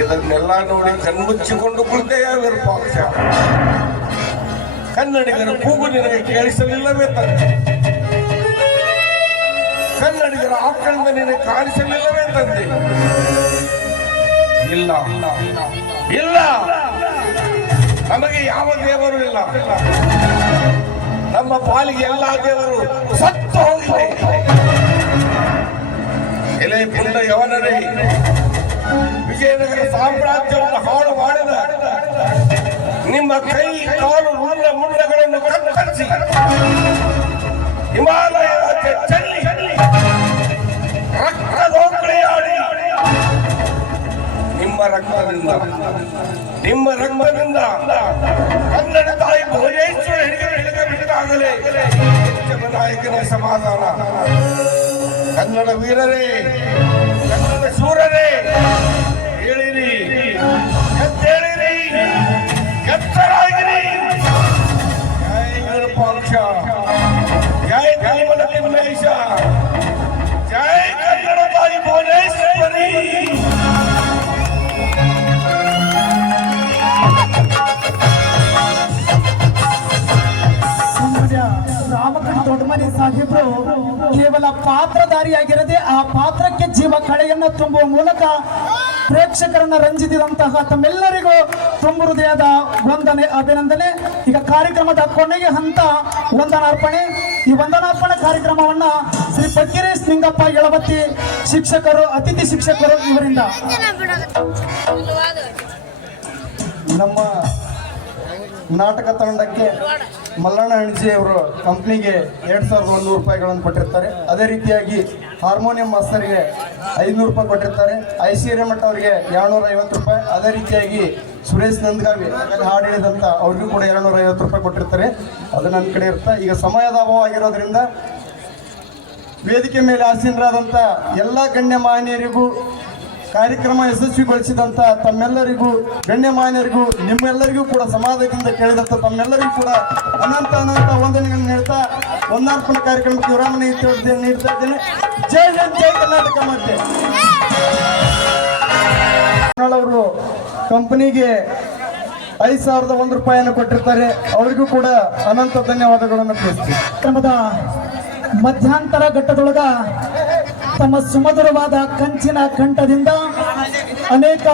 ಇದನ್ನೆಲ್ಲ ನೋಡಿ ಕಣ್ಮುಚ್ಚಿಕೊಂಡು ಕುಳಿತೆಯ ವಿರೂಪಾಕ್ಷ. ಕನ್ನಡಿಗರ ಕೂಗು ನಿನಗೆ ಕೇಳಿಸಲಿಲ್ಲವೇ ತಂದೆ? ಕನ್ನಡಿಗರ ಆಕ್ರಂದ ನಿನಗೆ ಕಾಣಿಸಲಿಲ್ಲವೇ ತಂದೆ? ಇಲ್ಲ ಇಲ್ಲ, ನಮಗೆ ಯಾವ ದೇವರು ಇಲ್ಲ. ನಮ್ಮ ಪಾಲಿಗೆ ಎಲ್ಲ ದೇವರು ಸತ್ತು ಹೋಗಿದೆ. ಎಲೆ ಪುಂಡ ಯವನರೇ, ವಿಜಯನಗರ ಸಾಮ್ರಾಜ್ಯವನ್ನು ಹಾಳು ಮಾಡಿದ ನಿಮ್ಮ ಕೈ ಕಾಲು ಮುಂಡಗಳನ್ನು ಕತ್ತರಿಸಿ ಹಿಮಾಲಯಕ್ಕೆ ಚೆಲ್ಲಿ ರಕ್ತದೋಕಳೆಯಾಡಿ ನಿಮ್ಮ ರಕ್ತದಿಂದ ಕನ್ನಡ ತಾಯಿ ಭುವನೇಶ್ವರ ಹಿಡಿದಾಗಲೇ ನಾಯಕನ ಸಮಾಧಾನ. ಕನ್ನಡ ವೀರರೇ, ಕನ್ನಡ ಶೂರರೇ, ಹೇಳಿರಿ, ಎದ್ದೇಳಿರಿ, ಎತ್ತರಾಗಿರಿ. ಜೈ ವಿರೂಪಾಕ್ಷ, ಜೈ ಕಲಿಮಲ ತಿಮ್ಮೇಶ, ಜೈ ಕನ್ನಡ ತಾಯಿ ಭುವನೇಶ್ವರಿ. ರಾಮಕೃಷ್ಣ ದೊಡ್ಡಮನಿ ಸಾಹೇಬರು ಕೇವಲ ಪಾತ್ರಧಾರಿಯಾಗಿರದೆ ಆ ಪಾತ್ರಕ್ಕೆ ಜೀವ ಕಳೆಯನ್ನು ತುಂಬುವ ಮೂಲಕ ಪ್ರೇಕ್ಷಕರನ್ನ ರಂಜಿಸಿದಂತಹ ತಮ್ಮೆಲ್ಲರಿಗೂ ತುಂಬ ಹೃದಯದ ವಂದನೆ, ಅಭಿನಂದನೆ. ಈಗ ಕಾರ್ಯಕ್ರಮದ ಕೊನೆಗೆ ಹಂತ ವಂದನಾರ್ಪಣೆ. ಈ ವಂದನಾರ್ಪಣೆ ಕಾರ್ಯಕ್ರಮವನ್ನ ಶ್ರೀ ಪಕ್ಕಿರೇಶ್ ನಿಂಗಪ್ಪ ಯಳವತ್ತಿ ಶಿಕ್ಷಕರು, ಅತಿಥಿ ಶಿಕ್ಷಕರು ಇವರಿಂದ ನಮ್ಮ ನಾಟಕ ತಂಡಕ್ಕೆ ಮಲ್ಲಣ್ಣ ಅಣಜಿ ಅವರು ಕಂಪ್ನಿಗೆ 2100 ರೂಪಾಯಿಗಳನ್ನು ಕೊಟ್ಟಿರ್ತಾರೆ. ಅದೇ ರೀತಿಯಾಗಿ ಹಾರ್ಮೋನಿಯಂ ಮಾಸ್ತರ್ಗೆ 500 ರೂಪಾಯಿ ಕೊಟ್ಟಿರ್ತಾರೆ. IC ಹಿರೇಮಠ ಅವರಿಗೆ 250 ರೂಪಾಯಿ. ಅದೇ ರೀತಿಯಾಗಿ ಸುರೇಶ್ ನಂದಗಾವಿ ಹಾಡು ಹೇಳಿದಂಥ ಅವ್ರಿಗೂ ಕೂಡ 250 ರೂಪಾಯಿ ಕೊಟ್ಟಿರ್ತಾರೆ. ಅದು ನನ್ನ ಕಡೆ ಇರುತ್ತೆ. ಈಗ ಸಮಯದ ಅಭಾವ ಆಗಿರೋದ್ರಿಂದ ವೇದಿಕೆ ಮೇಲೆ ಆಸೀನರಾದಂಥ ಎಲ್ಲ ಗಣ್ಯಮಾನ್ಯರಿಗೂ, ಕಾರ್ಯಕ್ರಮ ಯಶಸ್ವಿಗೊಳಿಸಿದಂಥ ತಮ್ಮೆಲ್ಲರಿಗೂ, ಗಣ್ಯಮಾನ್ಯರಿಗೂ, ನಿಮ್ಮೆಲ್ಲರಿಗೂ ಕೂಡ ಸಮಾಜದಿಂದ ಕೇಳಿದಂಥ ತಮ್ಮೆಲ್ಲರಿಗೂ ಕೂಡ ಅನಂತ ವಂದನೆಗಳನ್ನು ಹೇಳ್ತಾ ವಂದನಾರ್ಪಣೆ ಕಾರ್ಯಕ್ರಮಕ್ಕೆ ವಿರಾಮ ನೀಡ್ತಾ ಇದ್ದೇನೆ. ಜೈ ಹಿಂದ್, ಜೈ ಕರ್ನಾಟಕ. ಮತ್ತೆ ಅವರು ಕಂಪನಿಗೆ 5001 ರೂಪಾಯಿಯನ್ನು ಕೊಟ್ಟಿರ್ತಾರೆ. ಅವರಿಗೂ ಕೂಡ ಅನಂತ ಧನ್ಯವಾದಗಳನ್ನು ತಿಳಿಸ್ತೀವಿ. ಕ್ರಮದ ಮಧ್ಯಂತರ ಘಟ್ಟದೊಳಗ ತಮ್ಮ ಸುಮಧುರವಾದ ಕಂಚಿನ ಕಂಠದಿಂದ ಅನೇಕ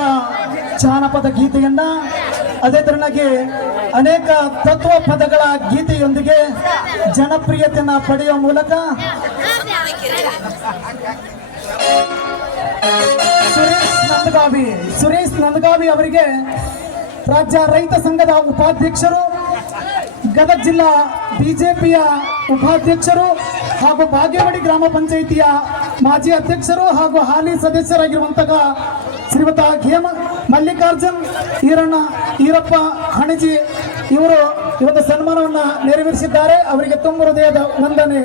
ಜಾನಪದ ಗೀತೆಯನ್ನ, ಅದೇ ತರನಾಗಿ ಅನೇಕ ತತ್ವ ಪದಗಳ ಗೀತೆಯೊಂದಿಗೆ ಜನಪ್ರಿಯತೆಯನ್ನ ಪಡೆಯುವ ಮೂಲಕ ಸುರೇಶ್ ನಂದಗಾವಿ ಅವರಿಗೆ ರಾಜ್ಯ ರೈತ ಸಂಘದ ಉಪಾಧ್ಯಕ್ಷರು, ಗದಗ ಜಿಲ್ಲಾ ಬಿಜೆಪಿಯ ಉಪಾಧ್ಯಕ್ಷರು ಹಾಗೂ ಬಾಗೇವಾಡಿ ಗ್ರಾಮ ಪಂಚಾಯಿತಿಯ ಮಾಜಿ ಅಧ್ಯಕ್ಷರು ಹಾಗೂ ಹಾಲಿ ಸದಸ್ಯರಾಗಿರುವಂತಹ ಶ್ರೀಮತ ಮಲ್ಲಿಕಾರ್ಜುನ್ ಈರಪ್ಪ ಹಣಜಿ ಇವರು ಇವತ್ತು ಸನ್ಮಾನವನ್ನು ನೆರವೇರಿಸಿದ್ದಾರೆ. ಅವರಿಗೆ ತುಂಬ ಹೃದಯದ ವಂದನೆ.